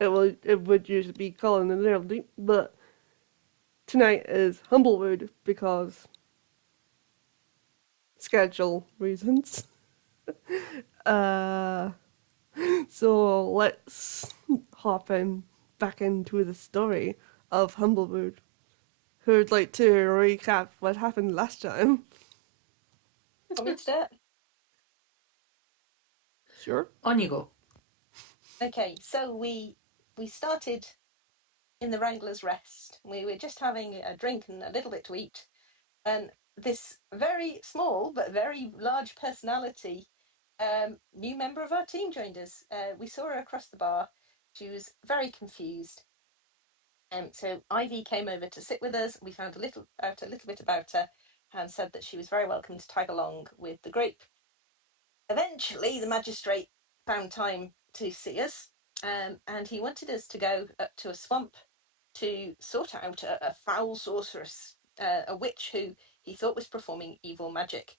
it would usually be Colin and Early, but tonight is Humblewood because schedule reasons. Uh, so let's hop in back into the story of Humblewood. Who'd like to recap what happened last time? Want me to do it? Sure. On you go. Okay, so we started in the Wrangler's Rest. We were just having a drink and a little bit to eat, and this very small but very large personality, new member of our team joined us. We saw her across the bar. She was very confused. So Ivy came over to sit with us. We found a little bit about her, and said that she was very welcome to tag along with the group. Eventually, the magistrate found time to see us, and he wanted us to go up to a swamp to sort out a foul sorceress, a witch who he thought was performing evil magic,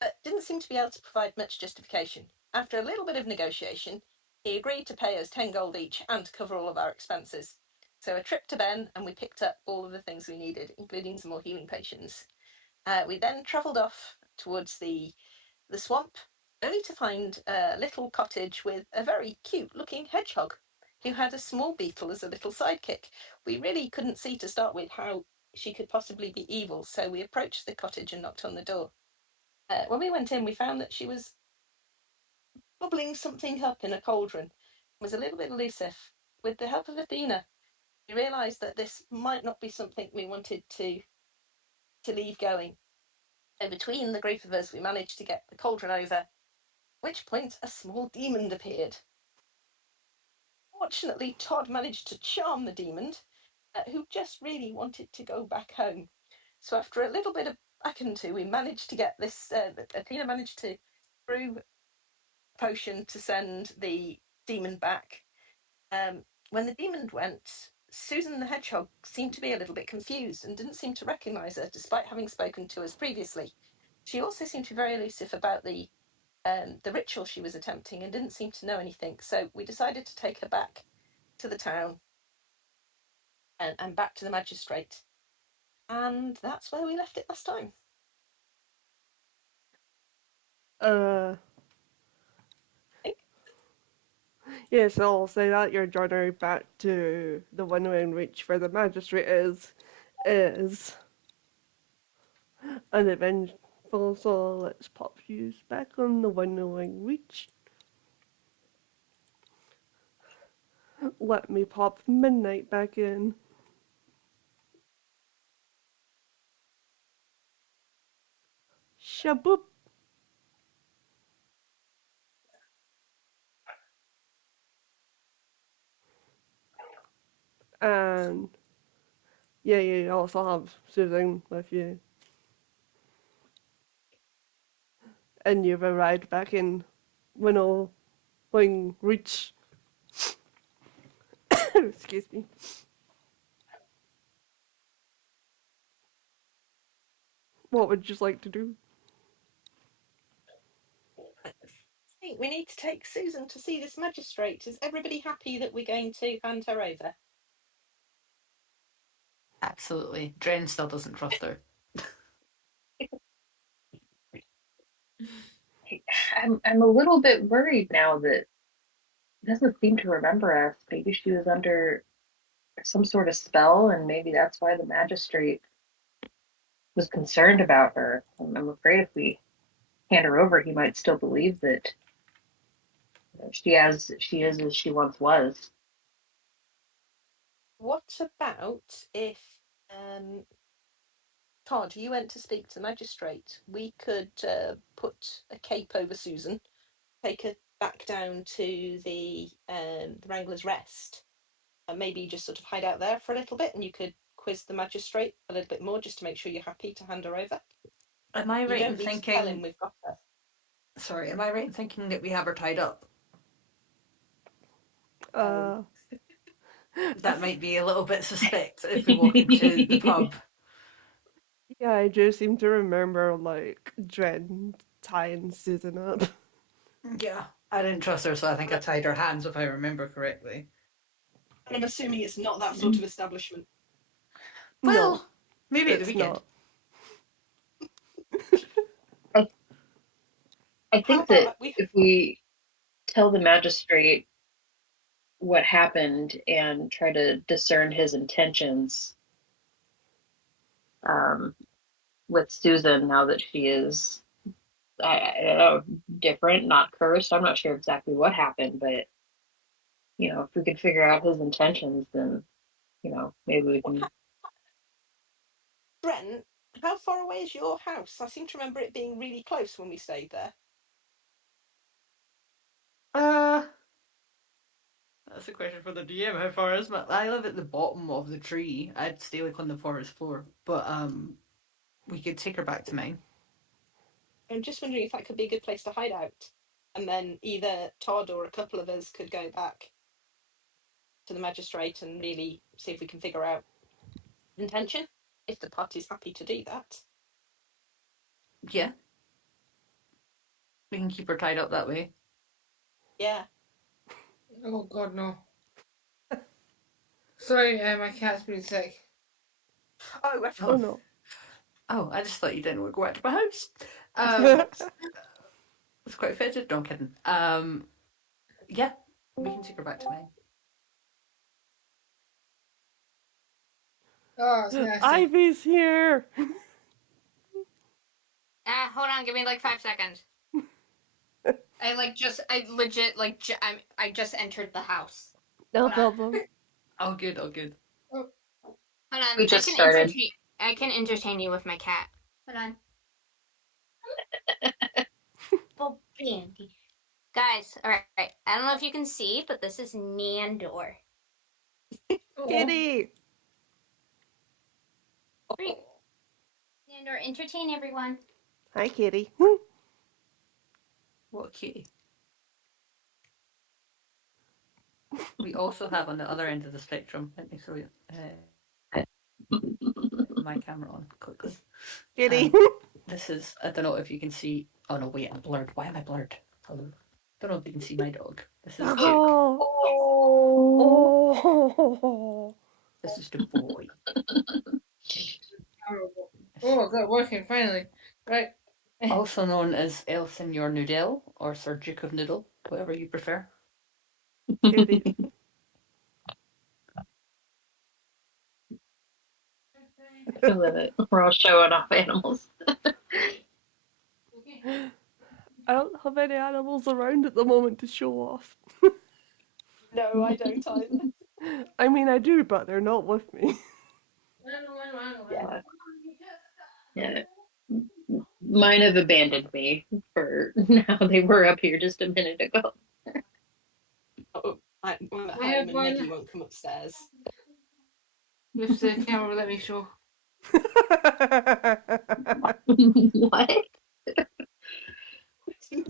but didn't seem to be able to provide much justification. After a little bit of negotiation, he agreed to pay us 10 gold each and to cover all of our expenses. So a trip to Ben, and we picked up all of the things we needed, including some more healing potions. We then travelled off towards the swamp, only to find a little cottage with a very cute looking hedgehog who had a small beetle as a little sidekick. We really couldn't see to start with how she could possibly be evil, so we approached the cottage and knocked on the door. When we went in, we found that she was bubbling something up in a cauldron, was a little bit elusive. With the help of Athena, we realised that this might not be something we wanted to leave going. So between the group of us, we managed to get the cauldron over, at which point a small demon appeared. Fortunately, Todd managed to charm the demon, who just really wanted to go back home. So after a little bit of back and two, we managed to get this. Athena managed to brew a potion to send the demon back. When the demon went, Susan the hedgehog seemed to be a little bit confused and didn't seem to recognise her, despite having spoken to us previously. She also seemed to be very elusive about the ritual she was attempting and didn't seem to know anything. So we decided to take her back to the town and back to the magistrate. And that's where we left it last time. Uh, I think. yes, I'll say that your journey back to the Winnowing Reach where the magistrate is uneventful, so let's pop you back on the Winnowing Reach. Let me pop Midnight back in. Shaboop. And yeah, you also have Susan with you. And you've arrived back in Winnowing Reach. Excuse me. What would you like to do? I think we need to take Susan to see this magistrate. Is everybody happy that we're going to hand her over? Absolutely. Dren still doesn't trust her. I'm a little bit worried now that she doesn't seem to remember us. Maybe she was under some sort of spell, and maybe that's why the magistrate was concerned about her. I'm afraid if we hand her over, he might still believe that she is as she once was. What about if, um, Todd, you went to speak to the magistrate? We could put a cape over Susan, take her back down to the Wrangler's Rest, and maybe just sort of hide out there for a little bit, and you could quiz the magistrate a little bit more just to make sure you're happy to hand her over. Am I You right in don't need to tell him thinking? we've got her. Sorry, am I right in thinking that we have her tied up? Oh, Uh, I That might be a little bit suspect if we walk into the pub. yeah, I do seem to remember like Dren tying Susan up. Yeah, I didn't trust her, so I think I tied her hands if I remember correctly. And I'm assuming it's not that sort of establishment. Well, No, maybe at the it's weekend. not. I How think that about we? if we tell the magistrate what happened and try to discern his intentions um, with Susan now that she is, I don't know, different, not cursed. I'm not sure exactly what happened, but if we could figure out his intentions, then maybe we can. Brent, how far away is your house? I seem to remember it being really close when we stayed there. That's a question for the DM. How far is my? I live at the bottom of the tree. I'd stay like on the forest floor, but we could take her back to mine. I'm just wondering if that could be a good place to hide out, and then either Todd or a couple of us could go back to the magistrate and really see if we can figure out intention, if the party's happy to do that. Yeah, we can keep her tied up that way. Yeah. Oh God, no. Sorry, my cat's been sick. Oh, Oh no. Oh, I just thought you didn't want to go out to my house. It's quite fitted. No, I'm kidding. Yeah, we can take her back to mine. Oh, it's nasty. Ivy's here. Hold on, give me like 5 seconds. I just entered the house. No Hold on. problem. Oh, good. Oh, good. Hold on. We just started. I can entertain you with my cat. Hold on. Oh, Bandy. Guys, all right. I don't know if you can see, but this is Nandor. Kitty. Nandor, entertain everyone. Hi, Kitty. What a cutie. We also have on the other end of the spectrum. Let me show you. My camera on quickly. Kitty. This is. I don't know if you can see. Oh no, wait, I'm blurred. Why am I blurred? Hello. Don't know if you can see my dog. This is Duke. Oh. Oh. This is the boy. Oh, is that working finally? Right. Also known as El Senor Noodle or Sir Duke of Noodle, whatever you prefer. Kitty. I love it. We're all showing off animals. I don't have any animals around at the moment to show off. No, I don't either. I mean, I do, but they're not with me. Yeah. Yeah. Mine have abandoned me for now. They were up here just a minute ago. Oh, I'm at I have home and one. Maggie won't come upstairs. If the camera will let me show. What?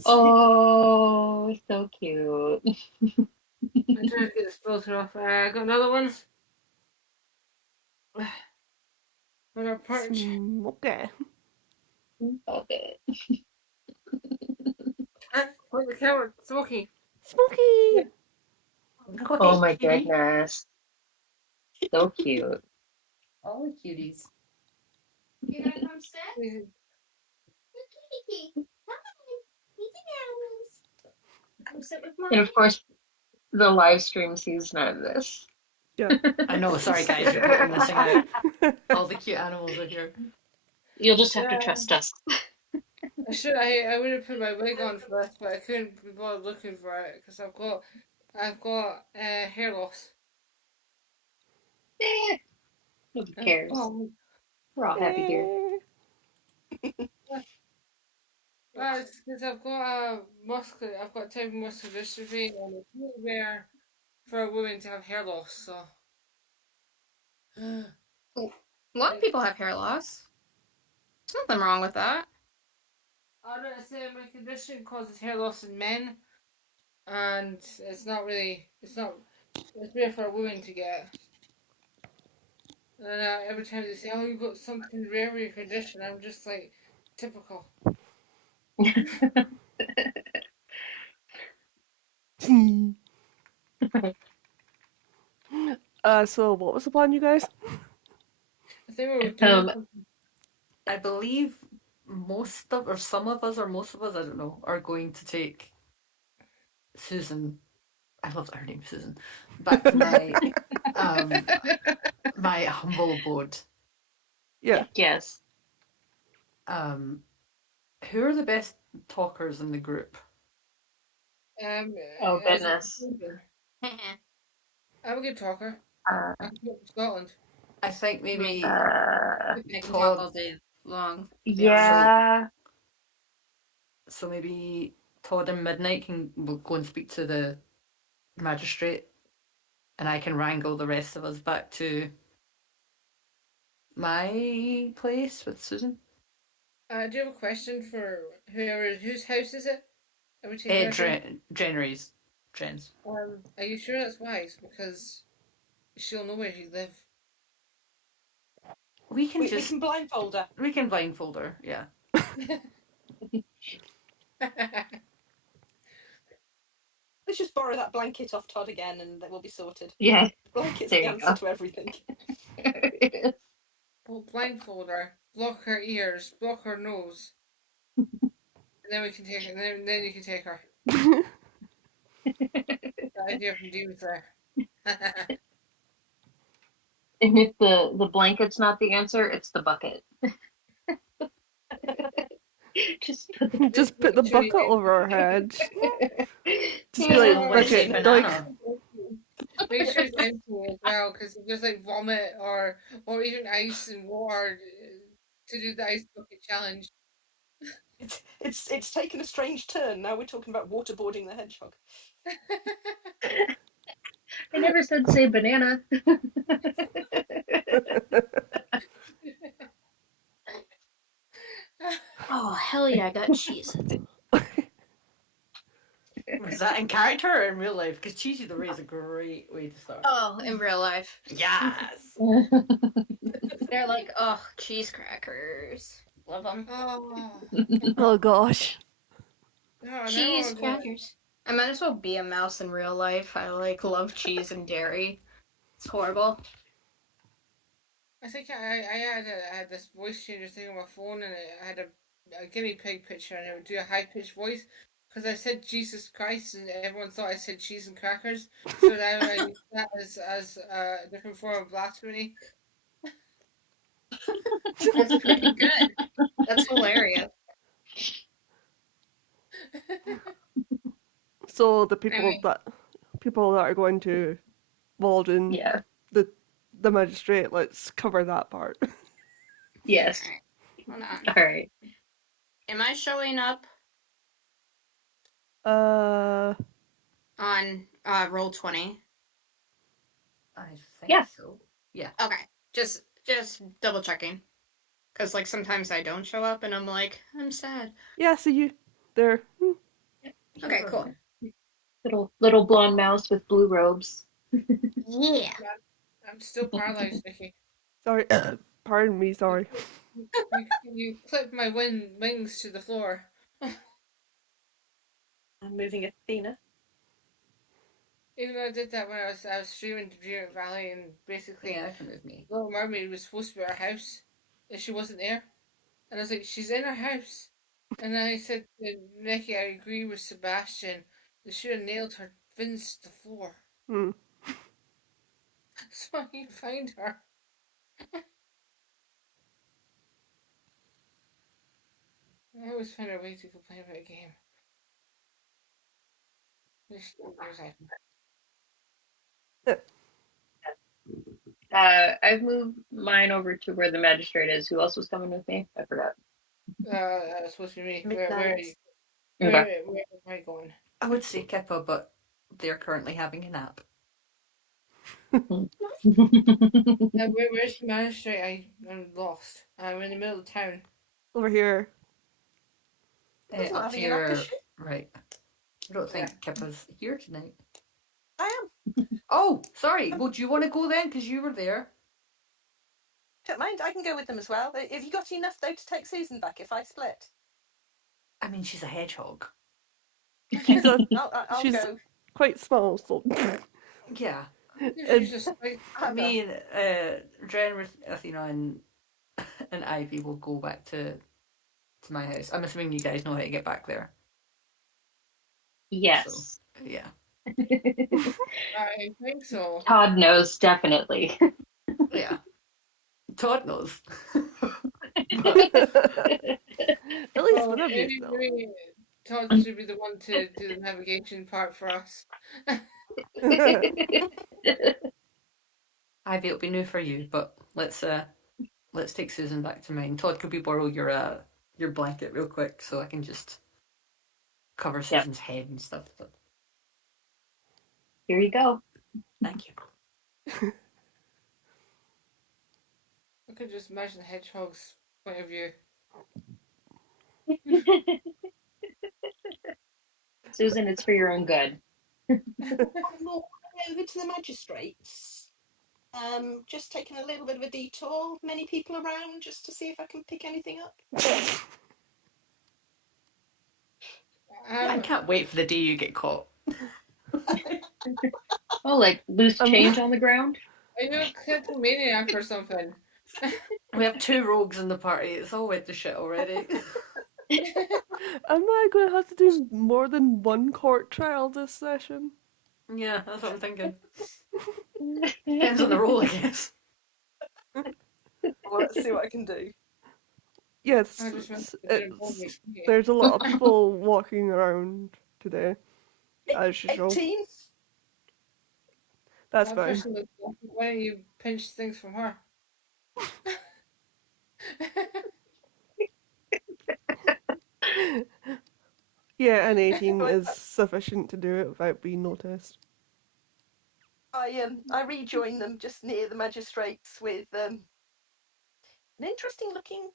Oh, so cute. I'm trying to get this filter off. I got another one. On our perch. Okay. Okay. Put the camera, Smokey. Smokey! Oh my goodness. So cute. All the cuties. You gonna come sit? Mhm. Come sit with Mom. And of course, the live stream sees none of this. Yeah. I know, sorry guys, you're totally missing out. All the cute animals are here. You'll just have to trust us. I would have put my wig on for this, but I couldn't be bothered looking for it because I've got hair loss. Who cares? Oh, We're all happy here. it's because I've got I've got type of muscular dystrophy, and it's really rare for a woman to have hair loss. So, A lot of people have hair loss. There's nothing wrong with that. I don't know, say my condition causes hair loss in men, and it's not. It's rare for a woman to get. And every time they say, "Oh, you got something rare with your condition," I'm just like, typical. So what was the plan, you guys? I think we were doing. I believe most of, or some of us, or most of us, I don't know, are going to take Susan. I love her name, Susan. Back to my my humble abode. Yeah. Yes. Who are the best talkers in the group? Oh, as a goodness. conclusion, I'm a good talker. Uh, I grew up in Scotland. I think maybe uh, I can talk Todd. all day long. To be honest. yeah. So maybe Todd and Midnight can go and speak to the magistrate, and I can wrangle the rest of us back to my place with Susan. I do have a question for whoever. Whose house is it? Are we taking our turn? Jenry's. Jen's. Are you sure that's wise? Because she'll know where you live. We can We just can blindfold her. we can blindfold her. Yeah. Let's just borrow that blanket off Todd again, and we'll be sorted. Yeah. Blanket's There the you answer go. to everything. We'll blindfold her, block her ears, block her nose, and then we can take her. Then you can take her. The idea from Demon Slayer. And if the blanket's not the answer, it's the bucket. Just put the Just put the bucket over our head. Just be Yeah, like, when it's bucket, a like, banana. Make sure it's empty as well, because if there's like vomit or even ice and water to do the ice bucket challenge. It's taken a strange turn. Now we're talking about waterboarding the hedgehog. I never said say banana. Oh hell yeah! I got cheese. Was that in character or in real life? Because Cheesy the Ray is a great way to start. Oh, in real life, Yes. they're like, oh, cheese crackers. Love them. Oh, oh gosh. no, Cheese crackers. I might as well be a mouse in real life. I like love cheese and dairy. It's horrible. I think I had this voice changer thing on my phone, and I had a guinea pig picture, and it would do a high pitched voice because I said Jesus Christ, and everyone thought I said cheese and crackers. So now I use that as a different form of blasphemy. That's pretty good. That's hilarious. So the people Anyway. that are going to Walden, Yeah. the magistrate, let's cover that part. Yes. Hold on. All right. Am I showing up Uh, on Roll20? I think Yeah. so. Yeah. Okay, just double checking, because like sometimes I don't show up and I'm like, I'm sad. yeah, see you there. Okay, cool. Little blonde mouse with blue robes. Yeah. I'm still paralyzed, Vicky. Sorry, pardon me. Sorry. You clipped my wings to the floor. I'm moving Athena. Even though I did that when I was streaming to Dream Valley, and basically Yeah, that can move me. Little Mermaid was supposed to be at our house, and she wasn't there. And I was like, she's in our house. And then I said to Nikki, I agree with Sebastian. They should have nailed her fins to the floor. Hmm. So I can find her. I always find a way to complain about a game. I've moved mine over to where the magistrate is. Who else was coming with me? I forgot. That's supposed to be me. Where are you? Okay. Where am I going? I would say Kippa, but they're currently having a nap. Where's the magistrate? I'm lost. I'm in the middle of town. Over here. Wasn't Up to having a nap, is your she? right. I don't think Kippa's here tonight. I am. Oh, sorry. Well, do you want to go then? Because you were there. Don't mind. I can go with them as well. Have you got enough though to take Susan back if I split? I mean, she's a hedgehog. She's a I'll she's go. quite small, so Yeah. She's just like, Me and Dren, Athena, and Ivy will go back to my house. I'm assuming you guys know how to get back there. Yes. So, yeah. I think so. Todd knows definitely. Yeah. Todd knows. At least Oh, one of you, though. maybe Todd should be the one to do the navigation part for us. Ivy, it'll be new for you, but let's take Susan back to mine. Todd, could we borrow your blanket real quick so I can just cover Susan's head and stuff? But Here you go. thank you. I could just imagine the hedgehog's point of view. Susan, it's for your own good. More over to the magistrates. Just taking a little bit of a detour. Many people around just to see if I can pick anything up. I can't wait for the day you get caught. Oh, like loose change on the ground? Are you a kleptomaniac or something? We have 2 rogues in the party. It's all went to shit already. Am I going to have to do more than one court trial this session? Yeah, that's what I'm thinking. Depends on the roll, I guess. Well, let's see what I can do. Yes, I just went to the there's a lot of people walking around today, as usual. 18? That's that fine. person looks like, why don't you pinch things from her? Yeah, an 18 is sufficient to do it without being noticed. I rejoin them just near the magistrates with an interesting looking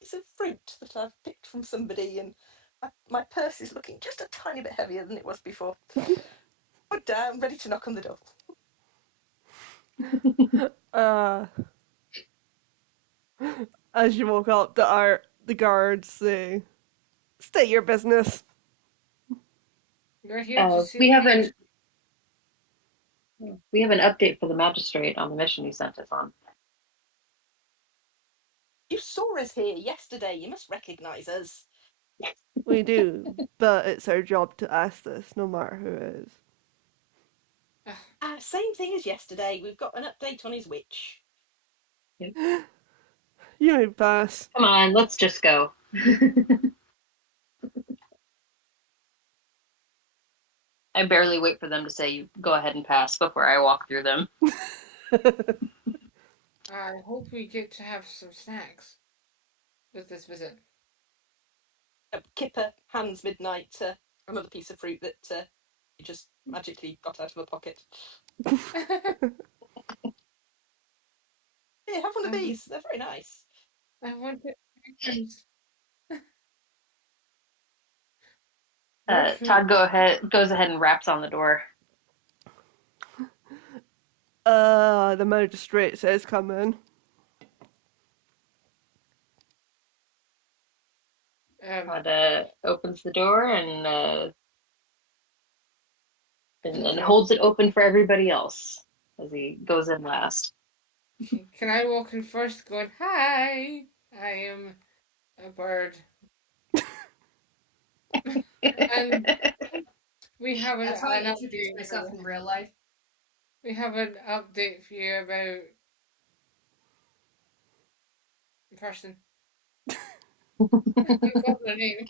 piece of fruit that I've picked from somebody, and my purse is looking just a tiny bit heavier than it was before. Put down, ready to knock on the door. As you walk up, the guards say, "State your business." You're here to see we have an update for the magistrate on the mission you sent us on. You saw us here yesterday. You must recognise us. We do, but it's our job to ask this, no matter who it is. Same thing as yesterday. We've got an update on his witch. You may pass. Come on, let's just go. I barely wait for them to say, go ahead and pass before I walk through them. I hope we get to have some snacks with this visit. Kipper hands Midnight another piece of fruit that he just magically got out of a pocket. Here, have one of these. They're very nice. I want it. Todd goes ahead and raps on the door. The magistrate says, "Come in." Todd opens the door and holds it open for everybody else as he goes in last. Can I walk in first going, hi, I am a bird. And we have That's how I an introduce update. myself in real life. We have an update for you about the person. I got their name.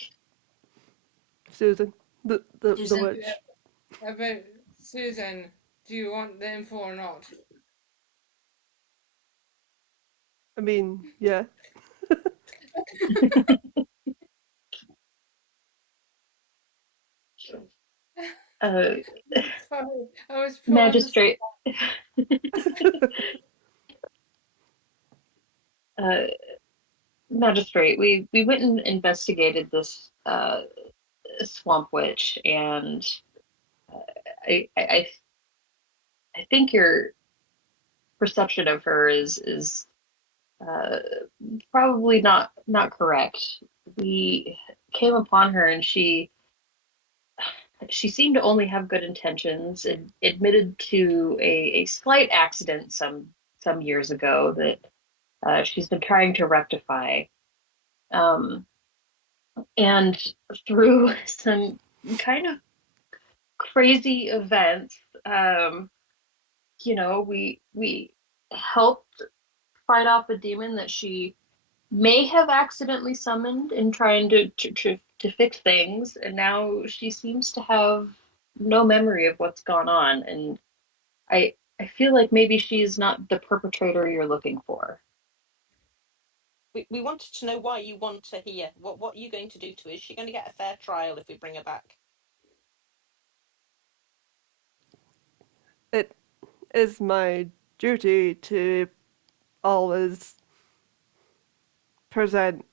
Susan, the Susan? witch. About Susan. Do you want the info or not? I mean, yeah. Sorry, I was Magistrate. Magistrate, we went and investigated this swamp witch, and I think your perception of her is probably not correct. We came upon her, and she she seemed to only have good intentions and admitted to a slight accident some years ago that she's been trying to rectify. Um, and through some kind of crazy events, we helped fight off a demon that she may have accidentally summoned in trying to fix things, and now she seems to have no memory of what's gone on. And I feel like maybe she's not the perpetrator you're looking for. We wanted to know why you want her here. What are you going to do to her? Is she going to get a fair trial if we bring her back? It is my duty to always present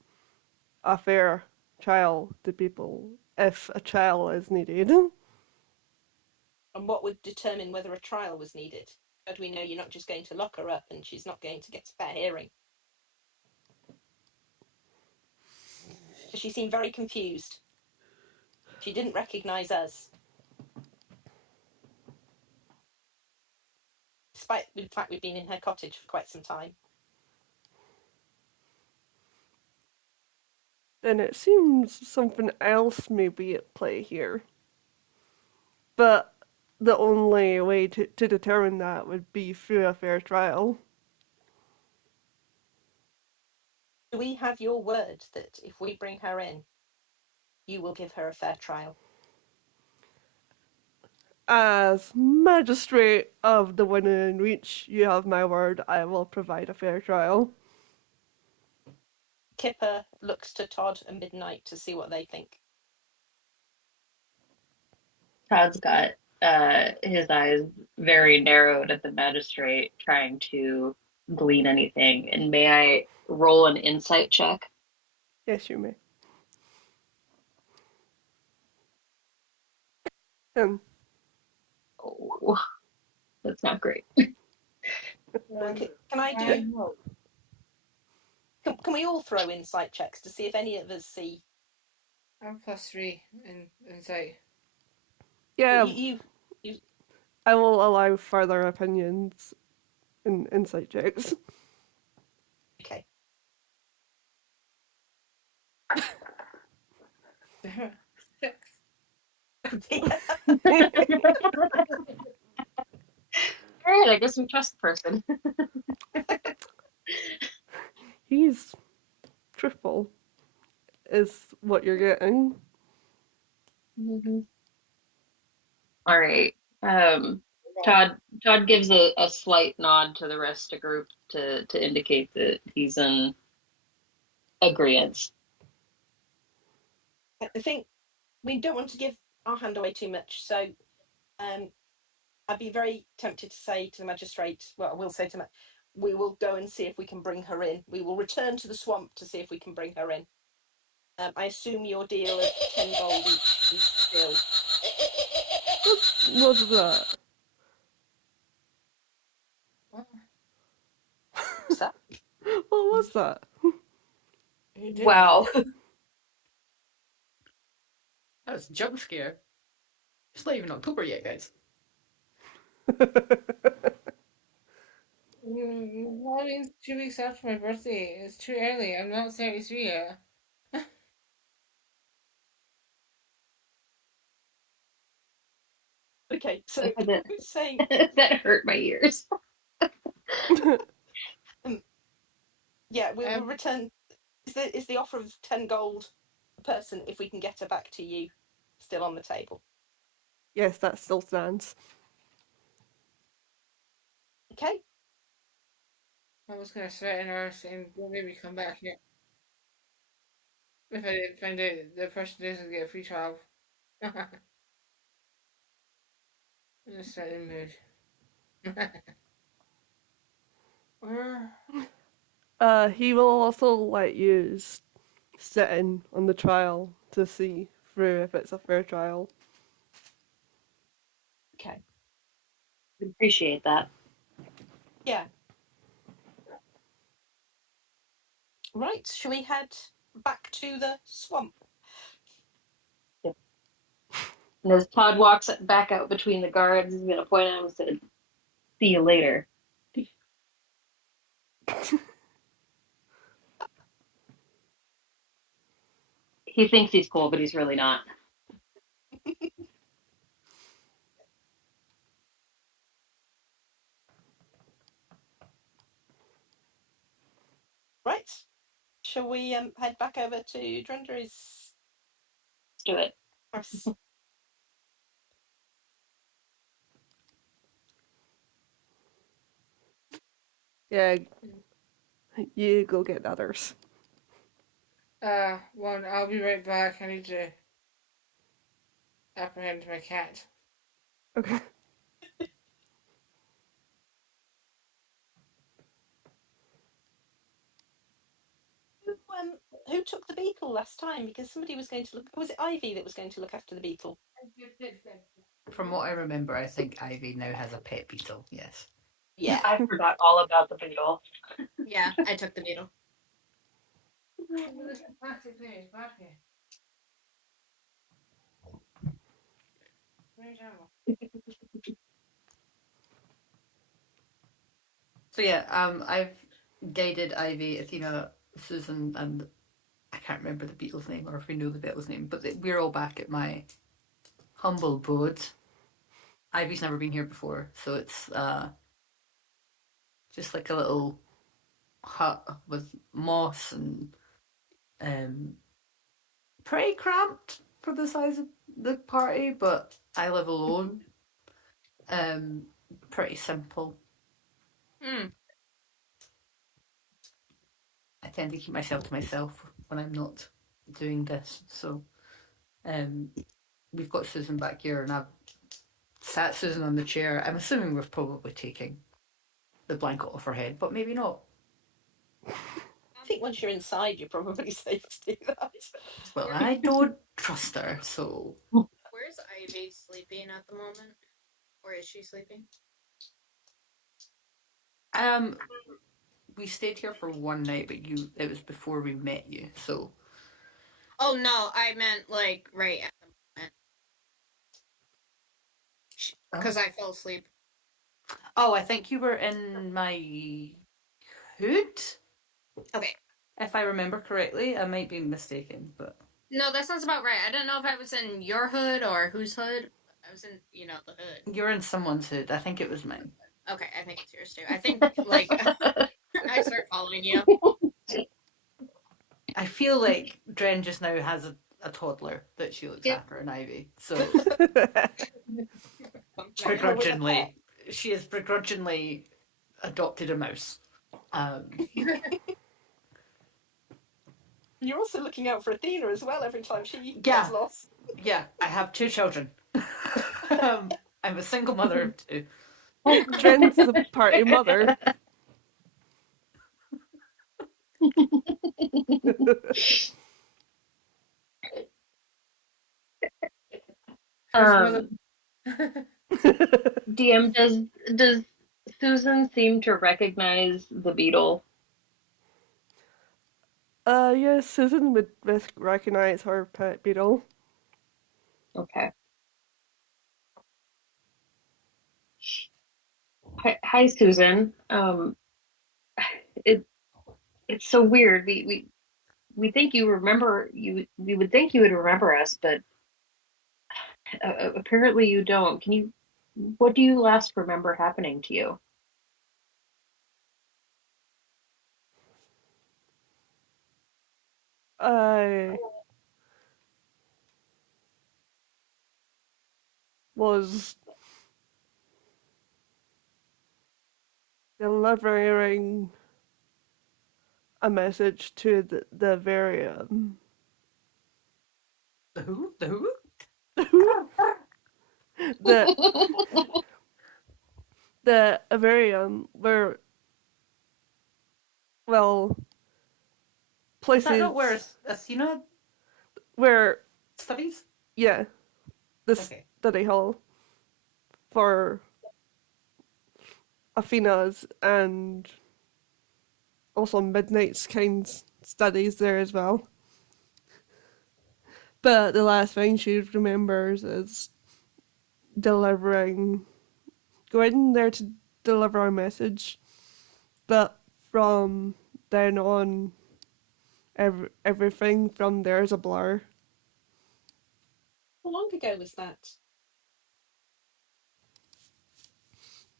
a fair trial to people if a trial is needed. And what would determine whether a trial was needed? How do we know you're not just going to lock her up and she's not going to get a fair hearing? She seemed very confused. She didn't recognise us. Despite the fact we've been in her cottage for quite some time. Then it seems something else may be at play here. But the only way to determine that would be through a fair trial. Do we have your word that if we bring her in, you will give her a fair trial? As magistrate of the Winning Reach, you have my word, I will provide a fair trial. Kipper looks to Todd and Midnight to see what they think. Todd's got his eyes very narrowed at the magistrate, trying to glean anything. And may I roll an insight check? Yes, you may. Oh, that's not great. Can I do? Can we all throw insight checks to see if any of us see? I'm +3 in insight. Yeah, you I will allow further opinions in insight checks. okay? All right, I guess we trust the person. He's truthful, is what you're getting. Mm-hmm. All right. Todd gives a slight nod to the rest of the group to indicate that he's in agreement. I think we don't want to give our hand away too much, so I'd be very tempted to say to the magistrate, well, I will say to him, we will go and see if we can bring her in. We will return to the swamp to see if we can bring her in. I assume your deal of 10 gold each is still. What was that? What's that? What was that? Wow. That was a jump scare. It's not even October yet, guys. That means 2 weeks after my birthday. It's too early. I'm not 33 yet. Okay, so that, saying that hurt my ears. yeah, we'll return. Is the offer of 10 gold a person if we can get her back to you still on the table? Yes, that still stands. Okay. I was gonna threaten her saying, "Don't maybe come back here." If I didn't find out the person doesn't get a free trial. In a certain mood. He will also let you sit in on the trial to see through if it's a fair trial. Okay. Appreciate that. Yeah. Right. Shall we head back to the swamp? Yep. And as Todd walks back out between the guards, he's gonna point at him and say, "See you later." He thinks he's cool, but he's really not. Right. Shall we head back over to Drendery's Let's do it. house? Yeah, you go get the others. Well, I'll be right back. I need to apprehend my cat. Okay. Who took the beetle last time? Because somebody was going to look. Was it Ivy that was going to look after the beetle? From what I remember, I think Ivy now has a pet beetle. Yes. Yeah. I forgot all about the beetle. Yeah, I took the beetle. This plastic thing is bad here. Very terrible. So yeah, I've guided Ivy, Athena, Susan, and I can't remember the beetle's name, or if we know the beetle's name, but we're all back at my Humblewood. Ivy's never been here before, so it's just like a little hut with moss and pretty cramped for the size of the party, but I live alone. Pretty simple. Hmm. I tend to keep myself to myself when I'm not doing this, so we've got Susan back here, and I've sat Susan on the chair. I'm assuming we're probably taking the blanket off her head, but maybe not. I think once you're inside, you're probably safe to do that. Well, I don't trust her, so Where's Ivy sleeping at the moment? Or is she sleeping? we stayed here for one night, but it was before we met you, so Oh no, I meant like right at the moment. Because I fell asleep. oh, I think you were in my hood, Okay. if I remember correctly. I might be mistaken, but No, that sounds about right. I didn't know if I was in your hood or whose hood. I was in, the hood. you're in someone's hood. I think it was mine. Okay, I think it's yours too. I think, like, I start following you. I feel like Dren just now has a toddler that she looks Yep. after in Ivy, so Begrudgingly. she has begrudgingly adopted a mouse. You're also looking out for Athena as well every time she Yeah. gets lost. Yeah, I have 2 children. I'm a single mother of 2. Dren's the party mother. Um, DM, does Susan seem to recognize the beetle? Yes, Susan would recognize her pet beetle. Okay. Hi, Susan. It it's so weird. We think you remember you. We would think you would remember us, but apparently you don't. Can you? What do you last remember happening to you? I was delivering a message to the Varium. The who? The who? the the Avarium were, well, Is that not where places Athena where, studies? yeah, the Okay. study hall for Athena's, and also Midnight's kind studies there as well. But the last thing she remembers is delivering, going there to deliver a message. But from then on, everything from there is a blur. How long ago was that?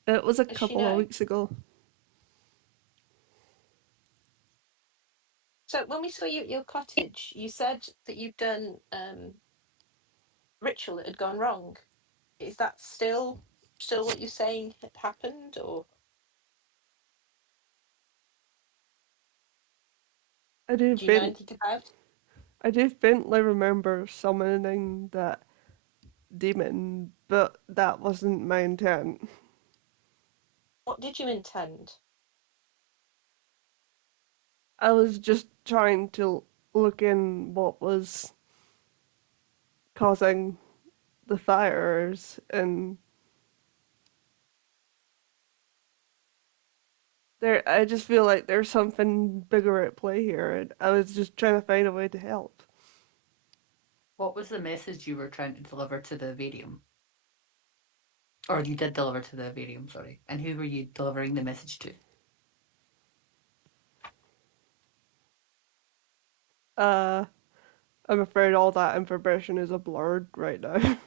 It was a Does she couple of know? weeks ago. So when we saw you at your cottage, you said that you'd done ritual that had gone wrong. Is that still what you're saying had happened, or I do do you know faint, anything about? I do faintly remember summoning that demon, but that wasn't my intent. What did you intend? I was just trying to look in what was causing the fires, and there I just feel like there's something bigger at play here, and I was just trying to find a way to help. What was the message you were trying to deliver to the Virium? Or you did deliver to the Virium, sorry. And who were you delivering the message to? Uh, I'm afraid all that information is a blurred right now.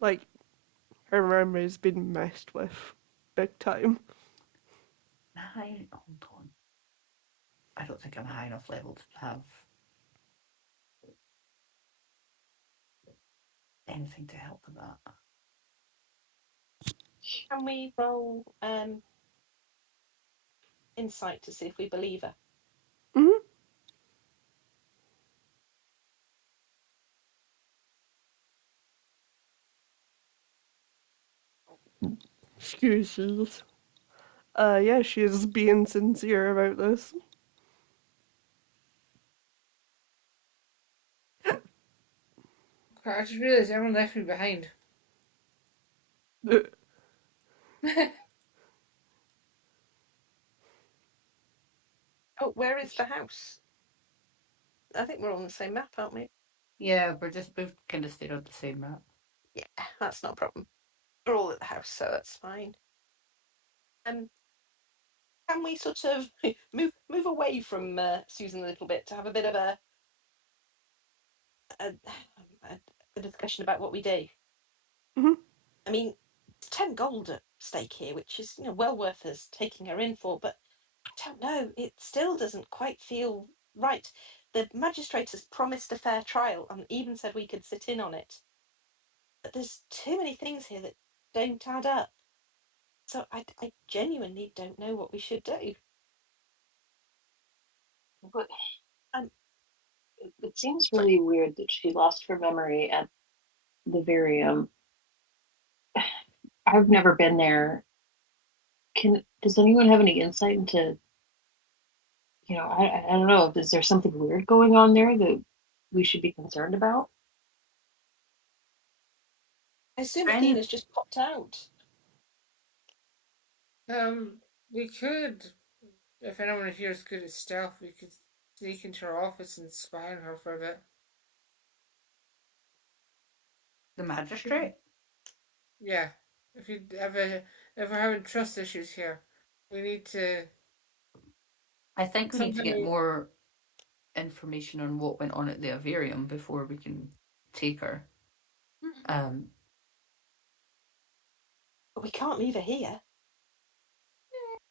Like, her memory's been messed with big time. Hold on. I don't think I'm high enough level to have anything to help with that. Can we roll insight to see if we believe her? Mm-hmm. Excuses. Yeah, she's being sincere about this. I just realised everyone left me behind. Oh, where is the house? I think we're on the same map, aren't we? Yeah, we've kind of stayed on the same map. Yeah, that's not a problem. We're all at the house, so that's fine. Can we sort of move away from Susan a little bit to have a bit of a, a discussion about what we do? Mhm. I mean, it's 10 gold at stake here, which is well worth us taking her in for. But I don't know. It still doesn't quite feel right. The magistrate has promised a fair trial and even said we could sit in on it. But there's too many things here that don't add up. So I genuinely don't know what we should do. But Um, it seems sorry. really weird that she lost her memory at the Virium. I've never been there. Does anyone have any insight into, I don't know, is there something weird going on there that we should be concerned about? I assume Friend, Athena's just popped out. We could, if anyone here is good at stealth, we could sneak into her office and spy on her for a bit. the magistrate? Yeah, if you if we're having trust issues here, we need to I think we need to somehow. get more information on what went on at the Avarium before we can take her. Um, But we can't leave her here.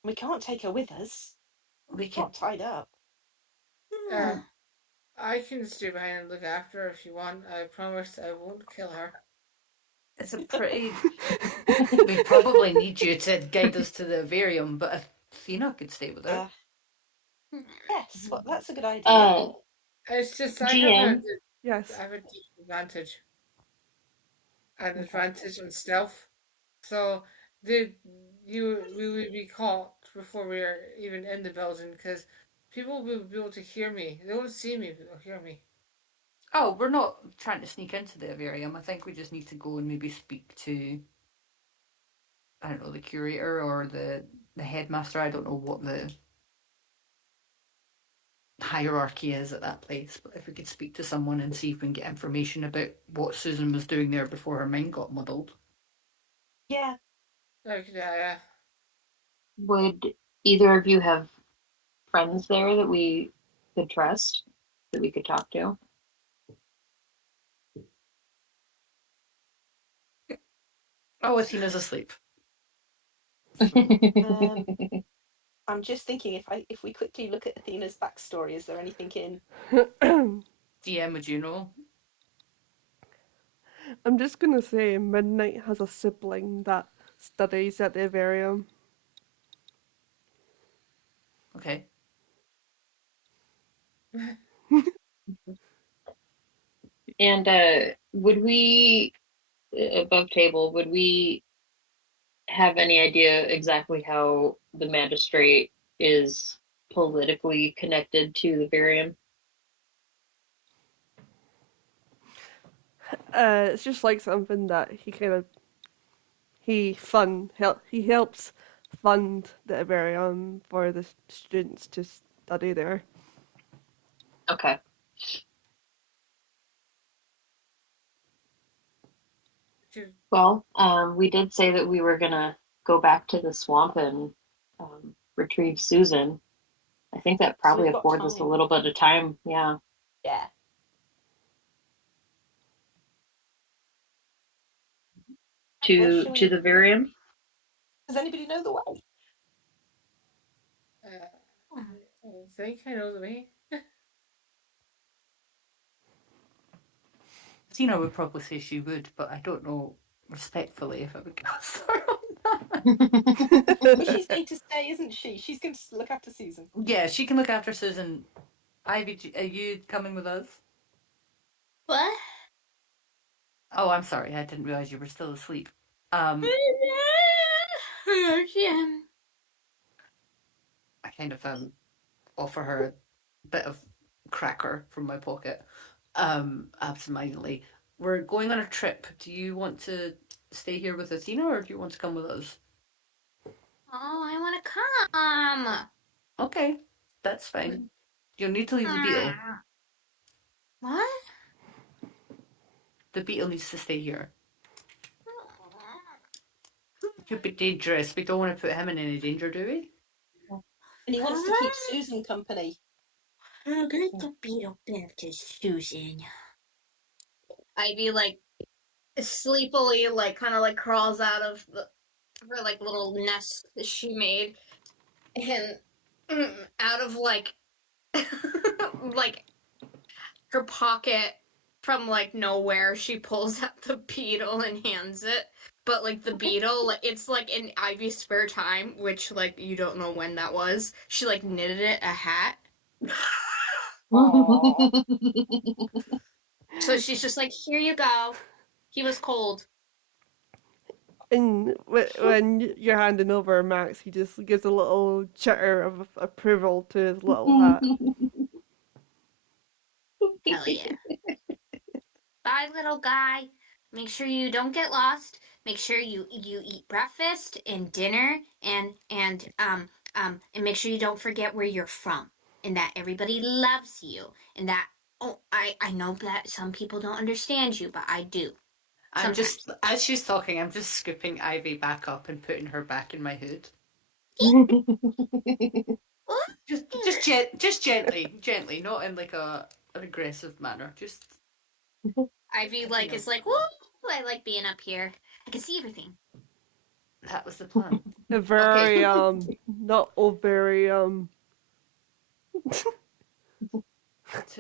We can't take her with us. we She's could. not tied up. Uh, I can stay behind and look after her if you want. I promise I won't kill her. It's a pretty. We probably need you to guide us to the Avarium, but if Athena could stay with her. Yes, well, that's a good idea. Uh, It's just GM, Yes. I have a disadvantage, an advantage on stealth. So did we would be caught before we are even in the building because people will be able to hear me. They won't see me, but they'll hear me. Oh, we're not trying to sneak into the Avarium. I think we just need to go and maybe speak to, I don't know, the curator or the headmaster. I don't know what the hierarchy is at that place. But if we could speak to someone and see if we can get information about what Susan was doing there before her mind got muddled. Yeah. Yeah. Would either of you have friends there that we could trust, that we could talk to? Oh, Athena's asleep. I'm just thinking if we quickly look at Athena's backstory, is there anything in? DM, would you know? I'm just gonna say Midnight has a sibling that studies at the Vivarium. Okay. And would we, above table, would we have any idea exactly how the magistrate is politically connected to the Varium? It's just like something that he helps fund the Vivarium for the students to study there. Okay. Well, we did say that we were gonna go back to the swamp and retrieve Susan. I think that So probably we've got affords us a time. little bit of time. Yeah. Yeah. Well, To shall we? the Varium. Does anybody know the way? I think I know the way. Athena would probably say she would, but I don't know respectfully if I would cast her on that. Well, she's going to stay, isn't she? She's going to look after Susan. Yeah, she can look after Susan. Ivy, are you coming with us? What? Oh, I'm sorry. I didn't realize you were still asleep. Yeah. I kind of offer her a bit of cracker from my pocket, absentmindedly. We're going on a trip. Do you want to stay here with Athena, or do you want to come with us? Oh, I want to come. Okay, that's fine. You'll need to leave the beetle. What? The beetle needs to stay here. It could be dangerous. We don't want to put him in any danger, do we? And he wants to keep Susan company. I'm gonna the beetle back to Susan. Ivy like sleepily like kind of like crawls out of her like little nest that she made, and out of like like her pocket from like nowhere she pulls out the beetle and hands it. But like the beetle, like it's like in Ivy's spare time, which like you don't know when that was. She like knitted it a hat. So she's just like, here you go. He was cold. And when you're handing over Max, he just gives a little chitter of approval to his little hat. Hell yeah. Bye, little guy. Make sure you don't get lost. Make sure you eat breakfast and dinner and make sure you don't forget where you're from and that everybody loves you and that I know that some people don't understand you, but I do. I'm just, as she's talking, I'm just scooping Ivy back up and putting her back in my hood. Just gently, not in like an aggressive manner. Just Ivy like is like, woo! I like being up here. I can see everything. that was the plan. A very Okay. not all very To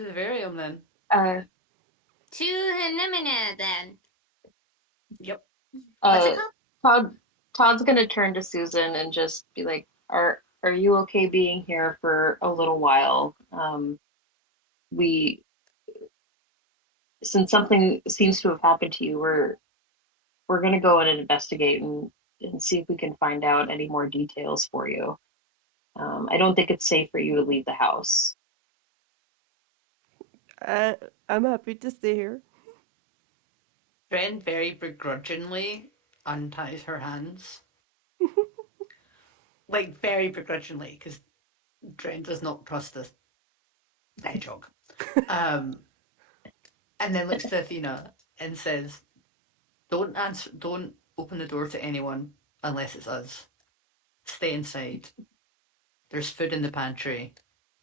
the Varium then. To Anemone then. Yep. What's it called? Todd's gonna turn to Susan and just be like, "Are you okay being here for a little while? We Since something seems to have happened to you, we're gonna go in and investigate and see if we can find out any more details for you. I don't think it's safe for you to leave the house." I'm happy to stay here. Dren very begrudgingly unties her hands. Like, very begrudgingly, because Dren does not trust this the hedgehog. And then looks to Athena and says, "Don't answer. Don't open the door to anyone unless it's us. Stay inside. There's food in the pantry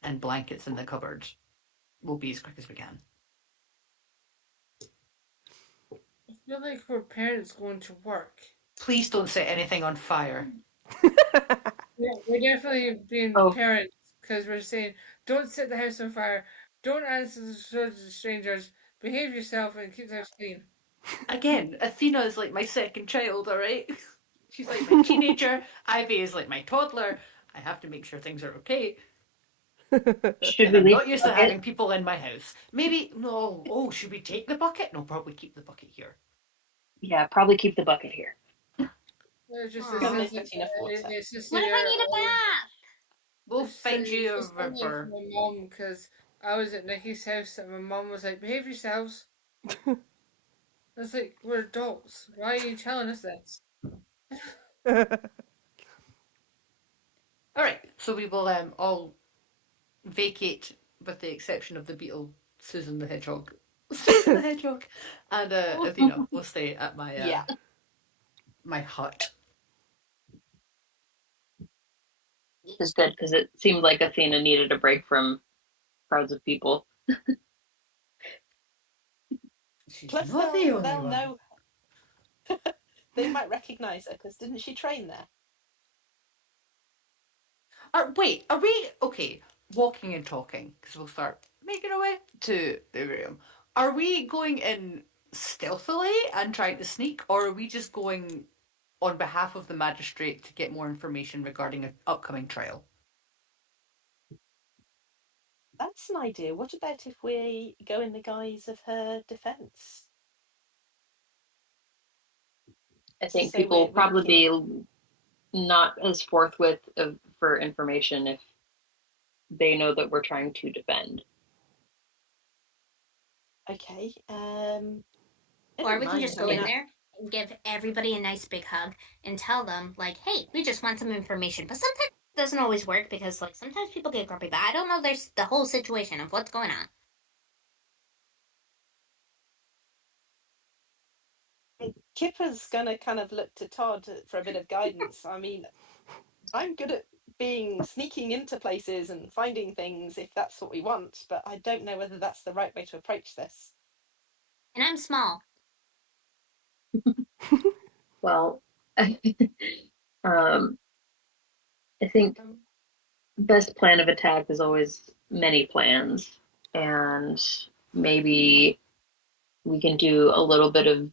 and blankets in the cupboard. We'll be as quick as we can." I feel like we're parents going to work. Please don't set anything on fire. Yeah, we're definitely being Oh. parents because we're saying, don't set the house on fire, don't answer the door to strangers, behave yourself, and keep the house clean. Again, Athena is like my second child, alright? She's like my teenager. Ivy is like my toddler. I have to make sure things are okay. Should And we I'm leave not the used to bucket? having people in my house. Maybe, no. Oh, should we take the bucket? No, probably keep the bucket here. Yeah, probably keep the bucket here. It's just Aw. it Only says got enough water. it's just What if I need a bath? We'll find you a it's only for river. my mom because I was at Nikki's house and my mom was like, behave yourselves. It's like, we're adults. Why are you telling us this? Alright, so we will all vacate with the exception of the beetle, Susan the Hedgehog. Susan the Hedgehog. And Athena will stay at my Yeah. my hut. Which is good because it seemed like Athena needed a break from crowds of people. She's Plus, not the only they'll one. know. They might recognise her because didn't she train there? Wait, are we okay? Walking and talking because we'll start making our way to the room. Are we going in stealthily and trying to sneak, or are we just going on behalf of the magistrate to get more information regarding an upcoming trial? That's an idea. What about if we go in the guise of her defence? I To think say people will we're probably looking. be not as forthwith for information if they know that we're trying to defend. Okay. Or we can mind. just I go mean, in there and give everybody a nice big hug and tell them, like, hey, we just want some information. But sometimes it doesn't always work because, like, sometimes people get grumpy. But I don't know there's the whole situation of what's going on. Kipper's gonna kind of look to Todd for a bit of guidance. I mean, I'm good at sneaking into places and finding things if that's what we want, but I don't know whether that's the right way to approach this. And I'm small. Well, I think best plan of attack is always many plans, and maybe we can do a little bit of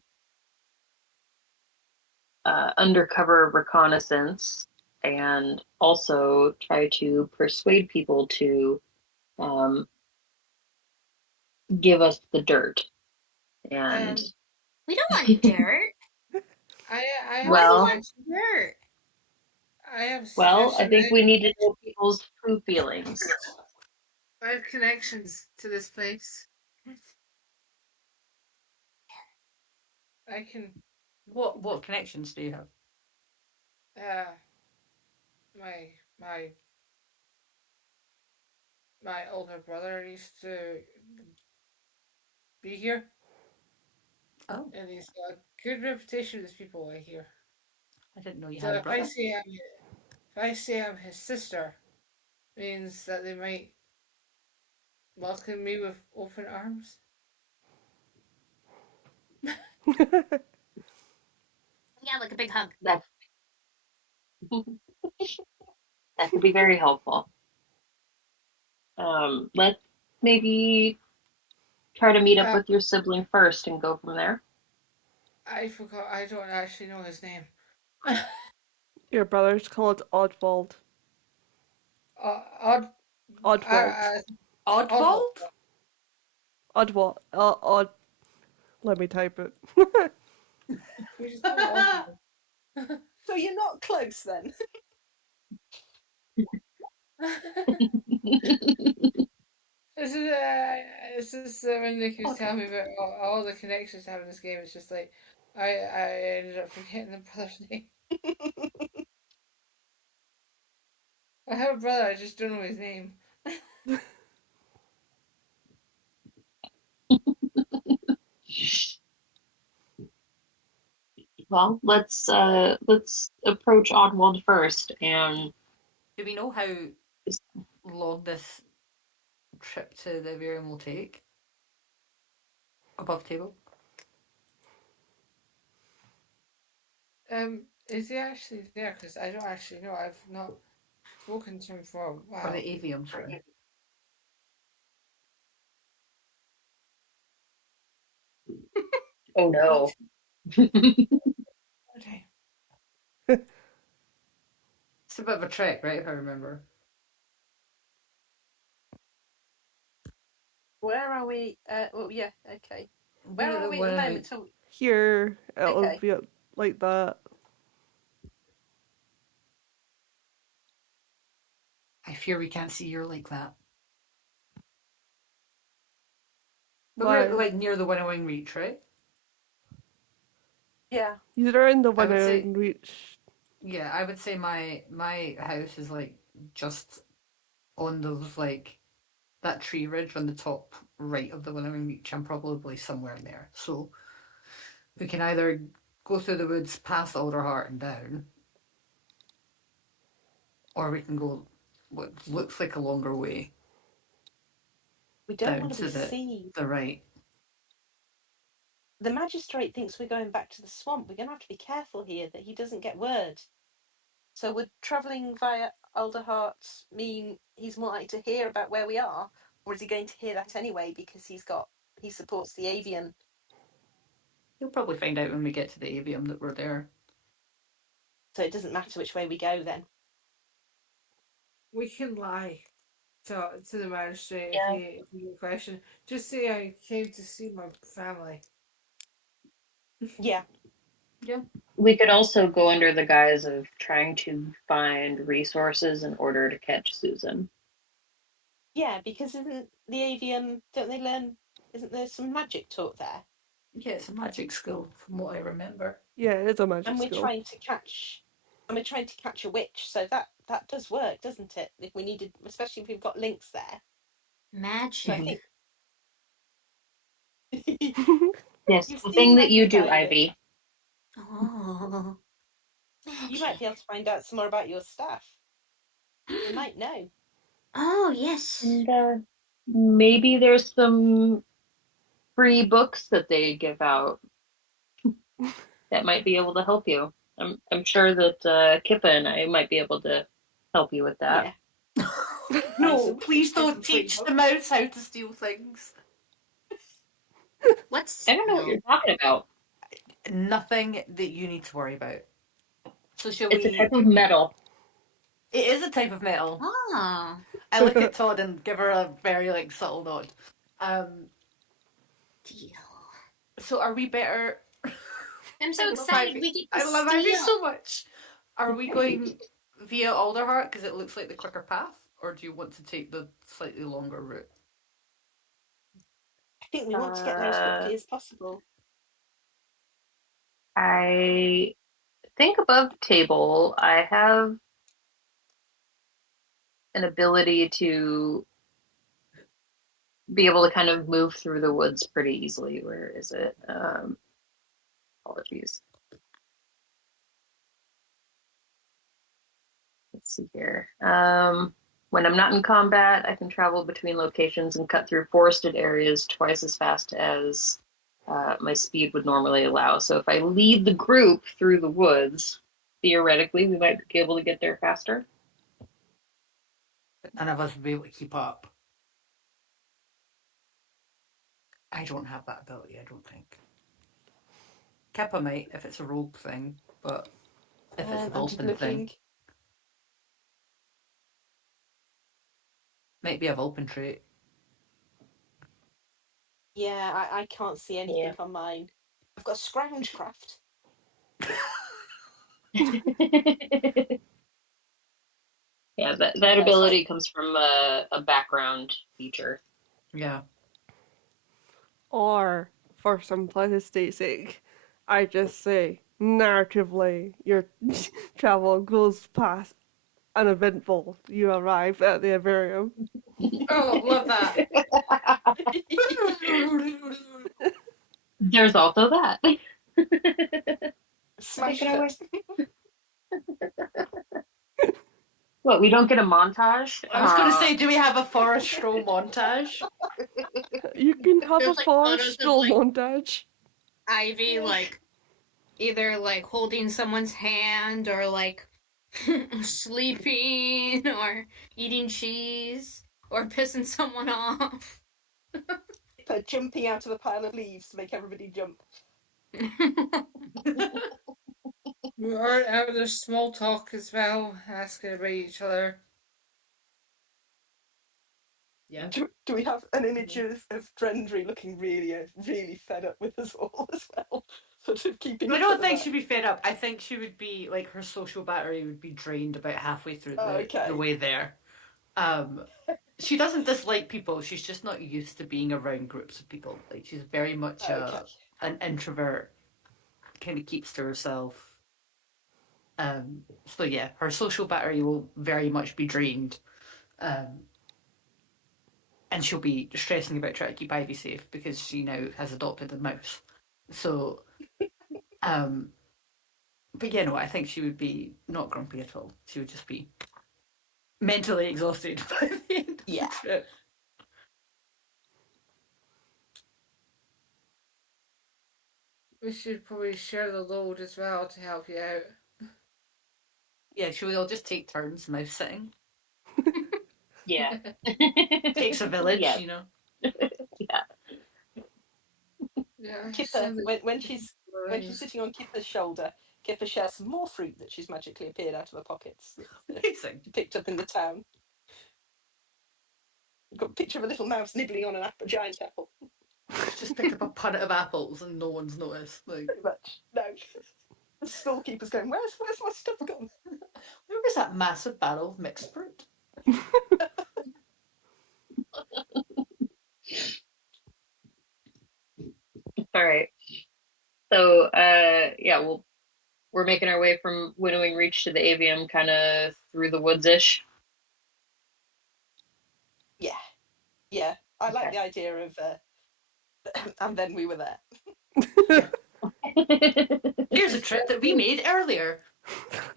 undercover reconnaissance and also try to persuade people to um, give us the dirt. And We don't want dirt. I have Why do you well, want dirt? I have a well, I suggestion. think we need to know people's true feelings. I have connections to this place. I can. What connections do you have? My my my older brother used to be here, Oh, and he's got a good reputation with people. I hear. I didn't know you So had a brother. if I say I'm his sister, means that they might welcome me with open arms. Yeah, like a big hug. That that could be very helpful. Let's maybe try to meet up Uh, with your sibling first and go from there. I forgot. I don't actually know his name. Your brother's called Oddwald. Odd. Oddwald. Oddvald? Oddwald. Let me type it. We just call him Oswald. So you're not close then. It's just when Nick was telling me about all the connections I have in this game. It's just like I ended up forgetting the brother's name. I have a brother. I just don't know his name. Well, let's approach Oddwald first, and Do we know how long this trip to the Virium will take? Above table? Is he actually there? Because I don't actually know. I've not spoken to him for a while. Or the avium, sorry. oh no. Okay. It's a bit of a trek, right, if I remember. Where are we? Oh yeah, okay. Where We're are we at the moment? So Here, it'll Okay. be up like that. I fear we can't see you like that. But Why? we're like near the winnowing reach, right? yeah, You're in the I would say- winning reach. Yeah, I would say my house is like just on those like that tree ridge on the top right of the winnowing reach. I'm probably somewhere in there. So we can either go through the woods past Alderheart and down, or we can go what looks like a longer way we don't down want to to be seen. the right. The magistrate thinks we're going back to the swamp. We're going to have to be careful here that he doesn't get word. So would travelling via Alderheart mean he's more likely to hear about where we are, or is he going to hear that anyway because he supports the avian? You'll probably find out when we get to the avium that we're there. So it doesn't matter which way we go then. We can lie to the magistrate Yeah. if you get a question. Just say I came to see my family. Yeah, Yeah. We could also go under the guise of trying to find resources in order to catch Susan. yeah, because isn't the avian? Don't they learn? Isn't there some magic taught there? Yeah, it's a magic skill from what I remember. Yeah, it's a magic And we're skill. trying to catch, a witch. So that does work, doesn't it? If we needed, especially if we've got links there. So I Magic. think Yes, you've the seen thing that you magic, do, Ivy. Ivy. Oh, You might be magic. able to find out some more about your staff. We might know. Oh, yes. And maybe there's some free books that they give out that might be able to help you. I'm sure that Kippa and I might be able to help you with that. Yeah. No, we please could get don't some free teach books. the mouse how to steal things. What's I don't know what you're talking about. Nothing that you need to worry about. So shall It's a we? type of metal. It is a type of metal. Oh, I look at Todd and give her a very like subtle nod. deal. So are we better? I'm so I love excited Ivy. we get I to love Ivy steal. so much. Are we going via Alderheart because it looks like the quicker path, or do you want to take the slightly longer route? I think we want to get there as quickly as possible. I think above table, I have an ability to be able to kind of move through the woods pretty easily. Where is it? Apologies. Let's see here. When I'm not in combat, I can travel between locations and cut through forested areas twice as fast as my speed would normally allow. So if I lead the group through the woods, theoretically, we might be able to get there faster. But none of us would be able to keep up. I don't have that ability, I don't think. Kappa might if it's a rogue thing, but if it's a I'm just Vulcan looking. thing, might be a Vulcan trait. Yeah, I can't see anything on mine. I've got Scroungecraft. Yeah, that That's ability like, comes from a background feature. Yeah. Or, for simplicity's sake, I just say, narratively, your travel goes past uneventful. You arrive at the Avarium. Oh, love that. There's also that. Smash Take it away. cut. What, we don't get a montage? I was going to say, do we have a Forest Stroll montage? You can have There's, a like, forest photos of, stroll like- montage. Ivy, like, either, like, holding someone's hand or, like, sleeping or eating cheese or pissing someone off. Her jumping out of a pile of leaves to make everybody jump. We are out of small talk as well, asking about each other. Yeah. Do we have an image of Drendry looking really fed up with us all as well? Sort of keeping. I each don't other think back. she'd be fed up. I think she would be like her social battery would be drained about halfway through the way there. She doesn't dislike people. She's just not used to being around groups of people. Like she's very much an introvert. Kind of keeps to herself. So yeah, her social battery will very much be drained. And she'll be stressing about trying to keep Ivy safe because she now has adopted a mouse. So, but yeah, no, I think she would be not grumpy at all. She would just be mentally exhausted by the end of the trip. We should probably share the load as well to help you out. Yeah, should we all just take turns mouse sitting? Yeah. Takes a village, Yeah. you know. Yeah. Yeah. Kipper, when she's sitting on Kipper's shoulder, Kipper shares some more fruit that she's magically appeared out of her pockets. Amazing. She picked up in the town. We've got a picture of a little mouse nibbling on a giant apple. Just picked up a punnet of apples and no one's noticed. Like, pretty much. No. The storekeeper's going, where's my stuff gone? where was that massive barrel of mixed fruit? All right. So, yeah, we're making our way from Winnowing Reach to the Avium, kind of through the woods-ish. Yeah. I like the idea of, and then we were there. Here's a trip that we made earlier.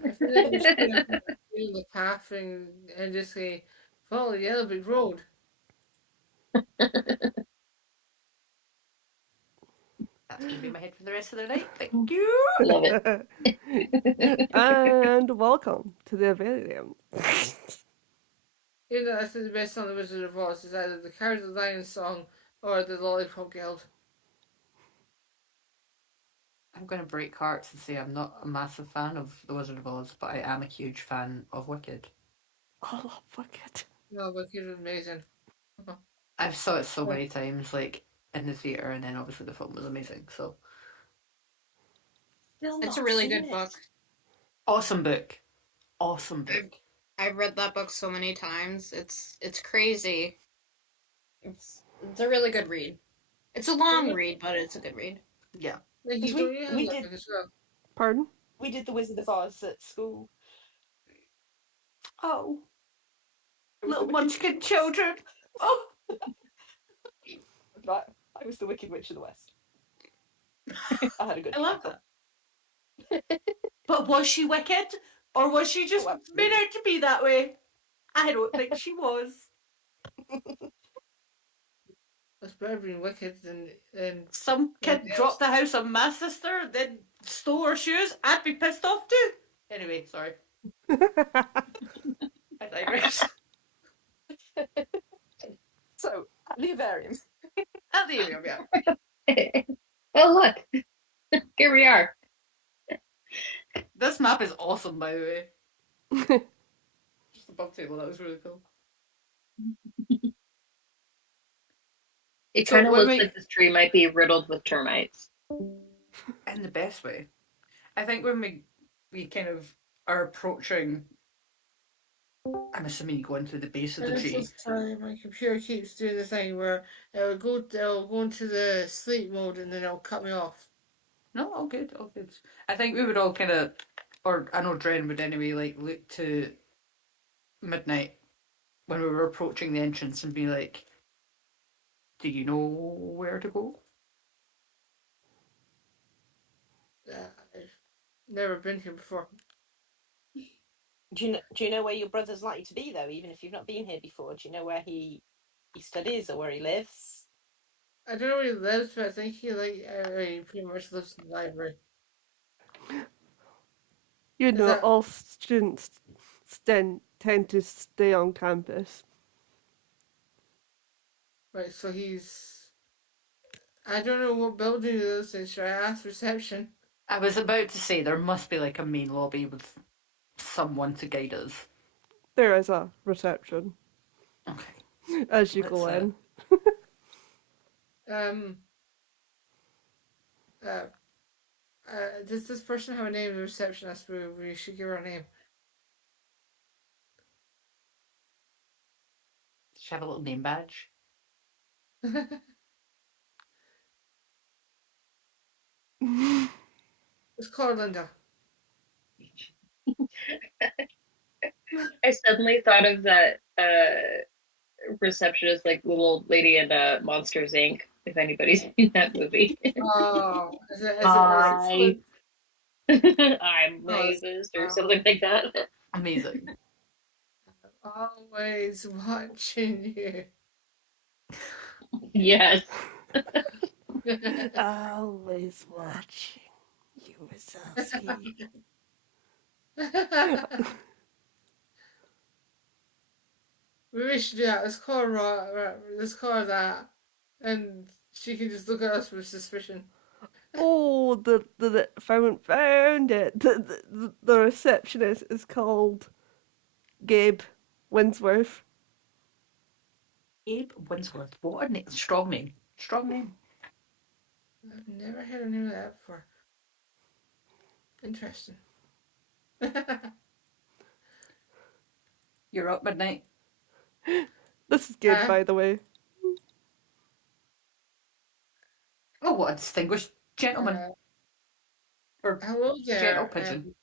I feel like we should in the path and just say, follow the yellow brick road. That's going to be my head for the rest of the night. Thank you. Love it. And welcome to the Avelium. You know, I think the best song the Wizard of Oz is either the Carrot of the Lion song or the Lollipop Guild. I'm going to break hearts and say I'm not a massive fan of The Wizard of Oz, but I am a huge fan of Wicked. Oh, Wicked. No, Wicked was amazing. I've saw it so many times, like in the theatre, and then obviously the film was amazing. So It's a really good book. awesome book. Awesome book. I've read that book so many times. It's crazy. It's a really good read. It's a long read, but it's a good read. Yeah. Like, Because we did as well. Pardon? We did the Wizard of Oz at school. Oh, It was little the Wicked- munchkin children. Oh, Right, I was the Wicked Witch of the West. I had a good I love time. that. But was she wicked, or was she just made out to be that way? I don't think she was. That's better being Wicked than Some kid dropped the house on my sister, then stole her shoes. I'd be pissed off too. Anyway, sorry. I digress. So, at the Avarium. At the area, yeah. Oh, look. Here we are. This map is awesome, by the way. Just above table, that was really cool. It So kind of when looks we- like this tree might be riddled with termites. In the best way. I think when we kind of are approaching, I'm assuming you go into the base of the tree. Sorry, my computer keeps doing the thing where it'll go into the sleep mode and then it'll cut me off. No, all good, all good. I think we would all kind of, or I know Dren would anyway, like look to midnight when we were approaching the entrance and be like, do you know where to go? Never been here before. Do you know where your brother's likely to be though? Even if you've not been here before, do you know where he studies or where he lives? I don't know where he lives, but I think he pretty much lives in the library. You Is know, that all students tend to stay on campus. right? So he's. I don't know what building he lives in. Should I ask reception? I was about to say there must be like a main lobby with someone to guide us. There is a reception Okay. as you Let's, go in. Um. Does this person have a name? The receptionist. We should give her a name. Should have a little name badge. It's called Linda. I suddenly thought of that receptionist, like little lady in Monsters Inc. If anybody's seen that movie. Oh, is it? Hi, I'm Oh, Mavis, or something like that. Amazing. always watching you. Yes. Always watching. You Wazowski. Maybe we should do that. Let's call her. Let's call her that, and she can just look at us with suspicion. Oh, the found it. The receptionist is called Gabe Winsworth. Abe Winsworth. What a name. Strong name. Strong name. I've never heard a name like that before. Interesting. You're up, Midnight. This is good, by the way. Oh, what a distinguished gentleman. Or hello there. gentle pigeon.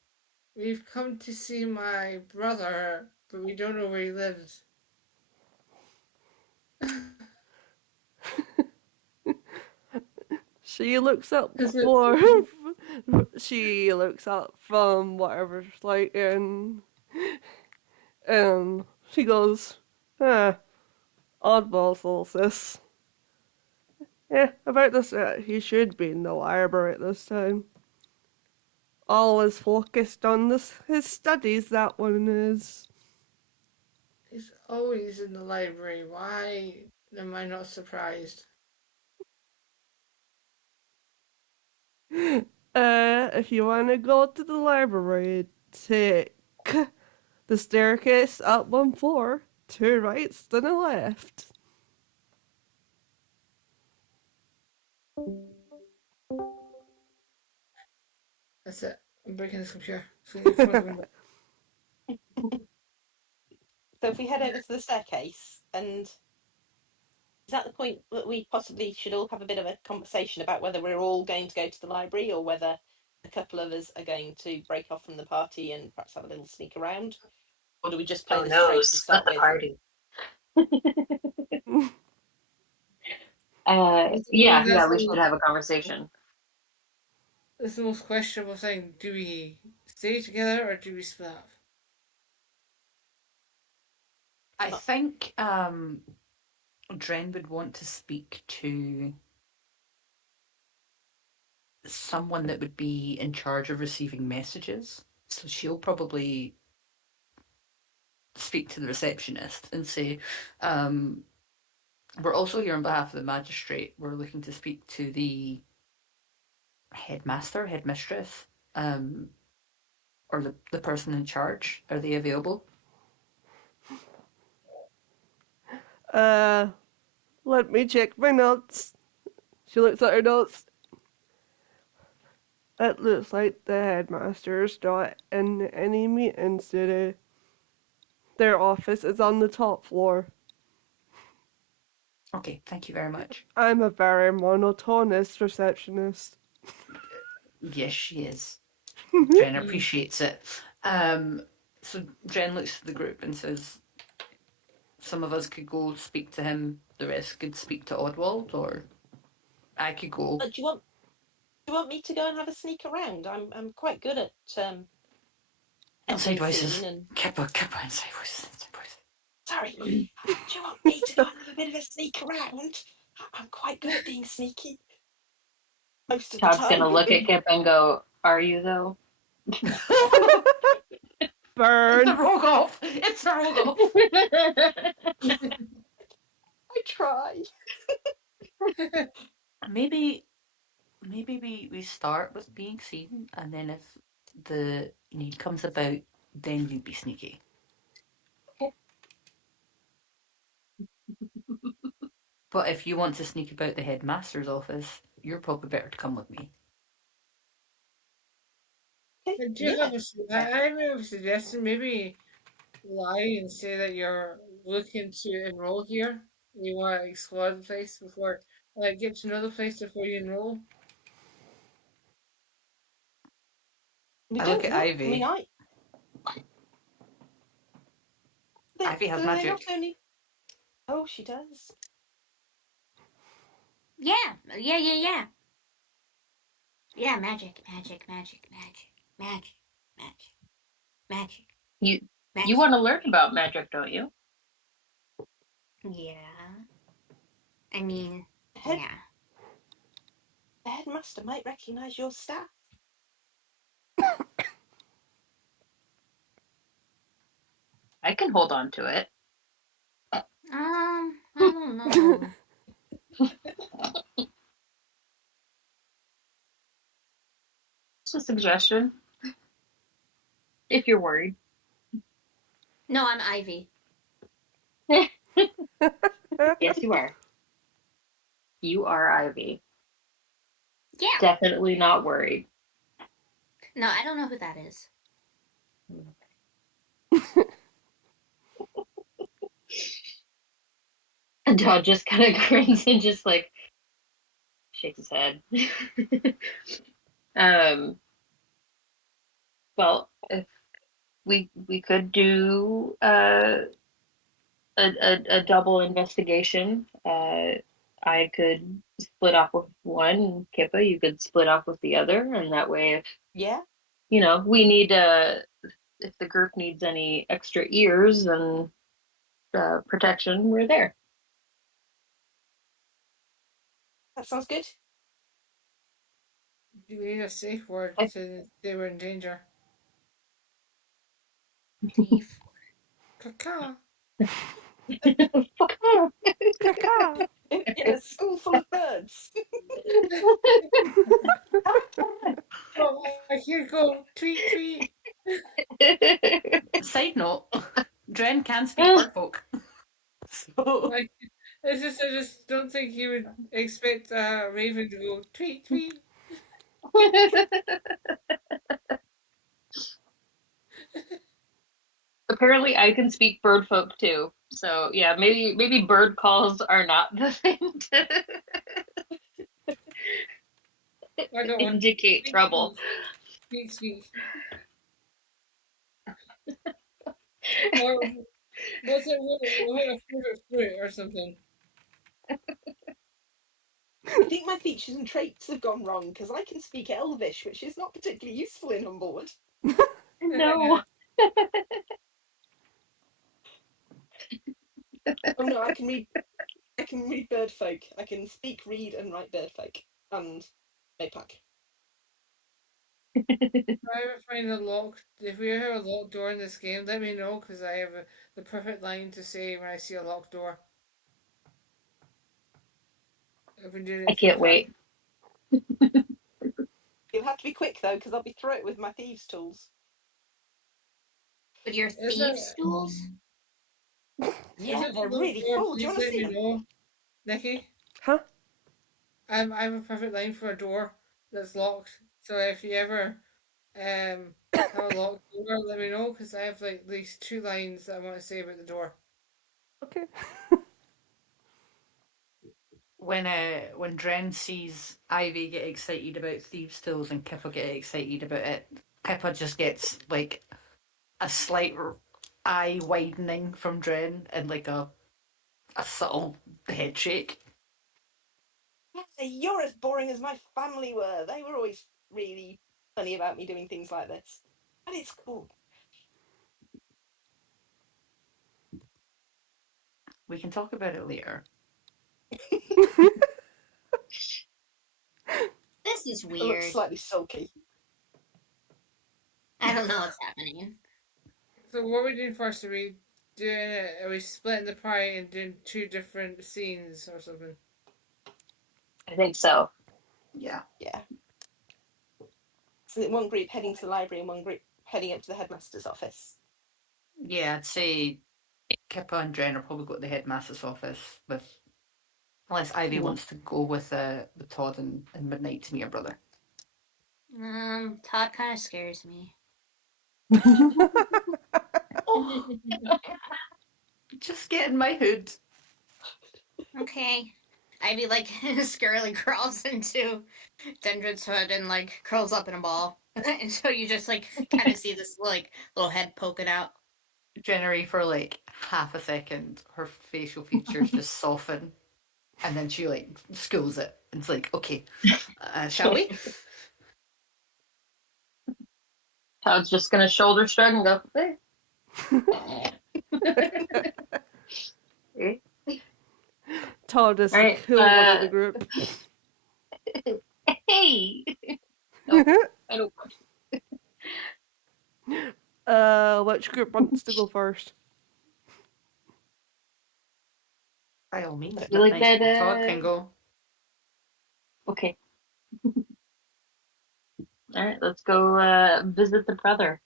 We've come to see my brother, but we don't know where he lives. She looks up Is it- for. She looks up from whatever's like, and she goes, oddball solstice. Yeah, about this, he should be in the library at this time. All is focused on his studies, that one is. He's always in the library. Why am I not surprised? If you want to go to the library, take the staircase up one floor, two rights, then a left. That's it. I'm breaking this computer. So you throw the window. So if we head over to the staircase, and is that the point that we possibly should all have a bit of a conversation about whether we're all going to go to the library or whether a couple of us are going to break off from the party and perhaps have a little sneak around? Or do we just play Oh this no, straight to split start the with? party. That's Yeah, we the- should have a conversation. That's the most questionable thing. Do we stay together or do we split up? I think Dren would want to speak to someone that would be in charge of receiving messages. So she'll probably speak to the receptionist and say, we're also here on behalf of the magistrate. We're looking to speak to the headmaster, headmistress, or the person in charge. Are they available? Let me check my notes. She looks at her notes. It looks like the headmaster's not in any meetings today. Their office is on the top floor. Okay, thank you very much. I'm a very monotonous receptionist. Yes, she is. Jen appreciates it. So Jen looks at the group and says, some of us could go speak to him, the rest could speak to Oddwald, or I could go. Do you want you want me to go and have a sneak around? I'm quite good at Inside being voices. seen and. Kipper, inside voices, inside voices. Sorry, do you want me to go and have a bit of a sneak around? I'm quite good at being sneaky. Most of the Todd's time. gonna look at Kip and go, "Are you though?" Burn. It's a rogue off. It's a rogue off. I try. Maybe we start with being seen, and then if the need comes about, then you be sneaky. But if you want to sneak about the headmaster's office, you're probably better to come with me. I do have a suggestion. Maybe lie and say that you're looking to enroll here. You want to explore the place before, like, get to know the place before you enroll. We I don't look at know. Ivy. I mean, Ivy has they're magic. not only. Oh, she does. Yeah, yeah, yeah, yeah. Yeah, magic, magic, magic, magic, magic, magic, magic. You magic. want to learn about magic, don't you? Yeah. I mean, Head, yeah. The headmaster might recognise your staff. I can hold on to it. I don't know. It's a suggestion. If you're worried. No, I'm Ivy. Yes, you are. You are Ivy. Yeah. Definitely not worried. No, I don't know who that is. And Todd just kind of grins and just like shakes his head. um, well, if we could do a double investigation. I could split off with one, Kippa, you could split off with the other, and that way, if Yeah. we need if the group needs any extra ears and protection, we're there. That sounds good. Do we need a safe word to they were in danger? Safe. Caca. Caca. In a school full of birds. Oh, I hear go tweet tweet. Side note, Dren can speak bird folk. So Like, I just don't think you would expect a raven to go tweet tweet. Apparently, I can speak bird folk too. So yeah, maybe bird calls are not the thing to I don't want indicate trouble. speak speak. Or what's it? What a favorite fruit or something? I think my features and traits have gone wrong because I can speak Elvish, which is not particularly useful in Humblewood. No. Oh no, I can read. I can read bird folk. I can speak, read, and write bird folk and Maypack. If I ever find a locked, if we ever have a locked door in this game, let me know because I have the perfect line to say when I see a locked door. I've been doing it I for can't wait. You'll have to be quick though, because I'll be through it with my thieves' tools. With your Is thieves' tools? Yeah, they're locked really door? cool. Do you Please want to let see me them? know, Nikki. Huh? I have a perfect line for a door that's locked. So if you ever have a locked door, let me know because I have like at least 2 lines that I want to say about the door. Okay. when Dren sees Ivy get excited about thieves' tools and Kippa get excited about it, Kippa just gets like a slight eye widening from Dren and like a subtle head shake. say, you're as boring as my family were. They were always really funny about me doing things like this. But it's cool. We can talk about it later. This is I look weird. slightly sulky. I don't know what's happening. So what are we doing first? Are we doing it? Are we splitting the party and doing 2 different scenes or something? I think so. Yeah. Yeah. So one group heading to the library and one group heading up to the headmaster's office. Yeah, I'd say Kippa and Jen are probably go to the headmaster's office with, unless Ivy wants to go with Todd and Midnight to meet her brother. Todd kind of scares me. Just get in my hood. Okay. Ivy like scarily crawls into Dendron's hood and like curls up in a ball. And so you just like kind of see this like little head poking out. Generally, for like half a second, her facial features just soften, and then she like schools it. And it's like, okay, shall we? Todd's just gonna shoulder shrug and go, eh. Todd is the Right, cool one of the group. Hey! Nope, I don't want Which group wants to go first? By all means, You like Midnight. that, Todd can go. Okay. Alright, let's go visit the brother.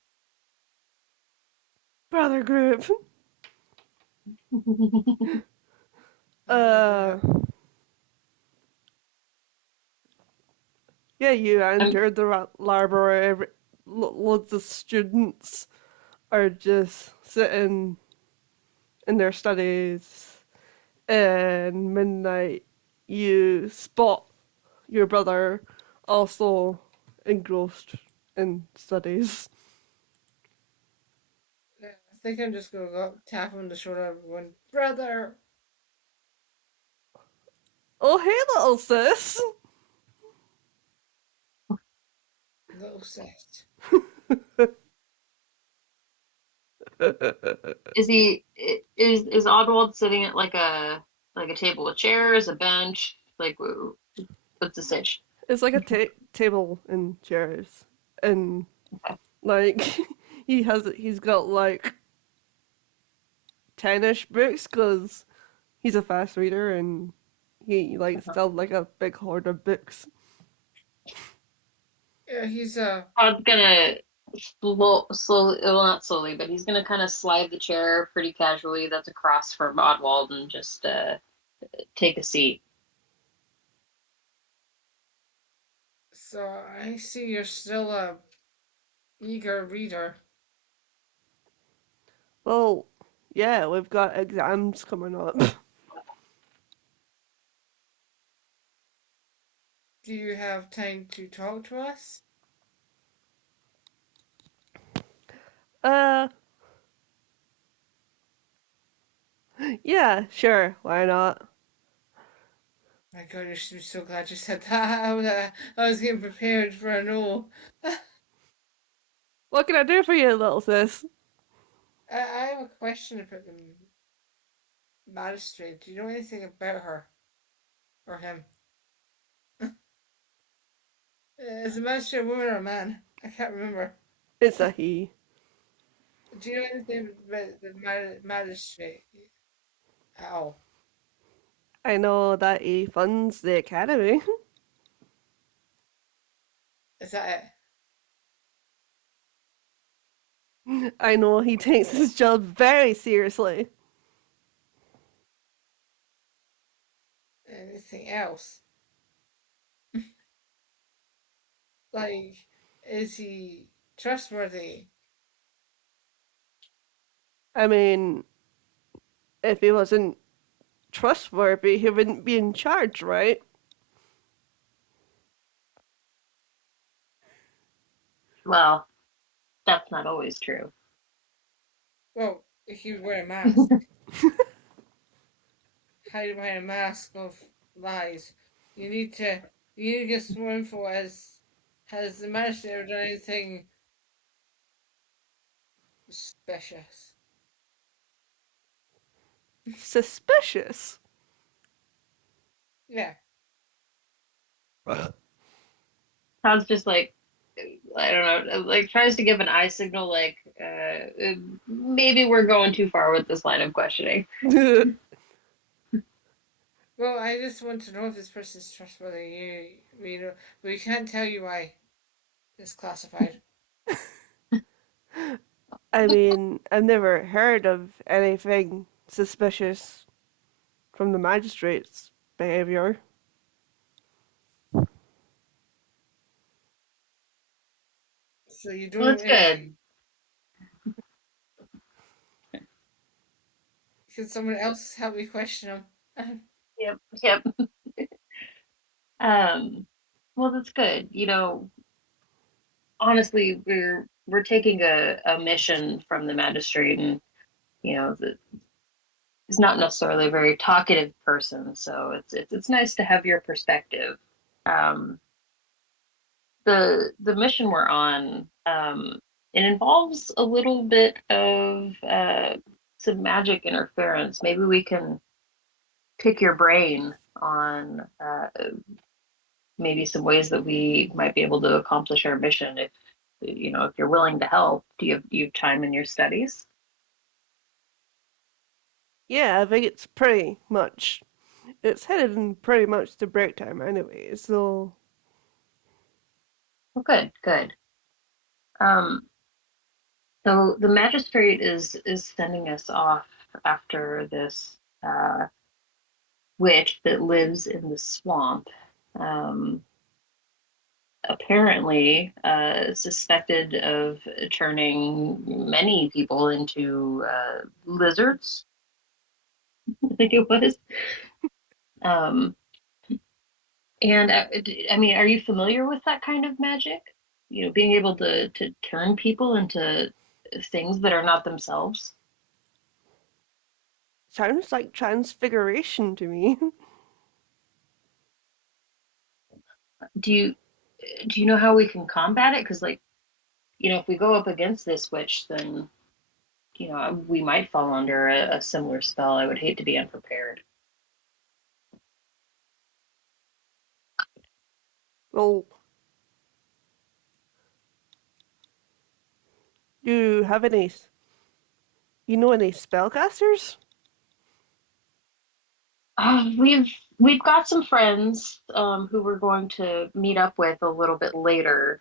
Brother group. Yeah, you entered the library. Loads of students are just sitting in their studies. And midnight, you spot your brother also engrossed in studies. Yeah, I think I'm just gonna go up, tap him on the shoulder, everyone. Brother! Oh, hey, little sis. Little sis. Is Oswald sitting at like a table with chairs, a bench? Like, what's the sitch? It's like a table and chairs, and like he's got like 10ish books because he's a fast reader and he like still like a big hoard of books. Yeah, he's Todd's gonna slowly, well, not slowly, but he's gonna kind of slide the chair pretty casually that's across from Oswald and just take a seat. so I see you're still a eager reader. Well, yeah, we've got exams coming up. Do you have time to talk to us? uh, yeah, sure, why not? My God, you should be so glad you said that. I was getting prepared for a no. What can I do for you, little sis? I have a question about the magistrate. Do you know anything about her? Or him? Is the magistrate a woman or a man? I can't remember. It's a he. Do you know anything about the magistrate at all? I know that he funds the academy. Is that I know he takes his job very seriously. it? Anything else? Like, is he trustworthy? I mean, if he wasn't trustworthy, he wouldn't be in charge, right? Well, that's not always true. Well, if you wear a mask. Hide behind a mask of lies. You need to get some more info. Has the magistrate ever done anything suspicious? Suspicious. Yeah. Todd's just like, I don't know, like tries to give an eye signal, like maybe we're going too far with this line of questioning. Well, I just want to know if this person's trustworthy. You know, but we can't tell you why it's classified. I mean, I've never heard of anything suspicious from the magistrate's behaviour. So you Well, don't. that's good. Can someone else help me question them? Yep, yep. Um, well, that's good. You know, honestly, we're taking a mission from the magistrate, and you know, he's not necessarily a very talkative person, so it's nice to have your perspective. Um, the mission we're on, it involves a little bit of some magic interference. Maybe we can pick your brain on maybe some ways that we might be able to accomplish our mission. If you know, if you're willing to help, do you have time in your studies? Yeah, I think it's pretty much. It's headed in pretty much to break time anyway, so. Oh, good, good. Um, so the magistrate is sending us off after this witch that lives in the swamp. Um, Apparently suspected of turning many people into lizards, I think it was. Um, and I mean, are you familiar with that kind of magic? You know, being able to turn people into things that are not themselves. Sounds like transfiguration to me. Do you do you know how we can combat it? Because like, you know, if we go up against this witch, then you know we might fall under a similar spell. I would hate to be unprepared. Well, do you have any. You know any spellcasters? We've got some friends who we're going to meet up with a little bit later,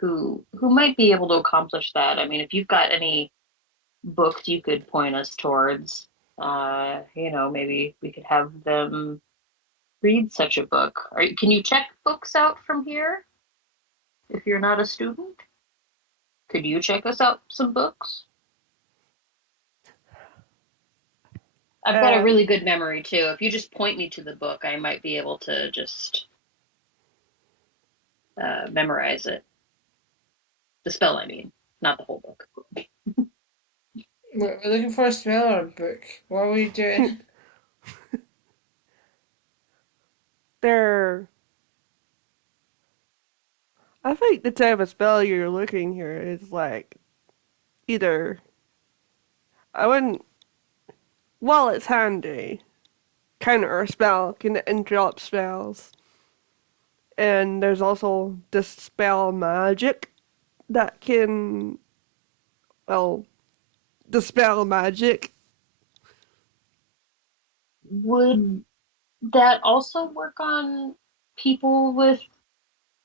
who might be able to accomplish that. I mean, if you've got any books you could point us towards, you know, maybe we could have them read such a book. Can you check books out from here if you're not a student? Could you check us out some books? I've got a Um, really good memory too. If you just point me to the book, I might be able to just memorize it. The spell, I mean, not the whole book. We're looking for a spell or a book. What are we doing? they're. I think the type of spell you're looking here is like either. I wouldn't. While it's handy, counter a spell can interrupt spells. And there's also dispel magic that can. Well, dispel magic. Would that also work on people with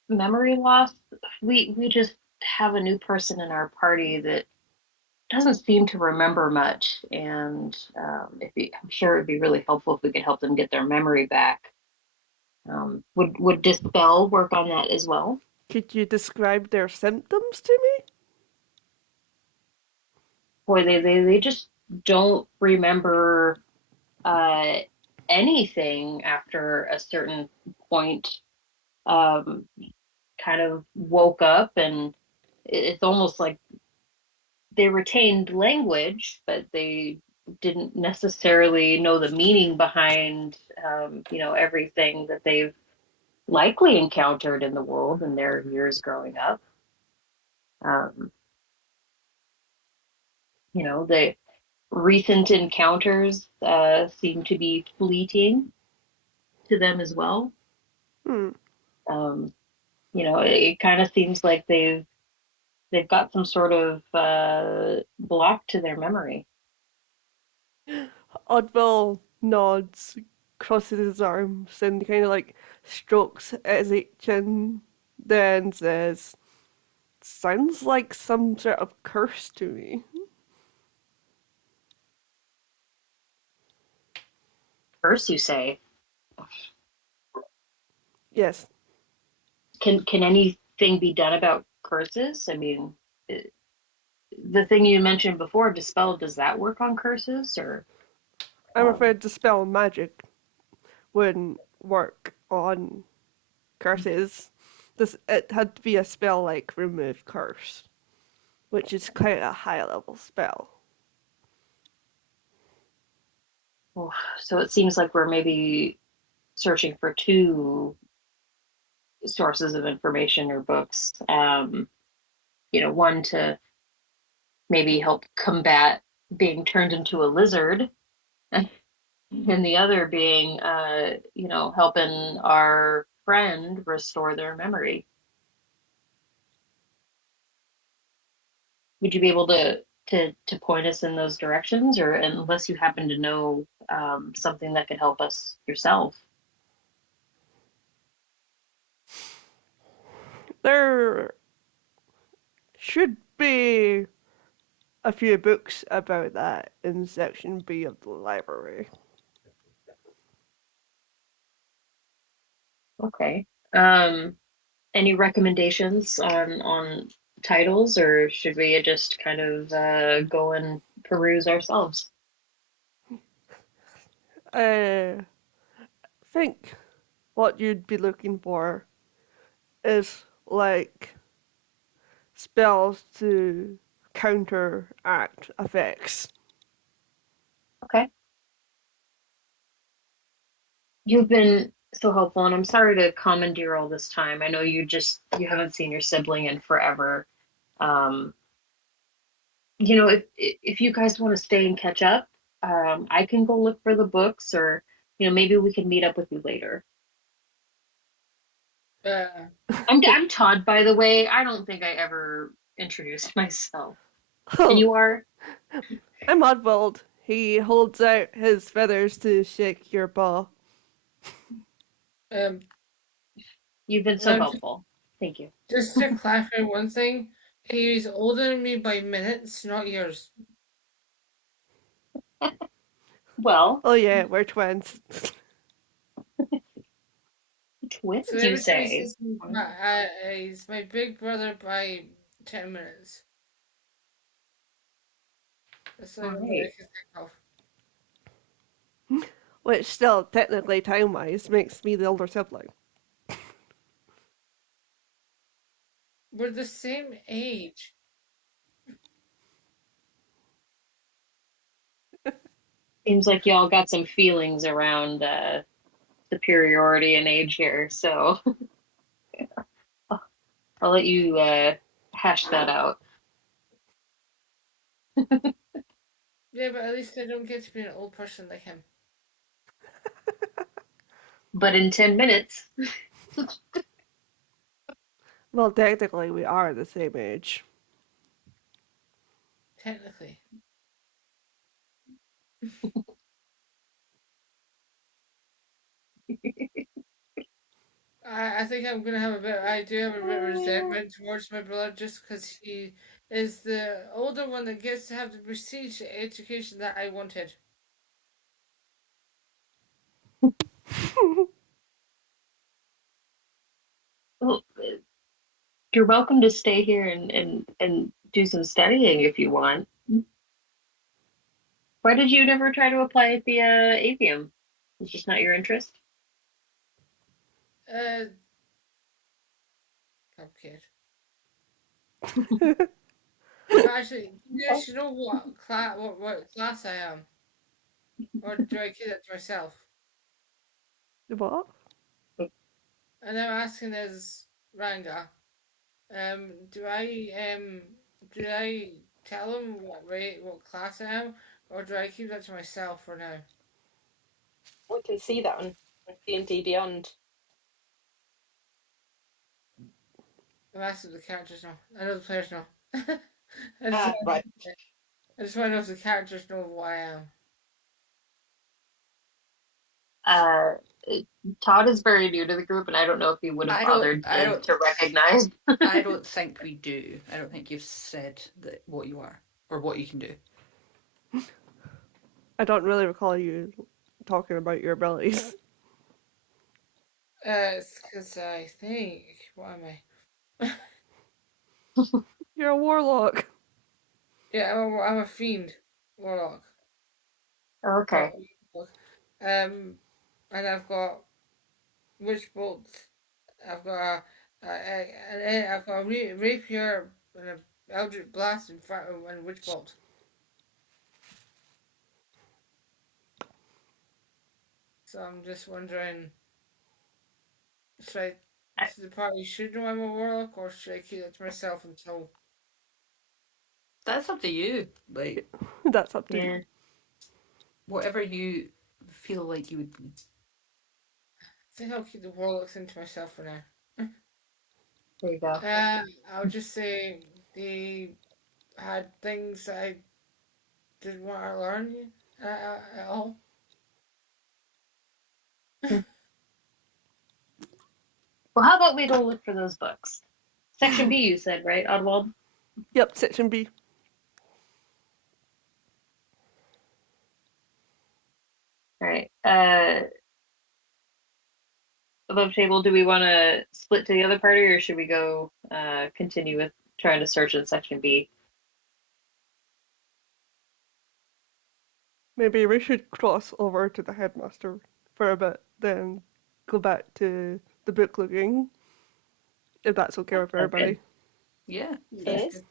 memory loss? We just have a new person in our party that doesn't seem to remember much, and I'm sure it'd be really helpful if we could help them get their memory back. Would dispel work on that as well? Could you describe their symptoms to me? Boy, they just don't remember uh, anything after a certain point. Um, Kind of woke up, and it's almost like they retained language, but they didn't necessarily know the meaning behind, everything that they've likely encountered in the world in their years growing up. Um, the recent encounters seem to be fleeting to them as well. Hmm. Um, it kind of seems like they've got some sort of block to their memory. Oddbell nods, crosses his arms, and kind of like strokes at his chin, then says, "Sounds like some sort of curse to me." First, you say, Yes, can anything be done about curses? I mean, the thing you mentioned before, dispel, does that work on curses or? I'm afraid dispel magic wouldn't work on curses. It had to be a spell like remove curse, which is quite a high level spell. Oh, so it seems like we're maybe searching for two sources of information or books. One to maybe help combat being turned into a lizard, and the other being, helping our friend restore their memory. Would you be able to point us in those directions, or unless you happen to know something that could help us yourself? There should be a few books about that in section B of the library. Okay. Any recommendations on titles, or should we just kind of go and peruse ourselves? I think what you'd be looking for is like spells to counteract effects. Okay. You've been so helpful, and I'm sorry to commandeer all this time. I know you haven't seen your sibling in forever. Um, if you guys want to stay and catch up, I can go look for the books, or maybe we can meet up with you later. Uh, I'm Todd, by the way. I don't think I ever introduced myself. And Oh, you are? I'm Oddwald. He holds out his feathers to shake your paw. um, You've been so now, helpful. Thank you. just to clarify one thing, he's older than me by minutes, not years. Well, Oh yeah, we're twins. So twins, you every time he say? says he's my big brother by 10 minutes. That's the All only number I right. can think of. Which still, technically time-wise, makes me the older sibling. We're the same age. Seems like y'all got some feelings around superiority in age here, so I'll let you hash that out. Yeah, but at least I don't get to be an old person like him. But in 10 minutes, Well, technically, we are the same age. Technically. I think I'm gonna have a bit. I do have a bit of resentment towards my brother just because he is the older one that gets to have the prestige education that I wanted. well, you're welcome to stay here and do some studying if you want. Why did you never try to apply at the avium? It's just not your interest? Uh, Complicated. But actually, you Okay. guys should know what class I am. or do I keep that to myself? What? And I'm asking as Ranga, do I tell him what class I am, or do I keep that to myself for now? We can see that on D&D Beyond. I'm asking the characters now. I know the players know. I just, Right. I just want to know if the characters know who I am. Uh, Todd is very new to the group, and I don't know if he would have bothered to recognize. I don't think we do. I don't think you've said that what you are or what you can do. I don't really recall you talking about your abilities. It's because I think. What am I? You're a warlock. Yeah, I'm a fiend warlock. Okay. And I've got witch bolts. I've got I've got a rapier and a eldritch blast and witch bolt. So I'm just wondering, should I? Should the party should know I'm a warlock, or should I keep it to myself until? That's up to you. Like That's up to Yeah. you. whatever you feel like you would be. I think I'll keep the warlocks into myself for now. There you go. I'll just say they had things that I didn't want to learn at all. Well, how about we go look for those books? Section B, you said, right, Oddwald? Yep, section B. All right. Above table, do we want to split to the other party, or should we go continue with trying to search in section B? Maybe we should cross over to the headmaster for a bit, then go back to the book looking, if that's okay with Sounds everybody. good. Yeah. It That's is. good.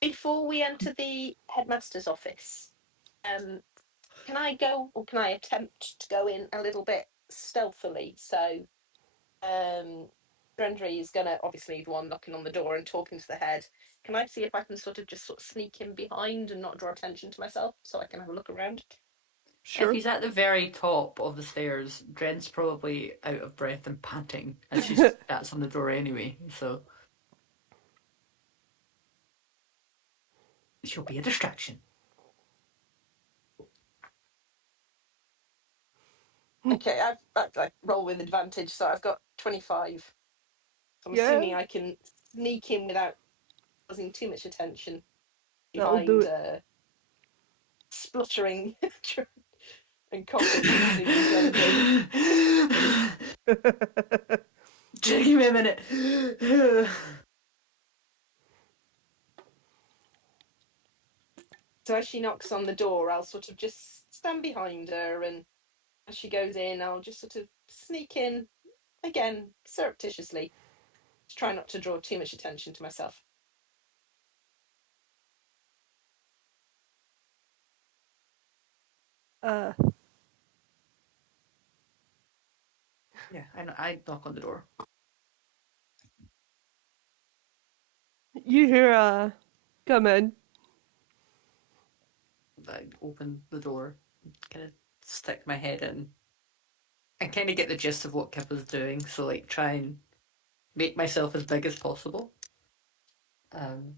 Before we enter the headmaster's office, can I go, or can I attempt to go in a little bit stealthily? So, Rendry is gonna obviously the one knocking on the door and talking to the head. Can I see if I can sort of sneak in behind and not draw attention to myself, so I can have a look around? If Sure. he's at the very top of the stairs, Dren's probably out of breath and panting as she stats on the door anyway, so she'll be a distraction. Okay, I roll with advantage, so I've got 25. So I'm Yeah, assuming I can sneak in without causing too much attention that'll do behind spluttering and coughing consumed Rendry. it. Just give me a minute. So as she knocks on the door, I'll sort of just stand behind her, and as she goes in, I'll just sort of sneak in again, surreptitiously, to try not to draw too much attention to myself. Yeah, I knock on the door. You hear come in. I open the door, kind of stick my head in, and kind of get the gist of what Kippa's doing. So like, try and make myself as big as possible. Um,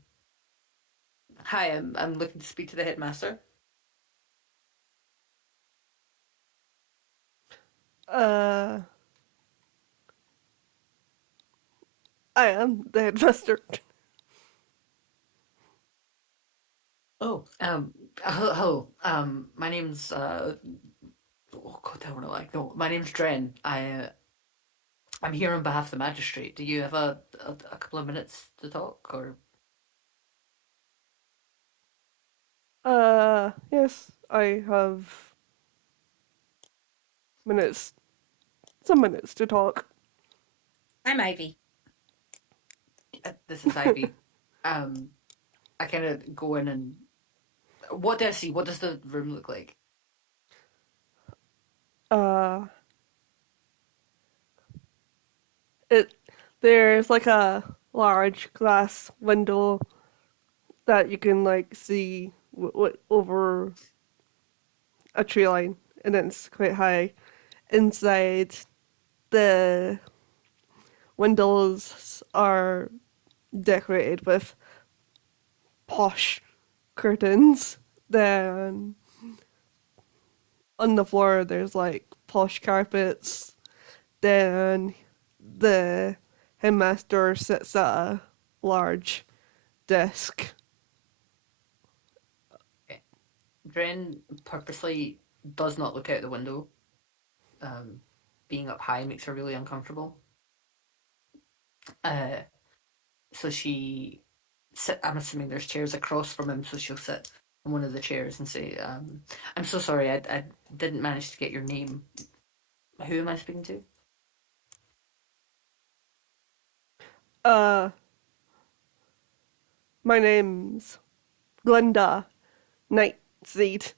Hi, I'm looking to speak to the headmaster. I am the headmaster. Oh, hello. My name's oh god, I don't know. Like, no, my name's Dren. I'm here on behalf of the magistrate. Do you have a couple of minutes to talk, or Yes, I have minutes, some minutes to talk. I'm Ivy. This is Ivy. I kind of go in and what do I see? What does the room look like? Uh, it there's like a large glass window that you can like see over a tree line, and it's quite high. Inside, the windows are decorated with posh curtains. Then on the floor, there's like posh carpets. Then the headmaster sits at a large desk. Okay. Dren purposely does not look out the window. Being up high makes her really uncomfortable. So she I'm assuming there's chairs across from him, so she'll sit on one of the chairs and say, I'm so sorry, I didn't manage to get your name. Who am I speaking to? Uh, my name's Glinda Nightseed.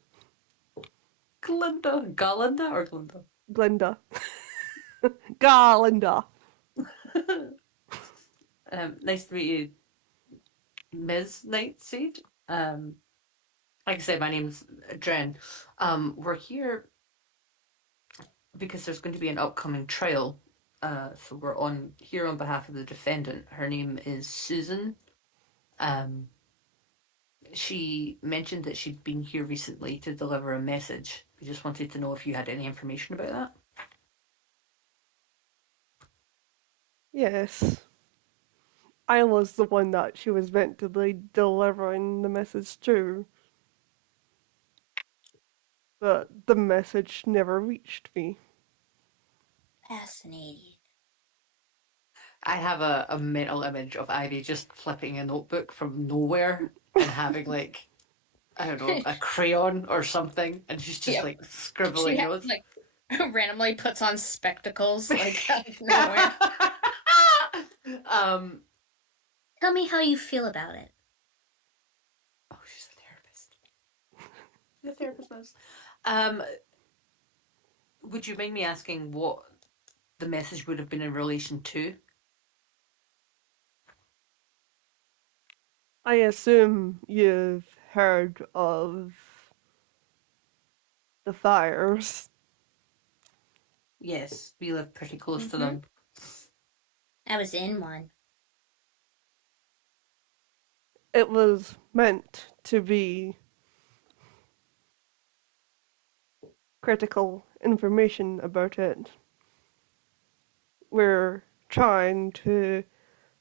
Glinda. Galinda or Glinda? Glinda. Galinda. Nice to meet you, Ms. Nightseed. Like I said, my name's Dren. We're here because there's going to be an upcoming trial. So we're on here on behalf of the defendant. Her name is Susan. She mentioned that she'd been here recently to deliver a message. We just wanted to know if you had any information about that. Yes. I was the one that she was meant to be delivering the message to. But the message never reached me. Fascinating. I have a mental image of Ivy just flipping a notebook from nowhere and having like, I don't know, a crayon or something, and she's just Yep. like scribbling She notes. like randomly puts on spectacles like out of nowhere. Tell me how you feel about it. Oh, she's a therapist. She's a therapist knows. Would you mind me asking what the message would have been in relation to? I assume you've heard of the fires. Yes, we live pretty close to them. I was in one. It was meant to be critical information about it. We're trying to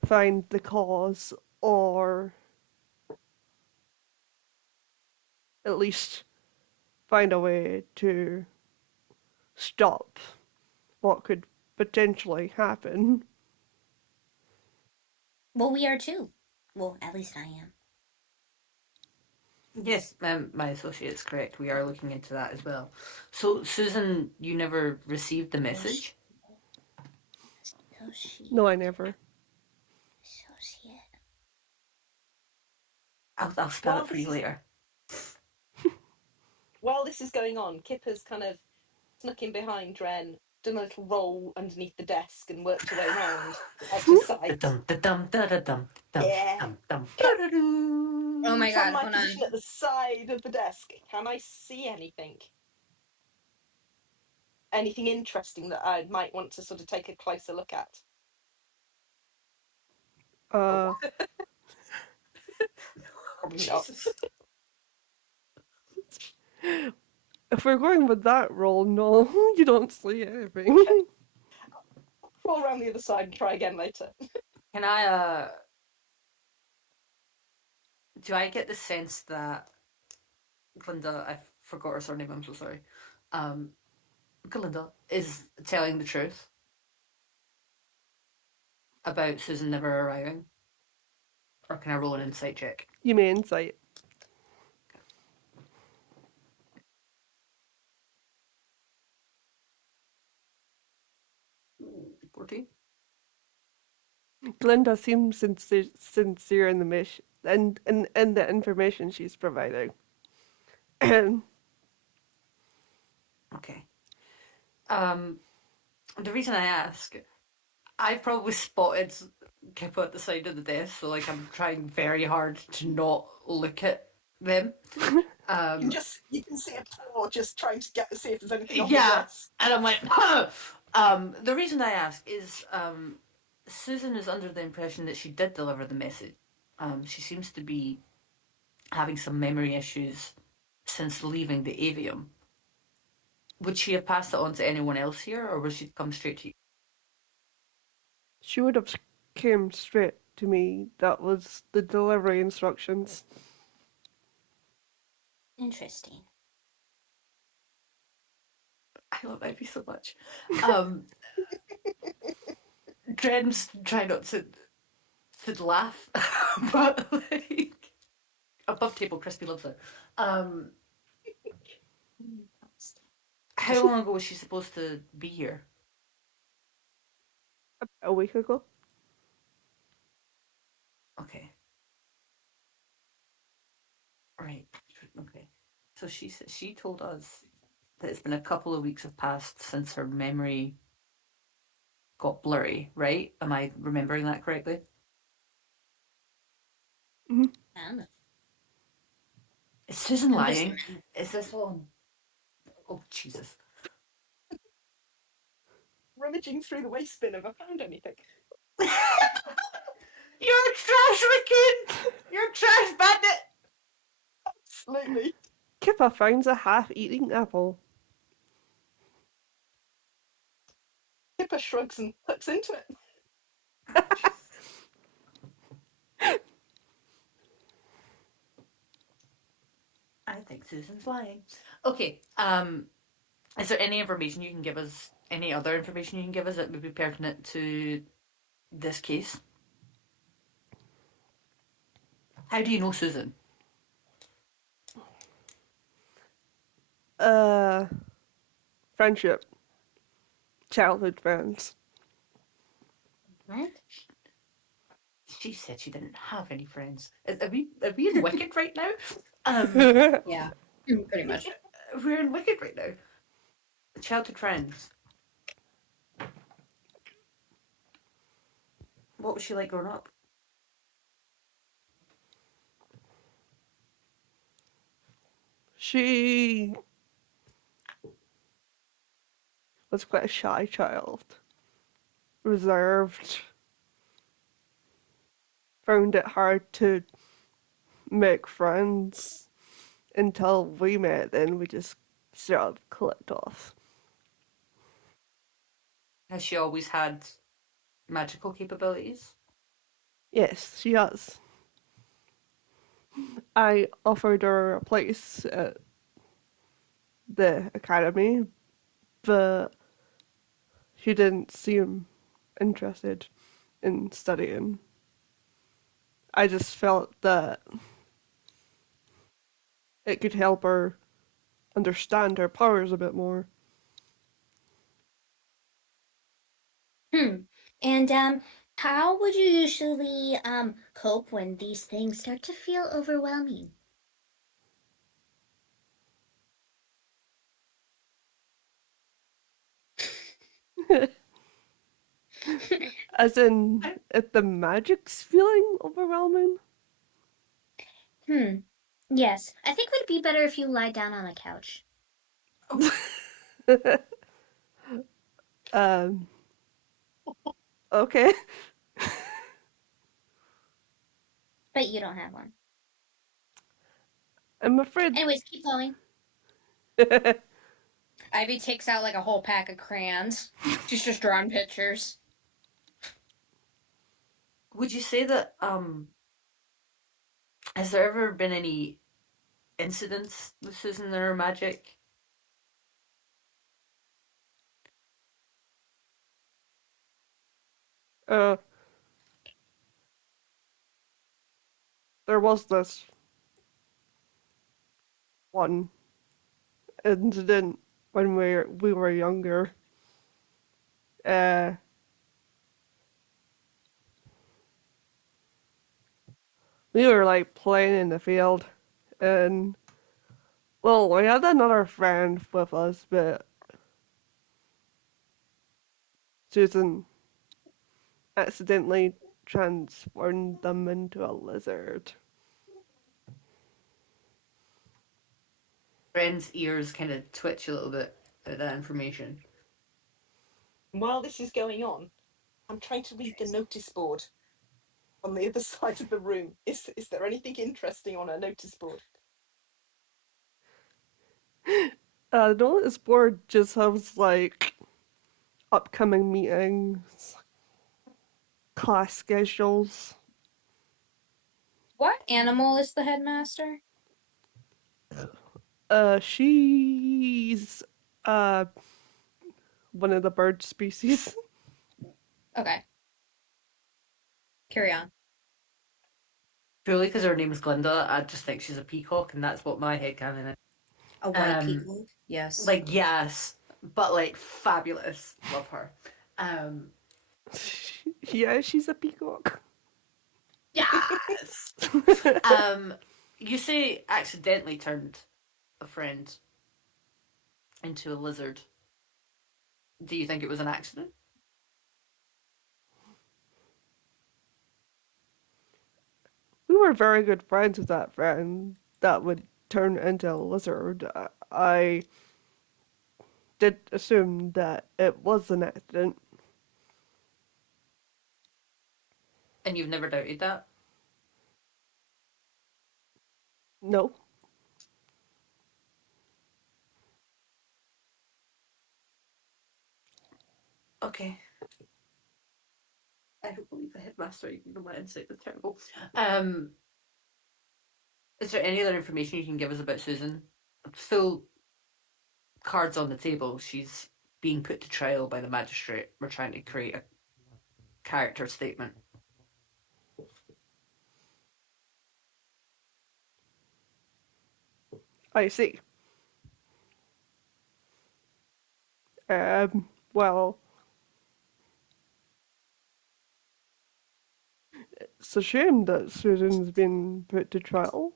find the cause, or at least find a way to stop what could potentially happen. Well, we are too. Well, at least I am. Yes, my associate's correct. We are looking into that as well. So, Susan, you never received the message? Associate. No, I never. Associate. I'll spell it for you later. While this is going on, Kipper's kind of snuck in behind Dren, done a little roll underneath the desk and worked her way around out to sight. Yeah. Oh my god, From my hold position on. at the side of the desk, can I see anything? Anything interesting that I might want to sort of take a closer look at? Probably not. If we're going with that roll, no, you don't see anything. Okay. Crawl around the other side and try again later. Can I, do I get the sense that Glinda, I forgot her surname, I'm so sorry. Glinda is telling the truth about Susan never arriving? Or can I roll an insight check? You may insight. 14? Glinda seems sincere in the mission and in the information she's providing. Okay. The reason I ask, I've probably spotted Kippa at the side of the desk, so like I'm trying very hard to not look at them. You can see a paw just trying to see if there's anything on the Yeah, dress. and I'm like, the reason I ask is Susan is under the impression that she did deliver the message. She seems to be having some memory issues since leaving the avium. Would she have passed it on to anyone else here, or would she come straight to you? She would have came straight to me. That was the delivery instructions. Interesting. I love Ivy so much. Dren's trying not to laugh, but like above table, Crispy loves it. How long ago was she supposed to be here? A week ago. Okay. Right. Okay. So she told us that it's been a couple of weeks have passed since her memory got blurry, right? Am I remembering that correctly? Mm-hmm. I don't know. Is Susan I'm just- lying? Is this one? Oh, Jesus. Rummaging through the waste bin, have I found anything? You're a trash wicked! You're a trash bandit! Absolutely. Kippa finds a half-eaten apple. Pippa shrugs and tucks into it. I think Susan's lying. Okay, is there any information you can give us, any other information you can give us that would be pertinent to this case? How do you know Susan? Friendship. Childhood friends. What? She said she didn't have any friends. Are we in Wicked right now? Yeah, pretty much. We're in Wicked right now. Childhood friends. What was she like growing up? She was quite a shy child. Reserved. Found it hard to make friends until we met, then we just sort of clicked off. Has she always had magical capabilities? Yes, she has. I offered her a place at the academy, but she didn't seem interested in studying. I just felt that it could help her understand her powers a bit more. And how would you usually cope when these things start to feel overwhelming? As in, if the magic's feeling overwhelming? Yes, I think it would be better if you lie down on a couch. Okay. But you don't have one. I'm afraid. Anyways, keep going. Ivy takes out like a whole pack of crayons. She's just drawing pictures. Would you say that has there ever been any incidents with Susan and her magic? There was this one incident when we were younger. We were like playing in the field, and well, we had another friend with us, but Susan accidentally transformed them into a lizard. Bren's ears kind of twitch a little bit at that information. While this is going on, I'm trying to read the notice board on the other side of the room. Is there anything interesting on a notice board? The notice board just has like upcoming meetings, class schedules. What animal is the headmaster? She's one of the bird species. Okay. Carry on. Purely because her name is Glinda, I just think she's a peacock, and that's what my headcanon is. A white peacock. Yes. Like, yes, but like fabulous. Love her. Yeah, she's a peacock. Yes. You say accidentally turned a friend into a lizard. Do you think it was an accident? We were very good friends with that friend that would turn into a lizard. I did assume that it was an accident. And you've never doubted that? No. Okay. I don't believe the headmaster, even though my insight is terrible. Is there any other information you can give us about Susan? Full cards on the table. She's being put to trial by the magistrate. We're trying to create a character statement. I see. Well, it's a shame that Susan's been put to trial.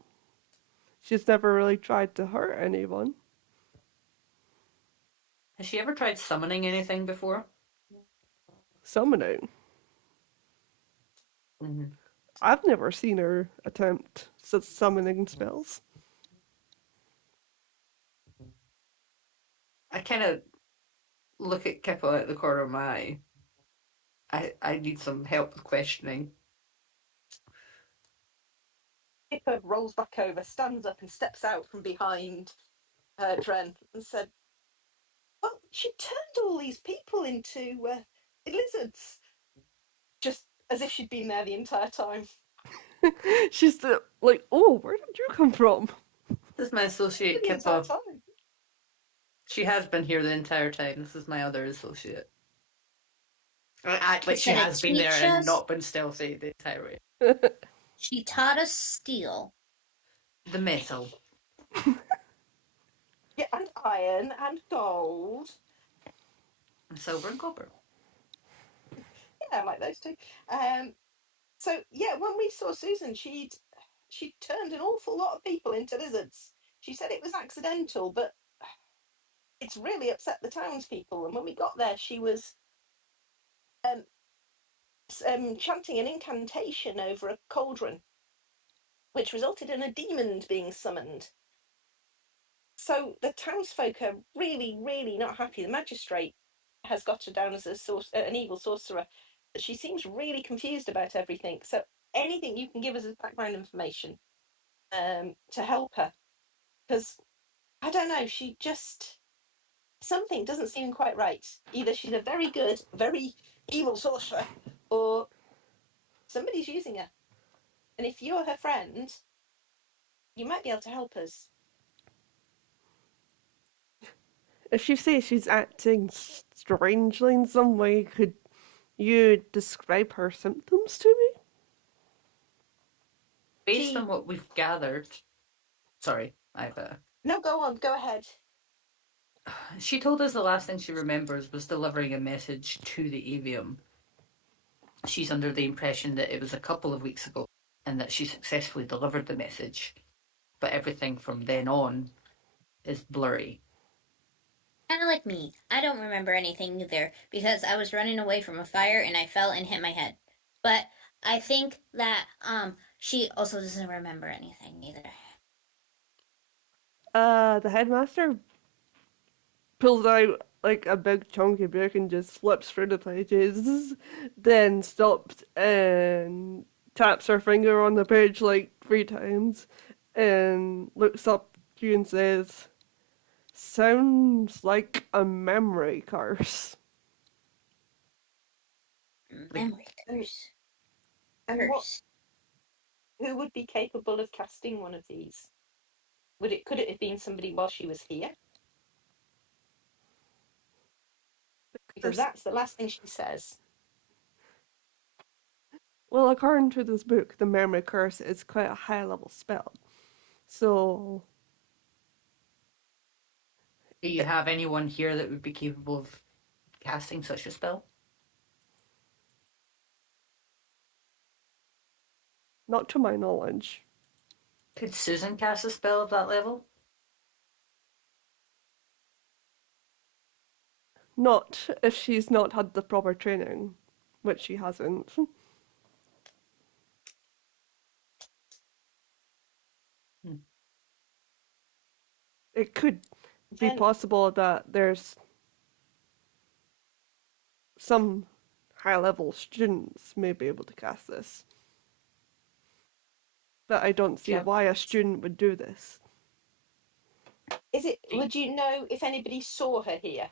She's never really tried to hurt anyone. Has she ever tried summoning anything before? Summoning. Mm-hmm. I've never seen her attempt such summoning spells. I kind of look at Kippa out the corner of my eye. I need some help with questioning. Pippa rolls back over, stands up, and steps out from behind Dren and said, "Well, she turned all these people into lizards, just as if she'd been there the entire time." She's like, oh, where did you come from? This is my associate The entire Kippa. time. She has been here the entire time. This is my other associate. Like she Gonna has been there teach and us? not been stealthy the entire way. She taught us steel. The metal. Yeah, and iron and gold. And silver and copper. Yeah, I like those two. So yeah, when we saw Susan, she'd turned an awful lot of people into lizards. She said it was accidental, but it's really upset the townspeople. And when we got there, she was chanting an incantation over a cauldron, which resulted in a demon being summoned. So the townsfolk are really, really not happy. The magistrate has got her down as an evil sorcerer. She seems really confused about everything. So anything you can give us as background information to help her, because I don't know, she just something doesn't seem quite right. Either she's a very good, very evil sorcerer, or somebody's using her. And if you're her friend, you might be able to help us. If you say she's acting strangely in some way, could you describe her symptoms to me? Based on what we've gathered. Sorry, I've. No, go on, go ahead. She told us the last thing she remembers was delivering a message to the avium. She's under the impression that it was a couple of weeks ago and that she successfully delivered the message. But everything from then on is blurry. Kind of like me. I don't remember anything either because I was running away from a fire and I fell and hit my head. But I think that she also doesn't remember anything either. The headmaster pulls out like a big chunky book and just flips through the pages, then stops and taps her finger on the page like 3 times and looks up to you and says, "Sounds like a memory curse." Memory And, curse. and Curse. who would be capable of casting one of these? Could it have been somebody while she was here? Because that's the last thing she says. Well, according to this book, the memory curse is quite a high level spell. So, Do you have anyone here that would be capable of casting such a spell? not to my knowledge. Could Susan cast a spell of that level? Not if she's not had the proper training, which she hasn't. It could be Then possible that there's some high level students may be able to cast this. But I don't see Yep. why a student would do this. would you know if anybody saw her here?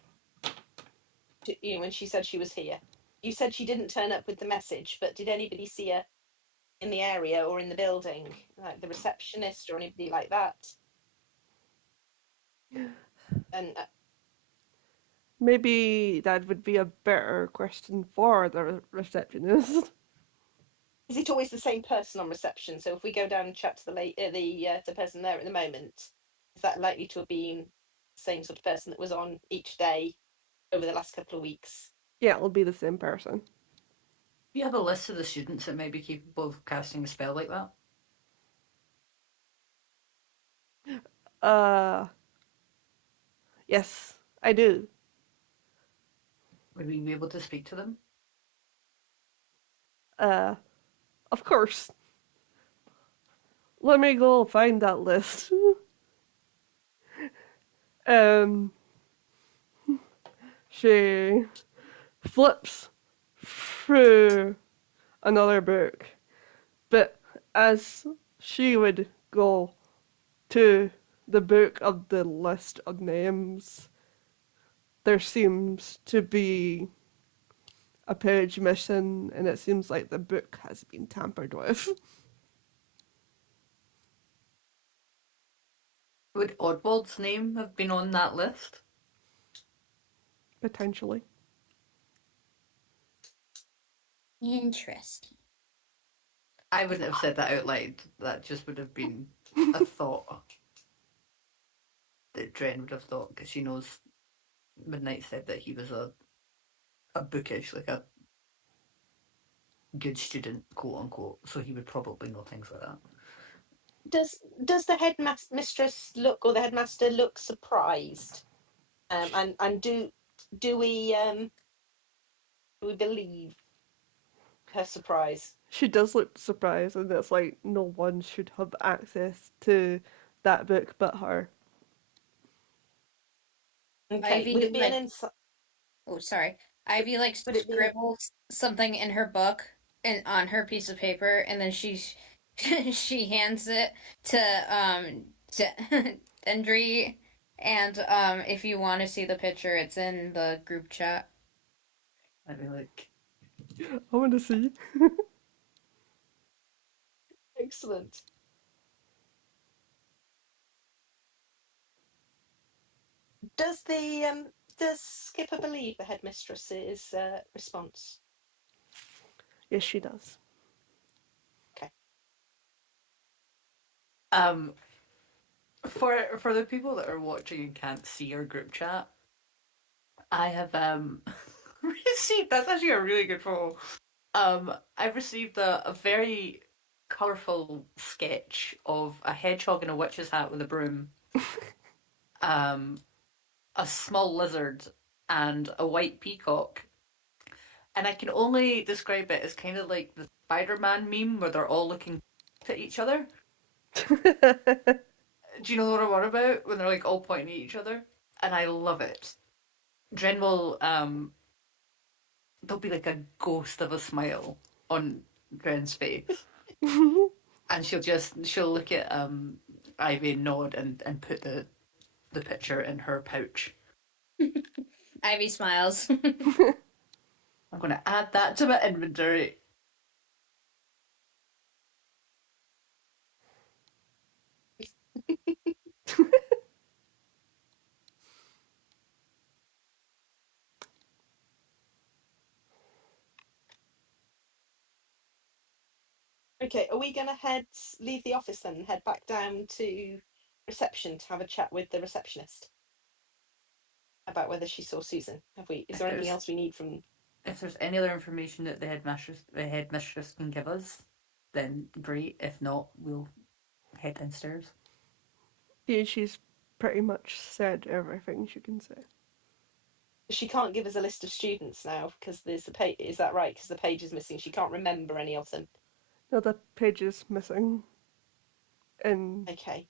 When she said she was here, you said she didn't turn up with the message, but did anybody see her in the area or in the building, like the receptionist or anybody like that? And Maybe that would be a better question for the receptionist. is it always the same person on reception? So if we go down and chat to the person there at the moment, is that likely to have been the same sort of person that was on each day over the last couple of weeks? Yeah, it'll be the same person. Do you have a list of the students that may be capable of casting a spell like that? Yes, I do. Would we be able to speak to them? Of course. Let me go find that list. She flips through another book, but as she would go to the book of the list of names, there seems to be a page missing, and it seems like the book has been tampered with. Would Oddwald's name have been on that list? Potentially. Interesting. I wouldn't have said that out loud. That just would have been a thought that Dren would have thought, because she knows Midnight said that he was a bookish, like a good student, quote unquote, so he would probably know things like that. Does the headmistress look, or the headmaster look, surprised? And do we believe her surprise? She does look surprised, and it's like no one should have access to that book but her. Okay, Ivy would it be like an insight? oh sorry. Ivy like Would it be scribbles something in her book and on her piece of paper and then she hands it to Dendry and if you want to see the picture it's in the group chat. I'd be like, I want to see. excellent? Does Skipper believe the headmistress's response? Yes, she does. Okay. For the people that are watching and can't see our group chat, I have received, that's actually a really good photo. I've received a very colourful sketch of a hedgehog in a witch's hat with a broom. a small lizard, and a white peacock. And I can only describe it as kind of like the Spider-Man meme where they're all looking at each other. Do you know what I'm on about? When they're like all pointing at each other? And I love it. Dren will there'll be like a ghost of a smile on Dren's face. And she'll look at Ivy and nod and put the picture in her pouch. Ivy smiles. I'm gonna add that to my inventory. Okay, are we gonna leave the office then and head back down to reception to have a chat with the receptionist about whether she saw Susan? Is there anything else we need from? If there's any other information that the headmistress can give us, then great. If not, we'll head downstairs. Yeah, she's pretty much said everything she can say. She can't give us a list of students now because there's a page. Is that right? Because the page is missing. She can't remember any of them. No, the page is missing. And Okay.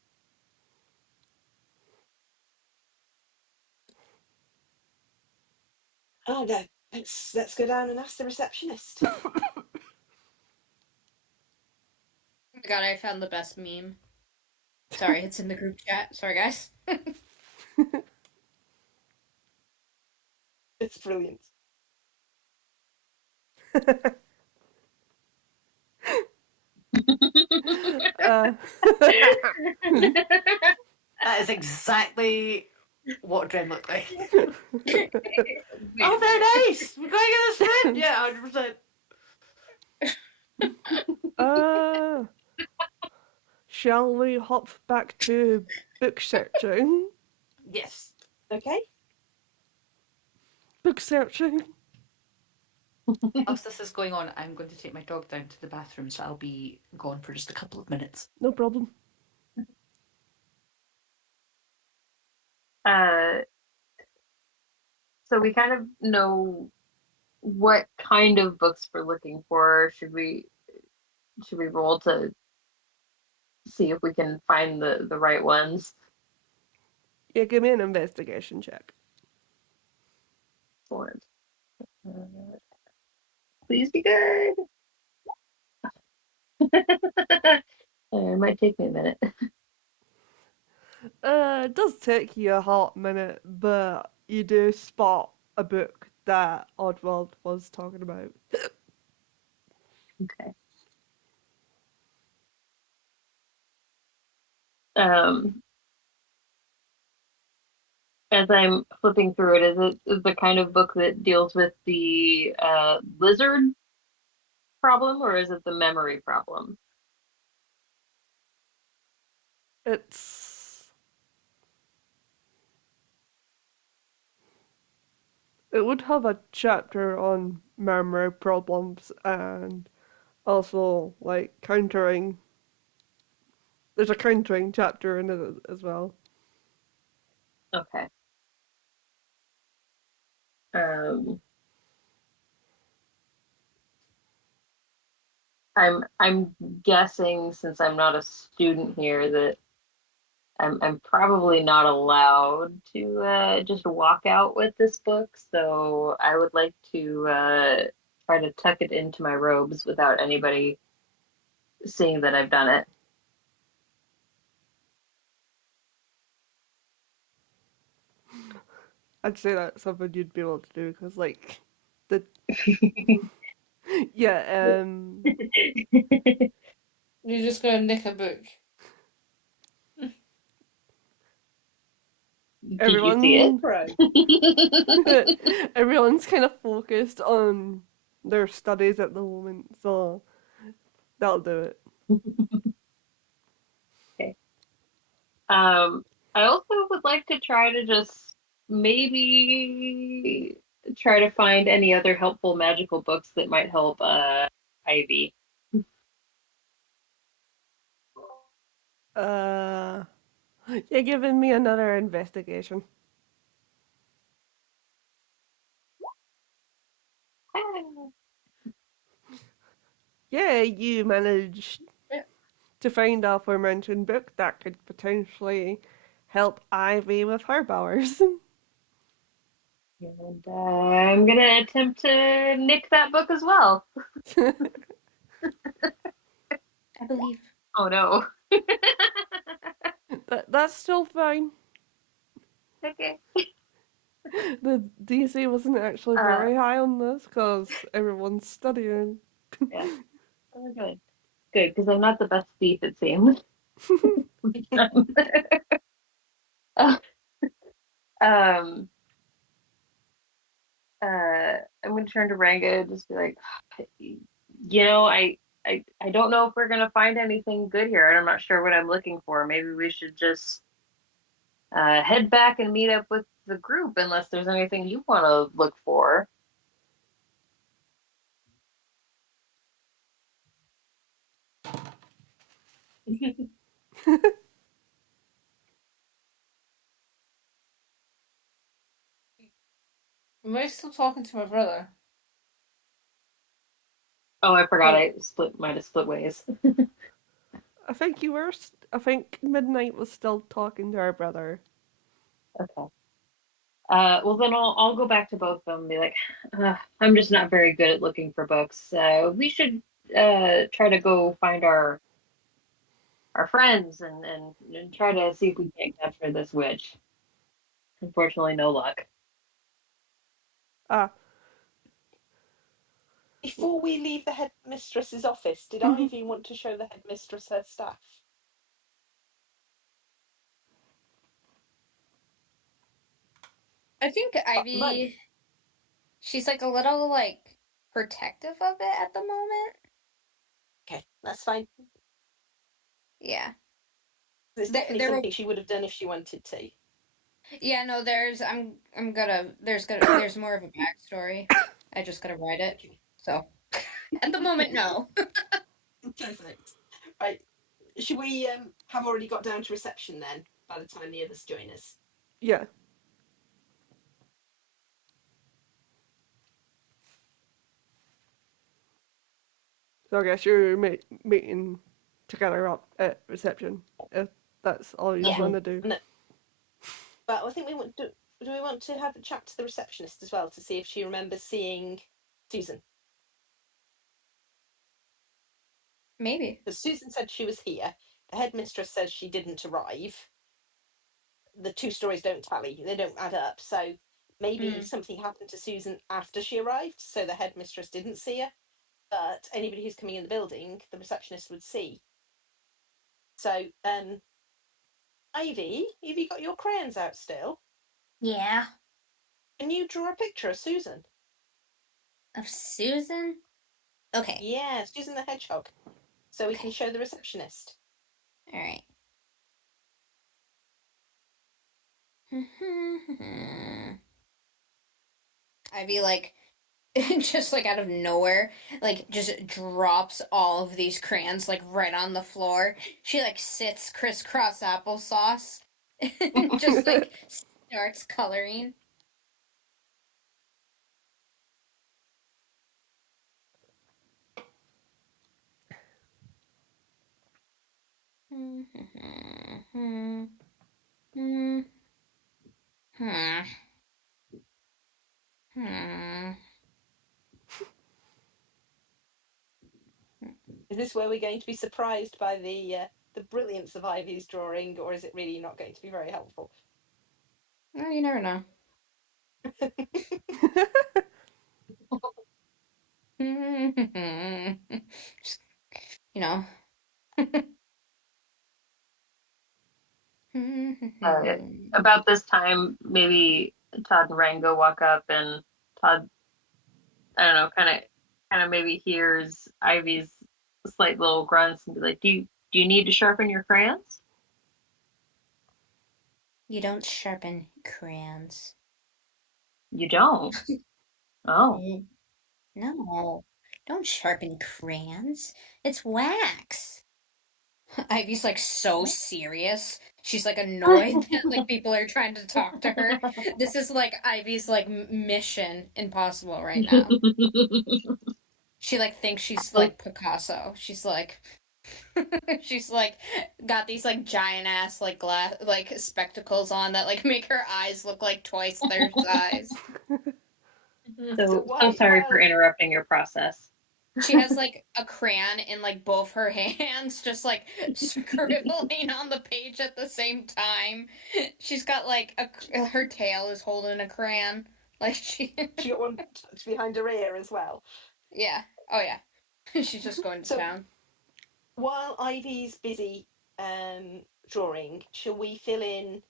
Oh no. Let's go down and ask the receptionist. Oh my god, I found the best meme. Sorry, it's in the group chat. Sorry, guys. It's brilliant. That is exactly what Dren looked like. Oh, very nice. We're going to this friend. Yeah, 100%. Shall we hop back to book searching? Yes. Okay. Book searching. Whilst this is going on, I'm going to take my dog down to the bathroom, so I'll be gone for just a couple of minutes. No problem. So we kind of know what kind of books we're looking for. Should we roll to see if we can find the right ones? Yeah, give me an investigation check. Excellent. Please be good. It might take me a minute. It does take you a hot minute, but you do spot a book that Oddworld was talking about. Okay. As I'm flipping through it, is the kind of book that deals with the lizard problem, or is it the memory problem? It would have a chapter on memory problems and also like countering. There's a countering chapter in it as well. Okay. I'm guessing, since I'm not a student here, that I'm probably not allowed to just walk out with this book, so I would like to try to tuck it into my robes without anybody seeing that I've done it. I'd say that's something you'd be able to do because, like, the yeah, You're just gonna nick a book. Did you see it? everyone's kind of focused on their studies at the moment, so that'll do it. Okay. I also would like to try to just maybe try to find any other helpful magical books that might help Ivy. You're giving me another investigation. Yeah, you managed to find a aforementioned book that could potentially help Ivy with her powers. And I'm gonna attempt to nick that book as well. I believe. Oh no. That's still fine. Okay. The DC wasn't actually Uh, very high on this because everyone's studying. yeah. Oh, good. Good, because I'm not the best thief, it seems. um, I'm gonna turn to Ranga and just be like, I don't know if we're gonna find anything good here, and I'm not sure what I'm looking for. Maybe we should just head back and meet up with the group, unless there's anything you want to look for. Am I still talking to my brother? Oh, I forgot. Oh, I might have split ways. I think you were. I think Midnight was still talking to her brother. Okay. Well, then I'll go back to both of them and be like, I'm just not very good at looking for books. We should try to go find our friends and try to see if we can capture this witch. Unfortunately, no luck. Ah, Before we leave the headmistress's office, did Ivy want to show the headmistress her staff? I think Ivy, she's like a little like protective of it at the moment. Okay, that's fine. Yeah. It's definitely something she would have done if she wanted to. Yeah, no, there's more of a backstory. I just gotta write it. Okay. So at the moment, no. Perfect. Right. Should we have already got down to reception then by the time the others join us? yeah. So I guess you're meeting together up at reception. If that's all you Yeah. want to do. No. But I think we want to. Do we want to have a chat to the receptionist as well to see if she remembers seeing Susan? Maybe. Because Susan said she was here. The headmistress says she didn't arrive. The two stories don't tally, they don't add up. So maybe something happened to Susan after she arrived, so the headmistress didn't see her. But anybody who's coming in the building, the receptionist would see. So, Ivy, have you got your crayons out still? Yeah. Can you draw a picture of Susan? Of Susan? Okay. Yeah, Susan the Hedgehog. So we can show the receptionist. All right. I'd be like, just like out of nowhere, like just drops all of these crayons like right on the floor. She like sits crisscross applesauce and just like starts coloring. Is this where we're going to be surprised by the brilliance of Ivy's drawing, or is it really not going to be very helpful? Well, you never know. Just, you know. About this time, maybe Todd and Rango walk up, and Todd, I don't know, kind of maybe hears Ivy's slight little grunts and be like, "Do you need to sharpen your crayons?" You don't sharpen crayons. You don't. Oh. No, don't sharpen crayons. It's wax. Ivy's like so serious. She's like annoyed that like people are trying to talk to her. This is like Ivy's like mission impossible right now. She like thinks she's like Picasso. She's like she's like got these like giant ass like glass like spectacles on that like make her eyes look like twice their size. So why, sorry for while interrupting your process. She has like a crayon in like both her hands, just like scribbling on the page at the same time. She's got like her tail is holding a crayon. Like she she got one tucked behind her ear as well. Yeah. Oh yeah. She's just going to So town. while Ivy's busy drawing, shall we fill in?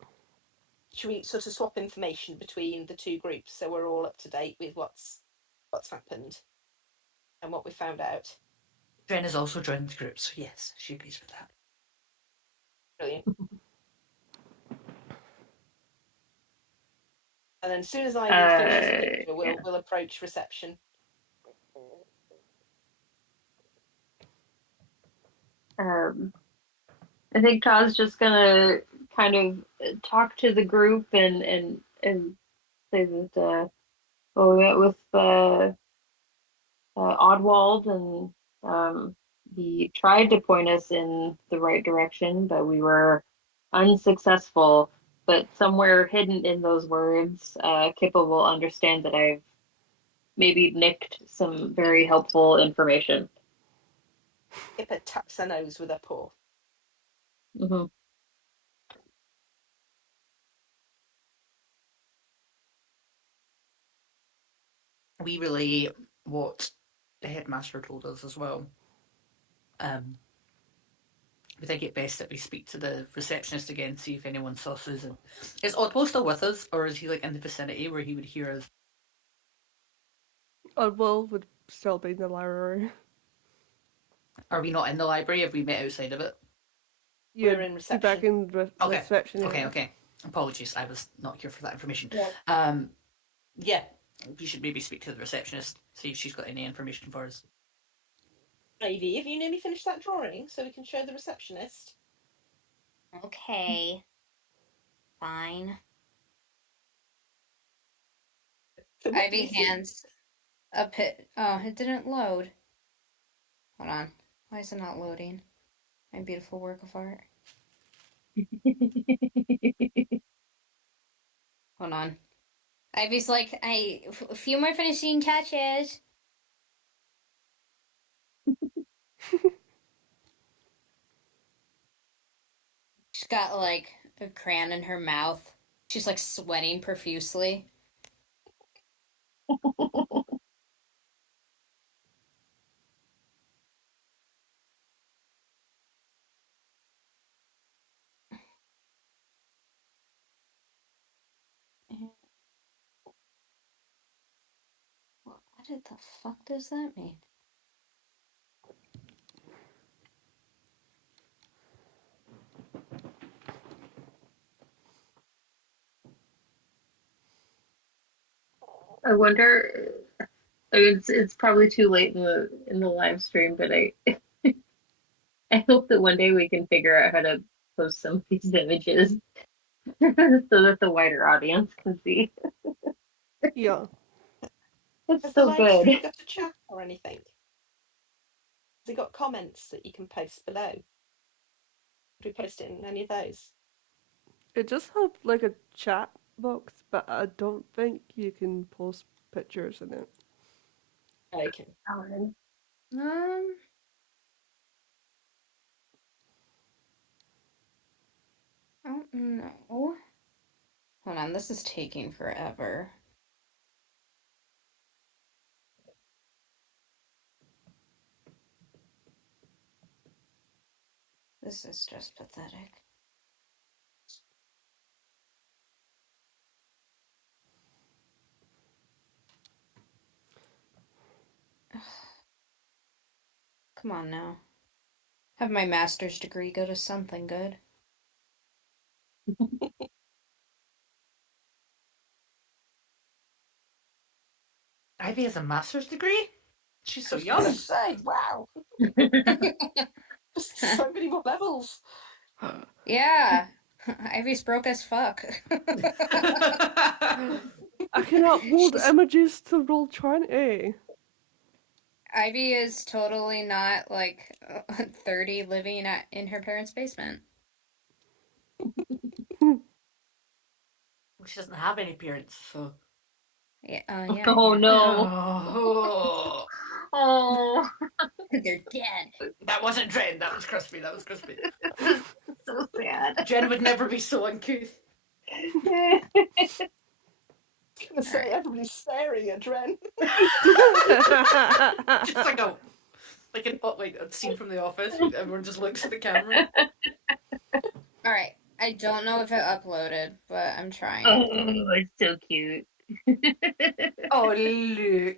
Should we sort of swap information between the two groups so we're all up to date with what's happened and what we found out? Jen has also joined the group, so yes, she agrees with that. Brilliant. And then as soon as Ivy finishes the picture, we'll approach reception. I think Todd's just gonna kind of talk to the group and say that we met with Oddwald, and he tried to point us in the right direction, but we were unsuccessful. But somewhere hidden in those words, Kippa will understand that I've maybe nicked some very helpful information. Kippa taps her nose with her paw. Mm-hmm. We relay what the headmaster told us as well. We think it best that we speak to the receptionist again, see if anyone saw Susan. Is Oddball still with us, or is he like in the vicinity where he would hear us? Oddwell would still be in the library. Are we not in the library? Have we met outside of it? We're in reception. Back in reception. Okay. Apologies, I was not here for that information. Yeah. Yeah, we should maybe speak to the receptionist, see if she's got any information for us. Ivy, have you nearly finished that drawing so we can show the receptionist? Okay. Fine. So Ivy hands a pit. Oh, it didn't load. Hold on. Why is it not loading? My beautiful work of art. Hold on. Ivy's like, a few more finishing touches. She's got like a crayon in her mouth. She's like sweating profusely. What the fuck does that mean? I wonder. I mean, it's probably too late in the live stream, but I I hope that one day we can figure out how to post some of these images so that the wider audience can see. Yeah. It's Has the so live stream good. got a chat or anything? Has it got comments that you can post below? Could we post it in any of those? It just had like a chat box, but I don't think you can post pictures in it. Okay. I don't know. Hold on, this is taking forever. This is just pathetic. Ugh. Come on now. Have my master's degree go to something good. Ivy has a master's degree? She's so I was young. gonna say, wow. Just so many more levels. Yeah. Ivy's broke as fuck. I can upload She's- images to Roll20. Ivy is totally not like 30 living in her parents' basement. She doesn't have any parents, so. Yeah, yeah. Oh Yeah. no. Oh, Oh, They're dead. that wasn't Dren. That was Crispy. That was Crispy. so sad. Jen would never be so uncouth. I was gonna say Alright. everybody's staring at Dren. Just like a scene from The Office. Everyone just looks at the camera. Alright. I don't know if it uploaded, but I'm trying. Oh, it's so cute. Oh, look.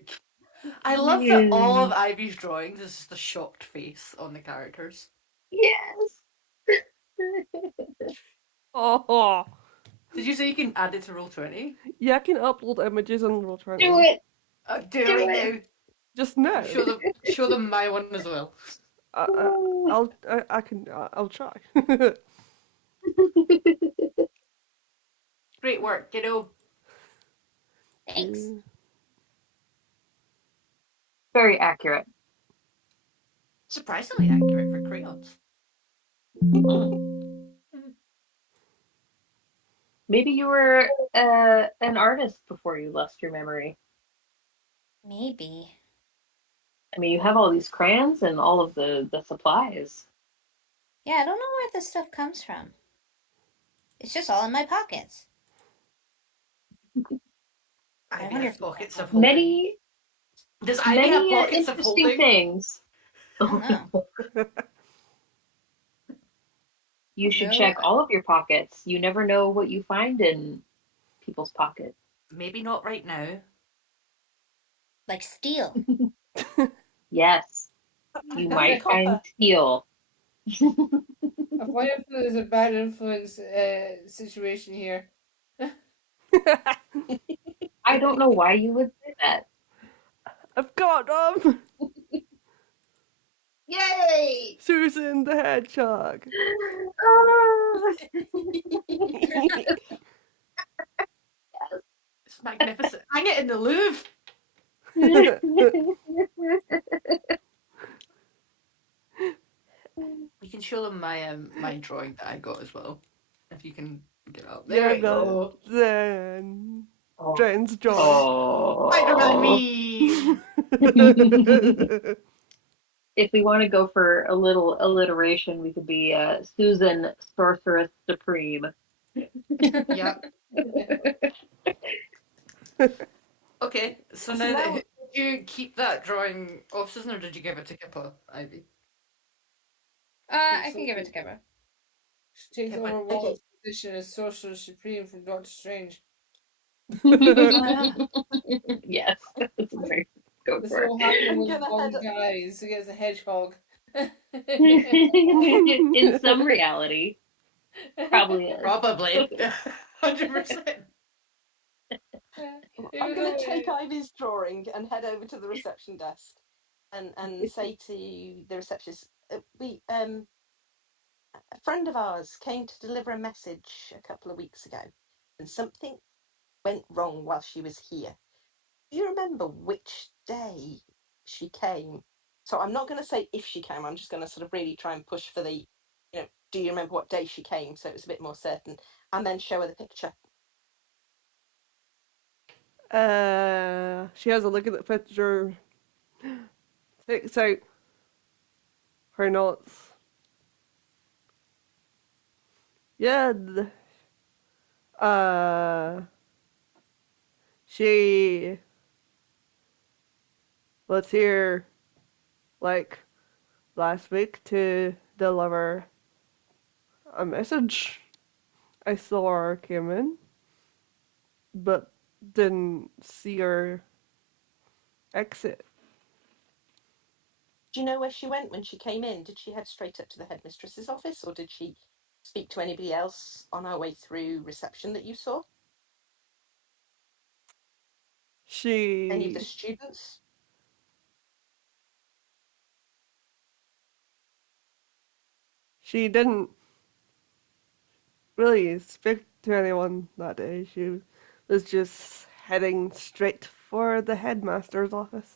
I love that all of Ivy's drawings is just a shocked face on the characters. Yes. Oh, Did you say you can add it to Roll20? yeah, I can upload images on Roll20. Do it. Do Do it it. now. Just now. Show them my one as well. I'll try. Great work, kiddo. Thanks. Very accurate. Surprisingly accurate for crayons. Maybe you were an artist before you lost your memory. Maybe. I mean, you have all these crayons and all of the supplies. Yeah, I don't know where this stuff comes from. It's just all in my pockets. Ivy wonder has if- pockets of holding. Many, Does Ivy have many pockets of interesting holding? things. I don't know. You should No. check all of your pockets. You never know what you find in people's pockets. Maybe not right now. Like steel. Yes, you might find Copper. steel. I wonder if there's a bad influence situation here. I don't know why you would say that. I've got them! Yay! Susan the Hedgehog. Oh. It's magnificent. Hang it in the Louvre. We can show them my drawing that I got as well. If you can get up. There we go. Then Oh. Dren's drawing. Oh. Spider-Man me! If we want to go for a little alliteration, we could be Susan Sorceress Supreme. Yeah. Okay, so now now- did you keep that drawing off, Susan, or did you give it to Kippa, Ivy? I can give it to Kevin. She takes Okay, over but- Walt's position as Sorcerer Supreme from Doctor Strange. Yes, that's very go This for will happen when Gonna Wong head- dies. He gets a hedgehog. it. In some reality, probably is. Probably. 100%. I'm going to take Ivy's drawing and head over to the reception desk and say to the receptionist, a friend of ours came to deliver a message a couple of weeks ago, and something went wrong while she was here. Do you remember which day she came? So I'm not going to say if she came. I'm just going to sort of really try and push for the, do you remember what day she came? So it was a bit more certain, and then show her the picture. She has a look at the picture, takes out her notes. Yeah, she was here like last week to deliver a message. I saw her came in, but didn't see her exit. Do you know where she went when she came in? Did she head straight up to the headmistress's office, or did she speak to anybody else on her way through reception that you saw? Any of the She students? She didn't really speak to anyone that day. She was just heading straight for the headmaster's office,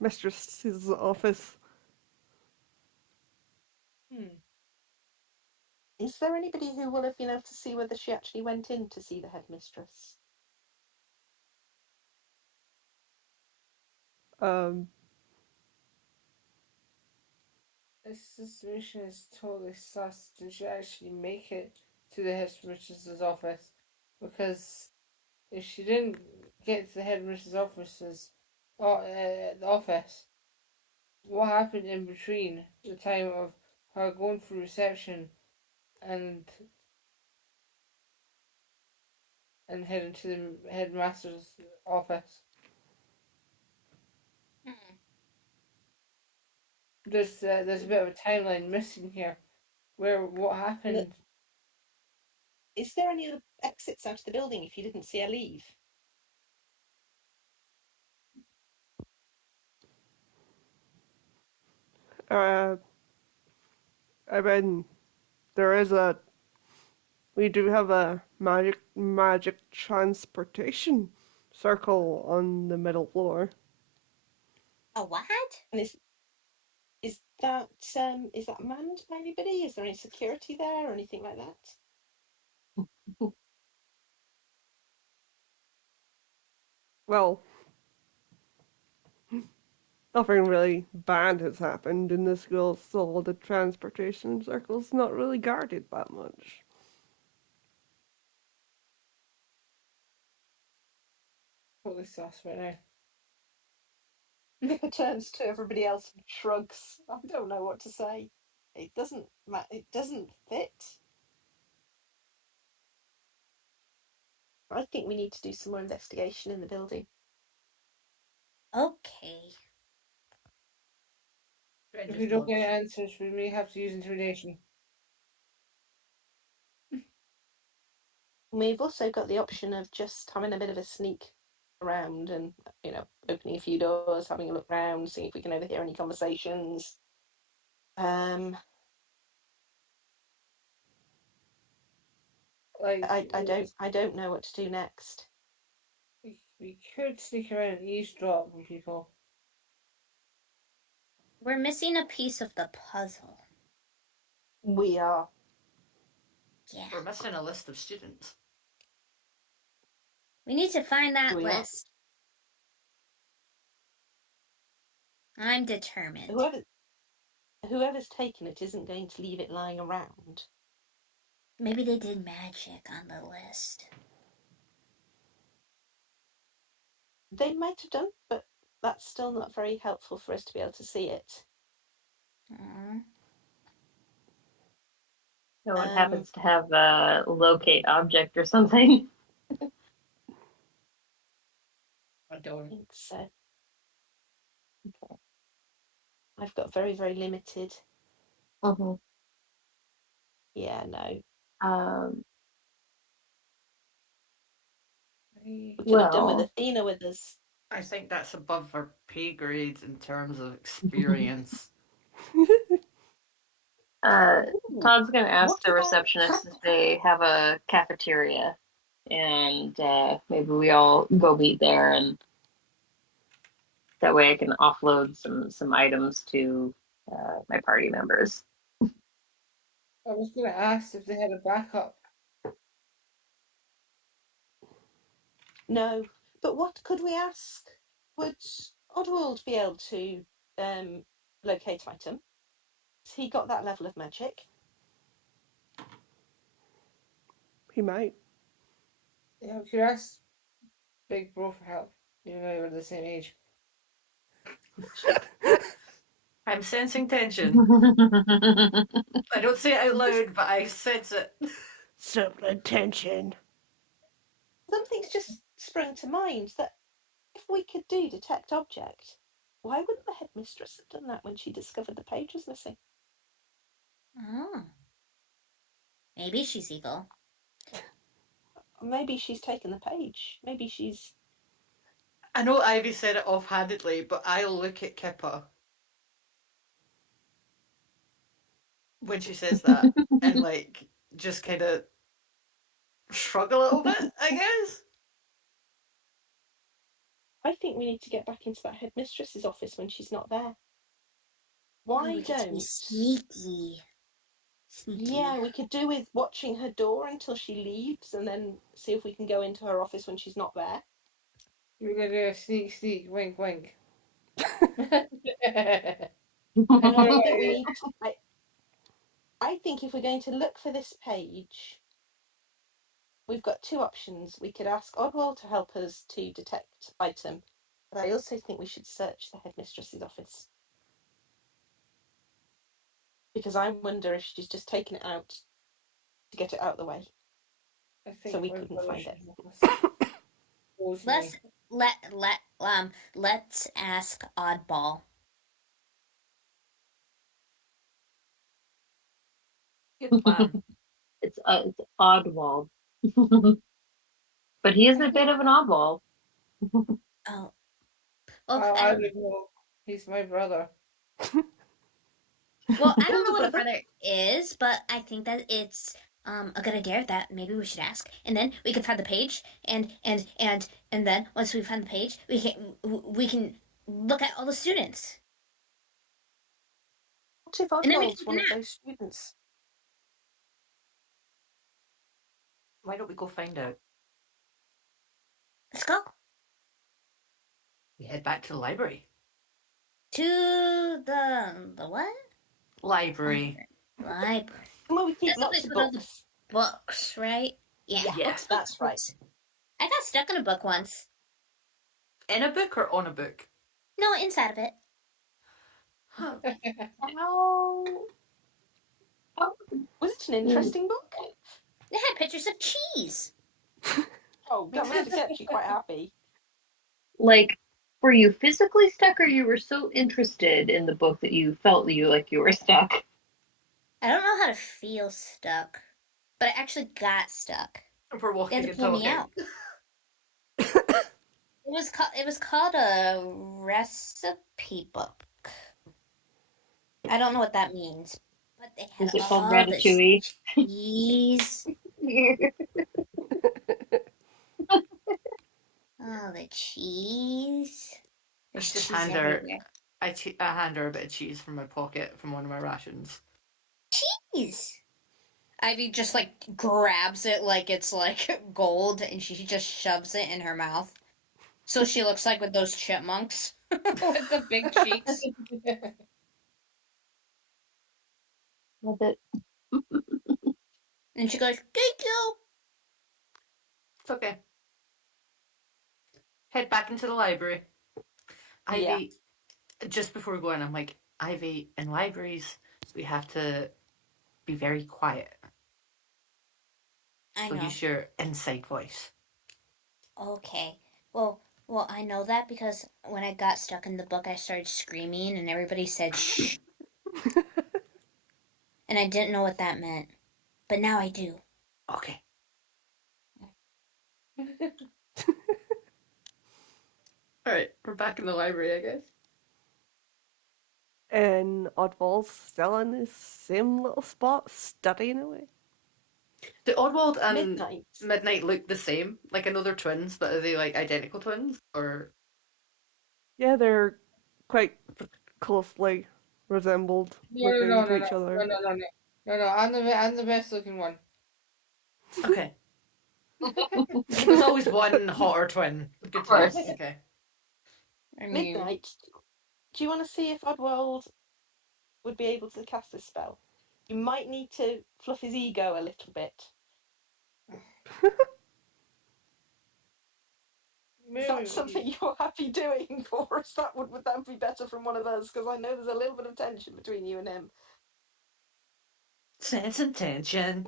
mistress's office. Is there anybody who will have been able to see whether she actually went in to see the headmistress? Um, This situation is totally sus. Did she actually make it to the headmistress's office? Because if she didn't get to the headmistress's the office, what happened in between the time of her going through reception and heading to the headmaster's office? There's a bit of a timeline missing here, where what happened. Is there any other exits out of the building if you didn't see her leave? uh, I mean, there is a. We do have a magic transportation circle on the middle floor. A what? And is that manned by anybody? Is there any security there or anything like that? Well, nothing really bad has happened in the school, so the transportation circle's not really guarded that much. Totally sus right now. Nipper turns to everybody else and shrugs. I don't know what to say. It doesn't fit. I think we need to do some more investigation in the building. Okay. If we don't get answers, we may have to use intimidation. We've also got the option of just having a bit of a sneak around and, opening a few doors, having a look around, seeing if we can overhear any conversations. I don't know what to do next. We could sneak around and eavesdrop on people. We're missing a piece of the puzzle. We are. Yeah. We're missing a list of students. We need to find that We list. I'm determined. Whoever's taken it isn't going to leave it lying around. Maybe they did magic on the list. They might have done, but that's still not very helpful for us to be able to see it. No one happens to have a locate object or something. I don't. I think so. Okay. I've got very, very limited. Mm-hmm. Yeah, no. We could have done with Athena with us. I think that's above our pay grade in terms of experience. Todd's going to ask the receptionist if they have a cafeteria, and maybe we all go meet there, and that way I can offload some items to my party members. I was going to ask if they had a backup. No, but what could we ask? Would Oddworld be able to locate item? Has he got that level of magic? He might. Yeah, we could ask Big Bro for help, even though they were the same age. I'm sensing tension. I don't say it out loud, but I sense it. Some tension. Something's just sprung to mind that if we could do detect object, why wouldn't the headmistress have done that when she discovered the page was missing? Oh. Maybe she's evil. Maybe she's taken the page. Maybe she's... I know Ivy said it offhandedly, but I'll look at Kippa. when she says that and like just kind of shrug a little bit, I guess. I think we need to get back into that headmistress's office when she's not there. Oh, Why we get to be don't? sneaky. Sneaky. Yeah, we could do with watching her door until she leaves and then see if we can go into her office when she's not there. We're gonna do a sneak, sneak, wink, wink. And I think we need to, I think if we're going to look for this page, we've got two options. We could ask Oddwell to help us to detect item, but I also think we should search the headmistress's office. Because I wonder if she's just taken it out to get it out of the way. I think So we my couldn't brother find should it. help us. Let's ask Oddball. Good plan. It's Oddwald. But he is a bit of an oddball. Oh, I don't know. He's my brother. Well, I don't know what a brother is, but I think that it's a good idea that maybe we should ask, and then we can find the page, and then once we find the page, we can look at all the students. What if And then we Oddwell's can one of nap. those students? Why don't we go find out? Let's go We head back to the library. to the what? Library. Library. Well, we keep That's lots of what all the books. books, right? Yeah. Yeah. That's right. I got stuck in a book once. In a book or on a book? No, inside of it. Huh. How? Was it an interesting book? It had pictures of cheese. Oh, that must have kept you quite happy. Like, were you physically stuck, or you were so interested in the book that you felt you were stuck? I don't know how to feel stuck, but I actually got stuck. We're walking They had and to pull me talking. out. It was called a recipe book. I don't know what that means, but they had Is it called all Ratatouille? this cheese. Oh, the cheese. There's Just cheese hand her. everywhere. I hand her a bit of cheese from my pocket from one of my rations. Cheese. Ivy just like grabs it like it's like gold, and she just shoves it in her mouth. So she looks like with those chipmunks with the big cheeks. Love it. And she goes, "Thank you." It's okay. Head back into the library. Ivy, just before we go in, I'm like, Ivy, in libraries, we have to be very quiet. I So know. use your inside voice. Okay. Well, I know that because when I got stuck in the book, I started screaming, and everybody said shh. And I didn't know what that meant, but now I do. Okay. All right, we're back in the library, I guess. And Oddball's still in his same little spot, studying away. Do Oddwald and Midnight look the same? Like, I know they're twins, but are they like identical twins? Or Yeah, they're quite closely resembled looking to each other. No, I'm the best looking one. okay. There's always one hotter twin. Good to know. Okay. I mean, Midnight. Do you want to see if Oddworld would be able to cast this spell? You might need to fluff his ego a little bit. Is that something you're happy doing for us? Would that be better from one of us? Because I know there's a little bit of tension between you and him. Sense and tension.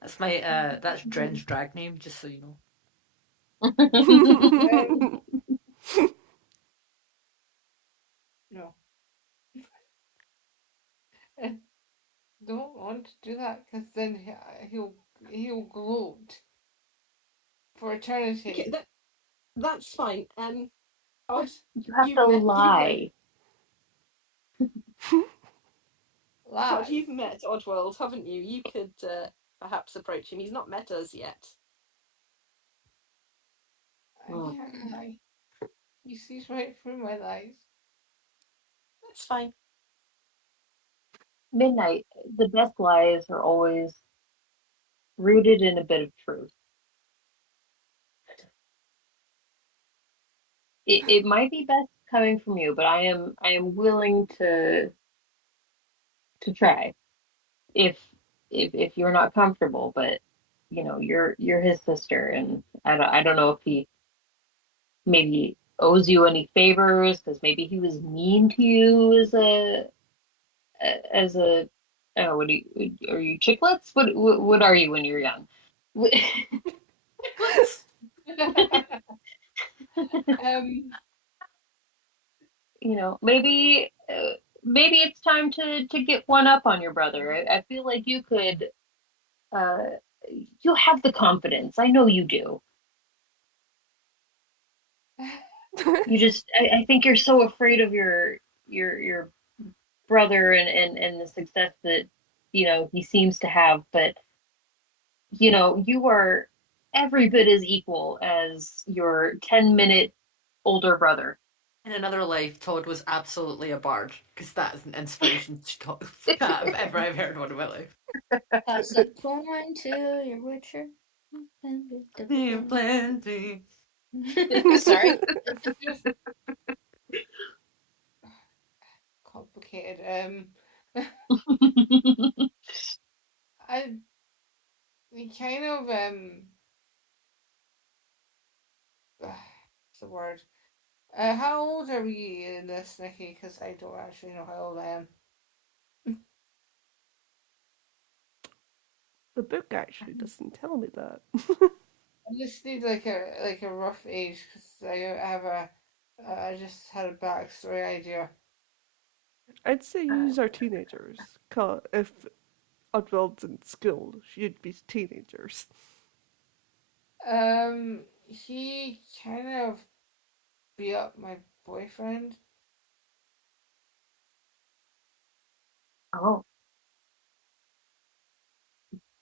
That's my that's Dren's drag name, just so you know. No. Don't want to do that because then he'll gloat for eternity. Okay, that's fine. Odd, You have to lie. Laugh. You've met Oddworld, haven't you? You could perhaps approach him. He's not met us yet. I can't lie. He sees right through my lies. That's fine. Midnight, the best lies are always rooted in a bit of truth. It might be best coming from you, but I am willing to try if you're not comfortable. But you're his sister, and I don't know if he maybe owes you any favors because maybe he was mean to you as a oh, what do you are you chicklets? What are you when you're young? Chicklets. um, Maybe it's time to get one up on your brother. I feel like uh you have the confidence. I know you do. I think you're so afraid of your brother and the success that he seems to have, but you are every bit as equal as your 10-minute older brother. In another life, Todd was absolutely a bard because that is an inspiration to talk that I've heard one in my life. Pass the coin to your witcher. Plenty. Sorry. it's just complicated. I we kind of what's the word? How old are we in this, Nikki? Because I don't actually know how old I am. The book actually doesn't tell me that. I just need like a rough age because I have I just had a backstory idea. I'd say yous are teenagers. If Oddworld's in school, she'd be teenagers. He kind of beat up my boyfriend. Oh,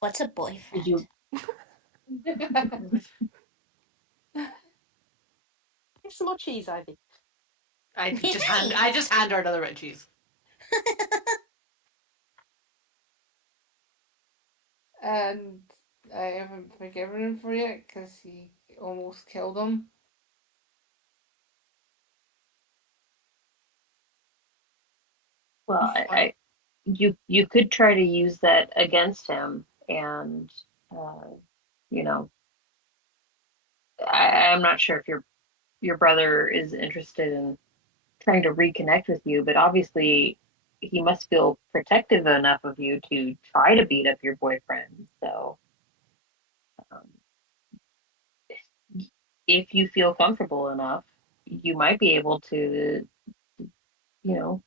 What's a did boyfriend? you? Get some more cheese, Ivy. I just hand her another bit of cheese. And I haven't forgiven him for it because he almost killed him. Well, you could try to use that against him, and uh, you know, I'm not sure if your brother is interested in trying to reconnect with you, but obviously he must feel protective enough of you to try to beat up your boyfriend. So, um, if you feel comfortable enough, you might be able to, you know,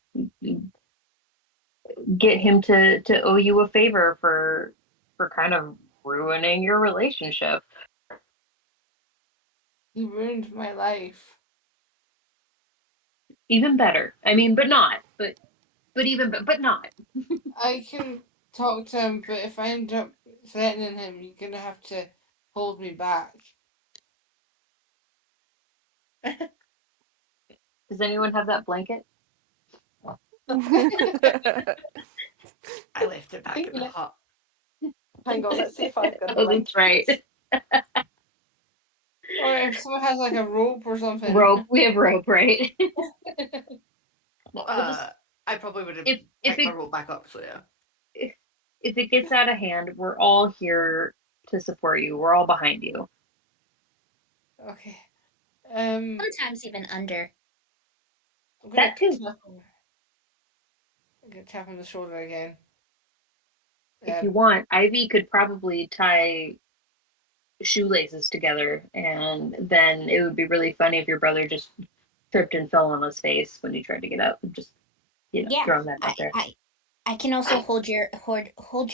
get him to owe you a favor for kind of ruining your relationship. He ruined my life. Even better. I mean, but not. But even but not. I can talk to him, but if I end up threatening him, you're gonna have to hold me back. Does anyone have that blanket? I left it I back think in the hut. hang on, let's see if I've got a Oh, that's blanket. right. Or if someone has like a rope or something. Rope. We have rope, right? Well, We'll just I probably would have if picked my it rope back up. So yeah. if it gets out of hand, we're all here to support you. We're all behind you. Okay. Sometimes even under. I'm gonna That too. tap him. I'm gonna tap him on the shoulder again. If you want, Ivy could probably tie shoelaces together, and then it would be really funny if your brother just tripped and fell on his face when he tried to get up. Just Yeah, throwing that I, out there. I, I can also hold your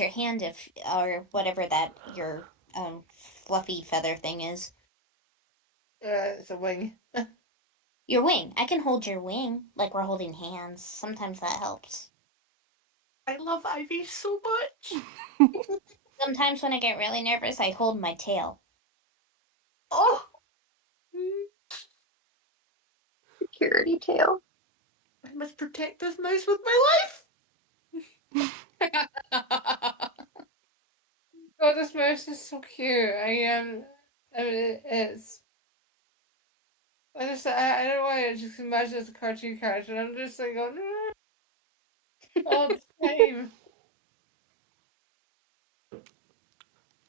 hand if or whatever that your fluffy feather thing is. It's a wing. Your wing. I can hold your wing like we're holding hands. Sometimes that helps. I love Ivy so much. Sometimes when I get really nervous, I hold my tail. Oh, Security tail. I must protect this mouse with my life. Oh, this mouse is so cute. I mean, it's. I don't know why I just imagine it's a cartoon character. And I'm just like going all the time.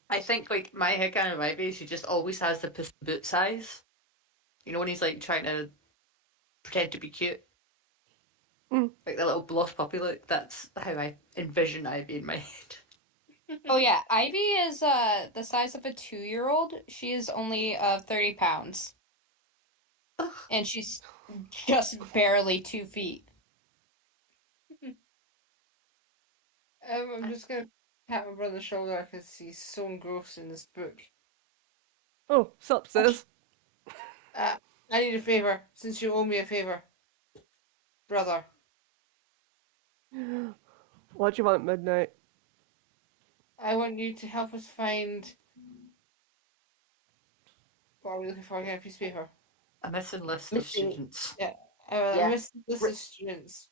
I think like my headcanon of Ivy is she just always has the Puss in Boots eyes. You know when he's like trying to pretend to be cute, like the little blush puppy look. That's how I envision Ivy in my head. Oh yeah, Ivy is the size of a 2-year-old. She is only 30 pounds. And she's just barely 2 feet. I'm just gonna pat my brother's shoulder because he's so engrossed in this book. Oh, sup, sis? I need a favor since you owe me a favor, brother. What do you want, Midnight? I want you to help us find. What are we looking for again? A piece of paper. A missing list of Missing. students. Yeah. Yeah. I missed this is students.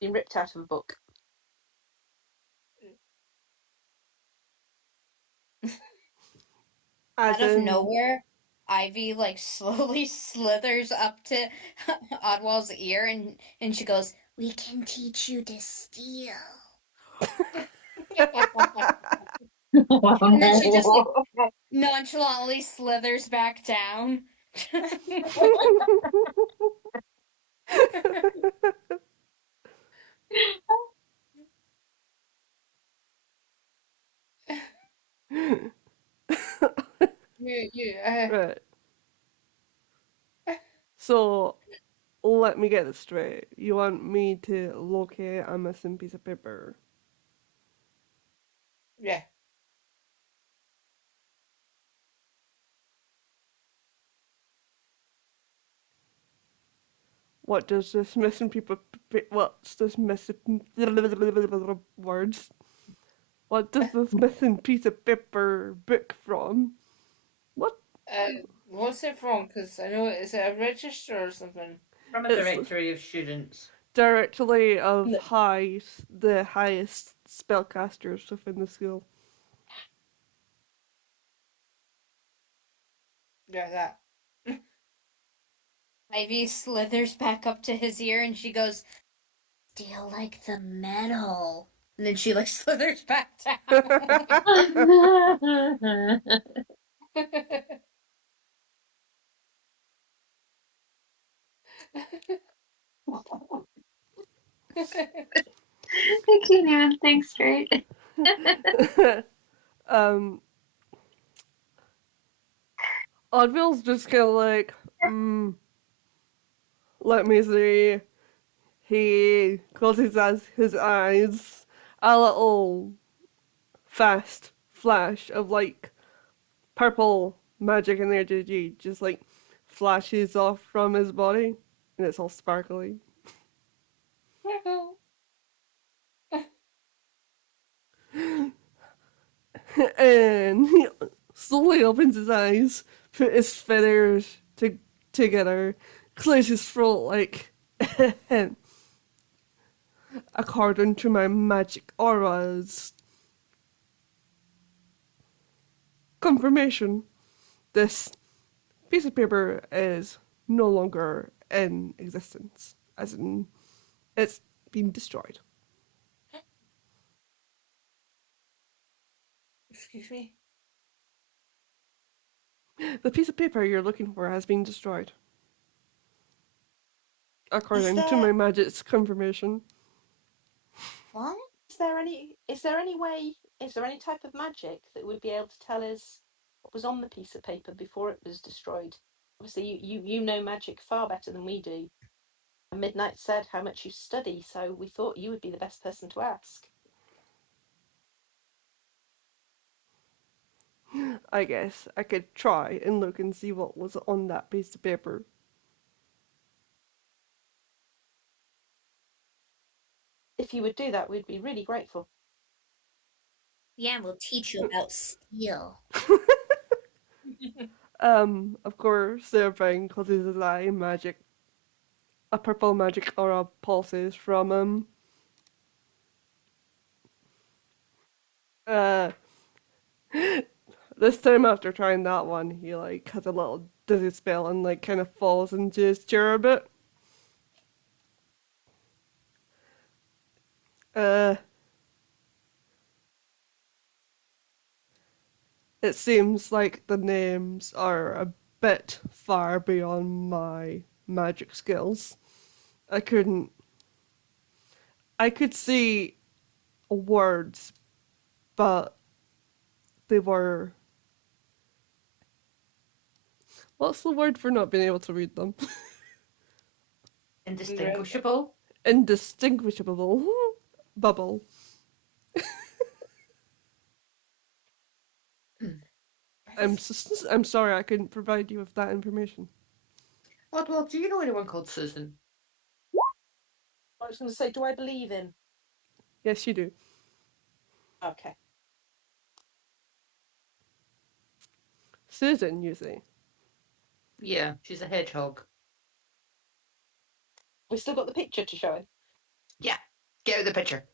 Been ripped out of a book. As Out of in, nowhere, Ivy like slowly slithers up to Oddwell's ear and she goes, "We can teach you to steal." And then she just like nonchalantly slithers back down. right. So, let me get this straight. You want me to locate a missing piece of paper? Yeah. What does this missing paper? What's this missing words? What does this missing piece of paper book from? What? What's it from? Because I know is it a register or something? From a It's directory of students. directly of the highest spellcasters within the school. Yeah, that. Ivy slithers back up to his ear and she goes, "Steal like the metal." And then she like slithers back down. I can't even think straight. um, Oddville's just kind of like, let me see. He closes his eyes. A little fast flash of like purple magic energy just like flashes off from his body, and it's all sparkly. And he slowly opens his eyes, put his feathers together, clears his throat like, according to my magic auras. Confirmation. This piece of paper is no longer in existence, as in, it's been destroyed. Excuse me? The piece of paper you're looking for has been destroyed. According to my magic's confirmation. What? Is there any type of magic that would be able to tell us what was on the piece of paper before it was destroyed? Obviously, you know magic far better than we do. And Midnight said how much you study, so we thought you would be the best person to ask. I guess I could try and look and see what was on that piece of paper. if you would do that, we'd be really grateful. Yeah, we'll teach you about steel. Of course, Serving causes his eye magic. A purple magic aura pulses from him. This time after trying that one, he like has a little dizzy spell and like kind of falls into his chair a bit. It seems like the names are a bit far beyond my magic skills. I couldn't. I could see words, but they were. What's the word for not being able to read them? Indistinguishable. Indistinguishable. Bubble. I'm sorry I couldn't provide you with that information. Oddwell, do you know anyone called Susan? I was going to say, do I believe in? Yes, you do. Okay. Susan, you say? Yeah, she's a hedgehog. We've still got the picture to show him. Yeah, get out the picture.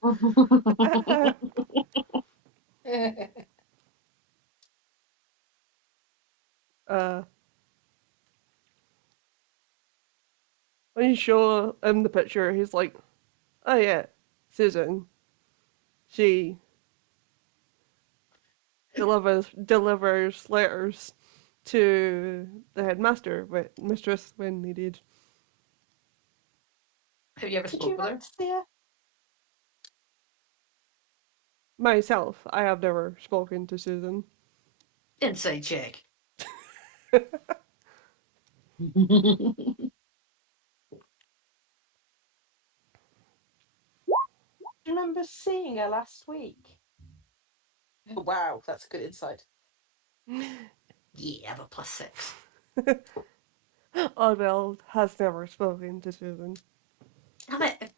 When you show him the picture, he's like, "Oh yeah, Susan. She delivers letters to the headmaster with mistress when needed." Have you ever Did spoke you with her? not see her? Myself, I have never spoken to Susan. Inside check. Do you remember seeing her last week? Oh, wow, that's a good insight. Yeah, I have a +6. Oddwell has never spoken to Susan. Damn it.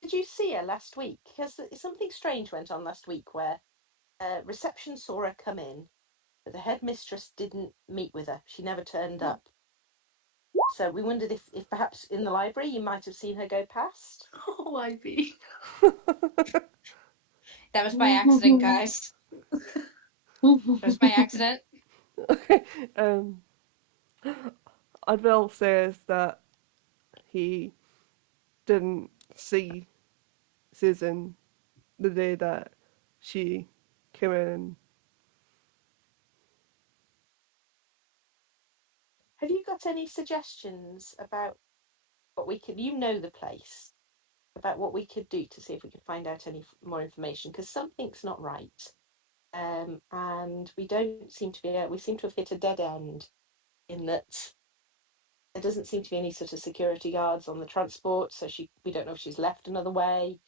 Did you see her last week? Because something strange went on last week where reception saw her come in, but the headmistress didn't meet with her. She never turned up. So we wondered if perhaps in the library you might have seen her go past. Oh, Ivy. That was by accident, guys. That was by accident. um, Oddwell says that he didn't see Susan the day that she came in. Have you got any suggestions about what we could? You know the place. About what we could do to see if we could find out any more information, because something's not right, and we don't seem to be. We seem to have hit a dead end in that there doesn't seem to be any sort of security guards on the transport. So we don't know if she's left another way.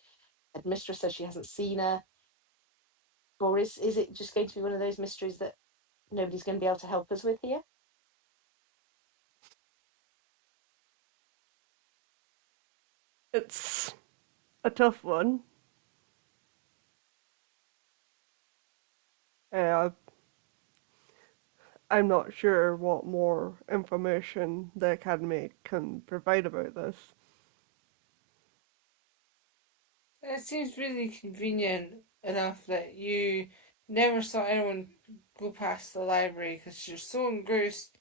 Headmistress says she hasn't seen her, or is it just going to be one of those mysteries that nobody's going to be able to help us with here? It's a tough one. Uh, I'm not sure what more information the Academy can provide about this. It seems really convenient enough that you never saw anyone go past the library because you're so engrossed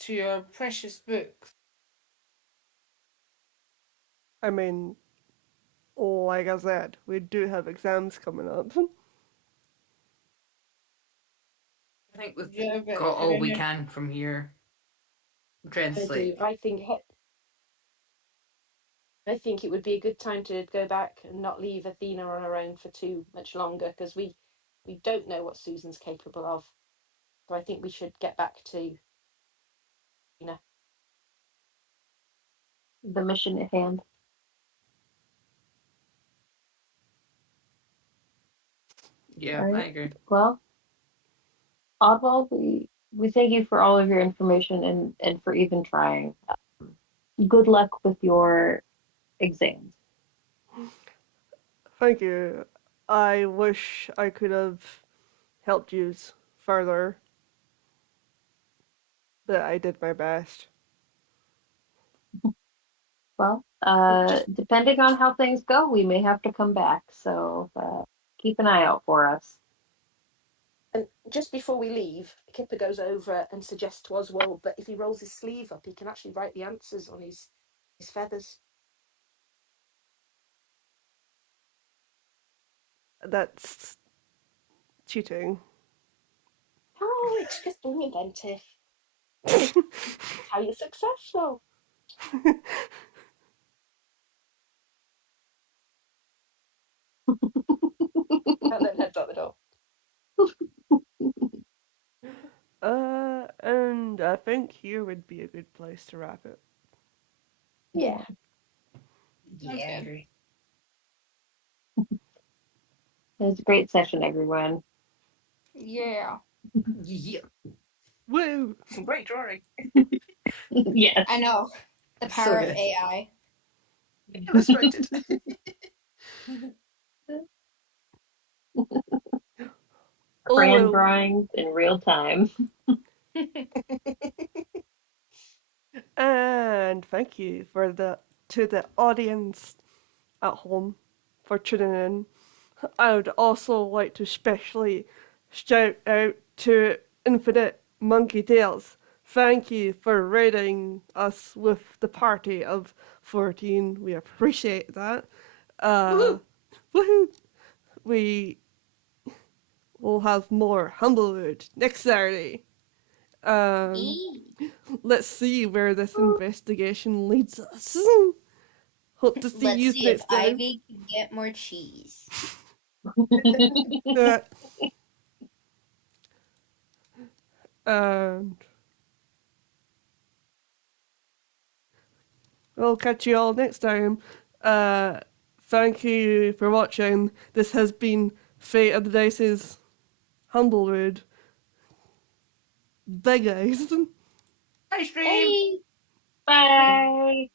to your precious books. I mean, like I said, we do have exams coming up. I think we've Yeah, but got all we can from here. Dreadfully. I think it would be a good time to go back and not leave Athena on her own for too much longer, because we don't know what Susan's capable of. So I think we should get back to, The mission at hand. Yeah, All I right. agree. Well, Oddwald, we thank you for all of your information and for even trying. Good luck with your exams. Thank you. I wish I could have helped you further, but I did my best. Well, Just depending on how things go, we may have to come back. So keep an eye out for us. and just before we leave, Kipper goes over and suggests to Oswald that if he rolls his sleeve up, he can actually write the answers on his feathers. That's cheating. Oh, it's just being inventive. How you're successful. And then heads out the door. And I think here would be a good place to wrap it. Yeah. Yeah, I agree. It was a great session, everyone. Yeah. Yeah. Woo! Some great drawing. Yes. I know. The So power of good. AI. Illustrated. Crayon Oh, drawings in real time. and thank you to the audience at home for tuning in. I would also like to specially shout out to Infinite Monkey Tales. Thank you for raiding us with the party of 14. We appreciate that. Woohoo! We will have more Humblewood next Saturday. Let's see where this investigation leads us. Hope to see Let's you see if next time. Ivy can get more cheese. And we'll catch you all next time. Thank you for watching. This has been Fate of the Dice's Humblewood. Bye, guys. Ice cream! Bye.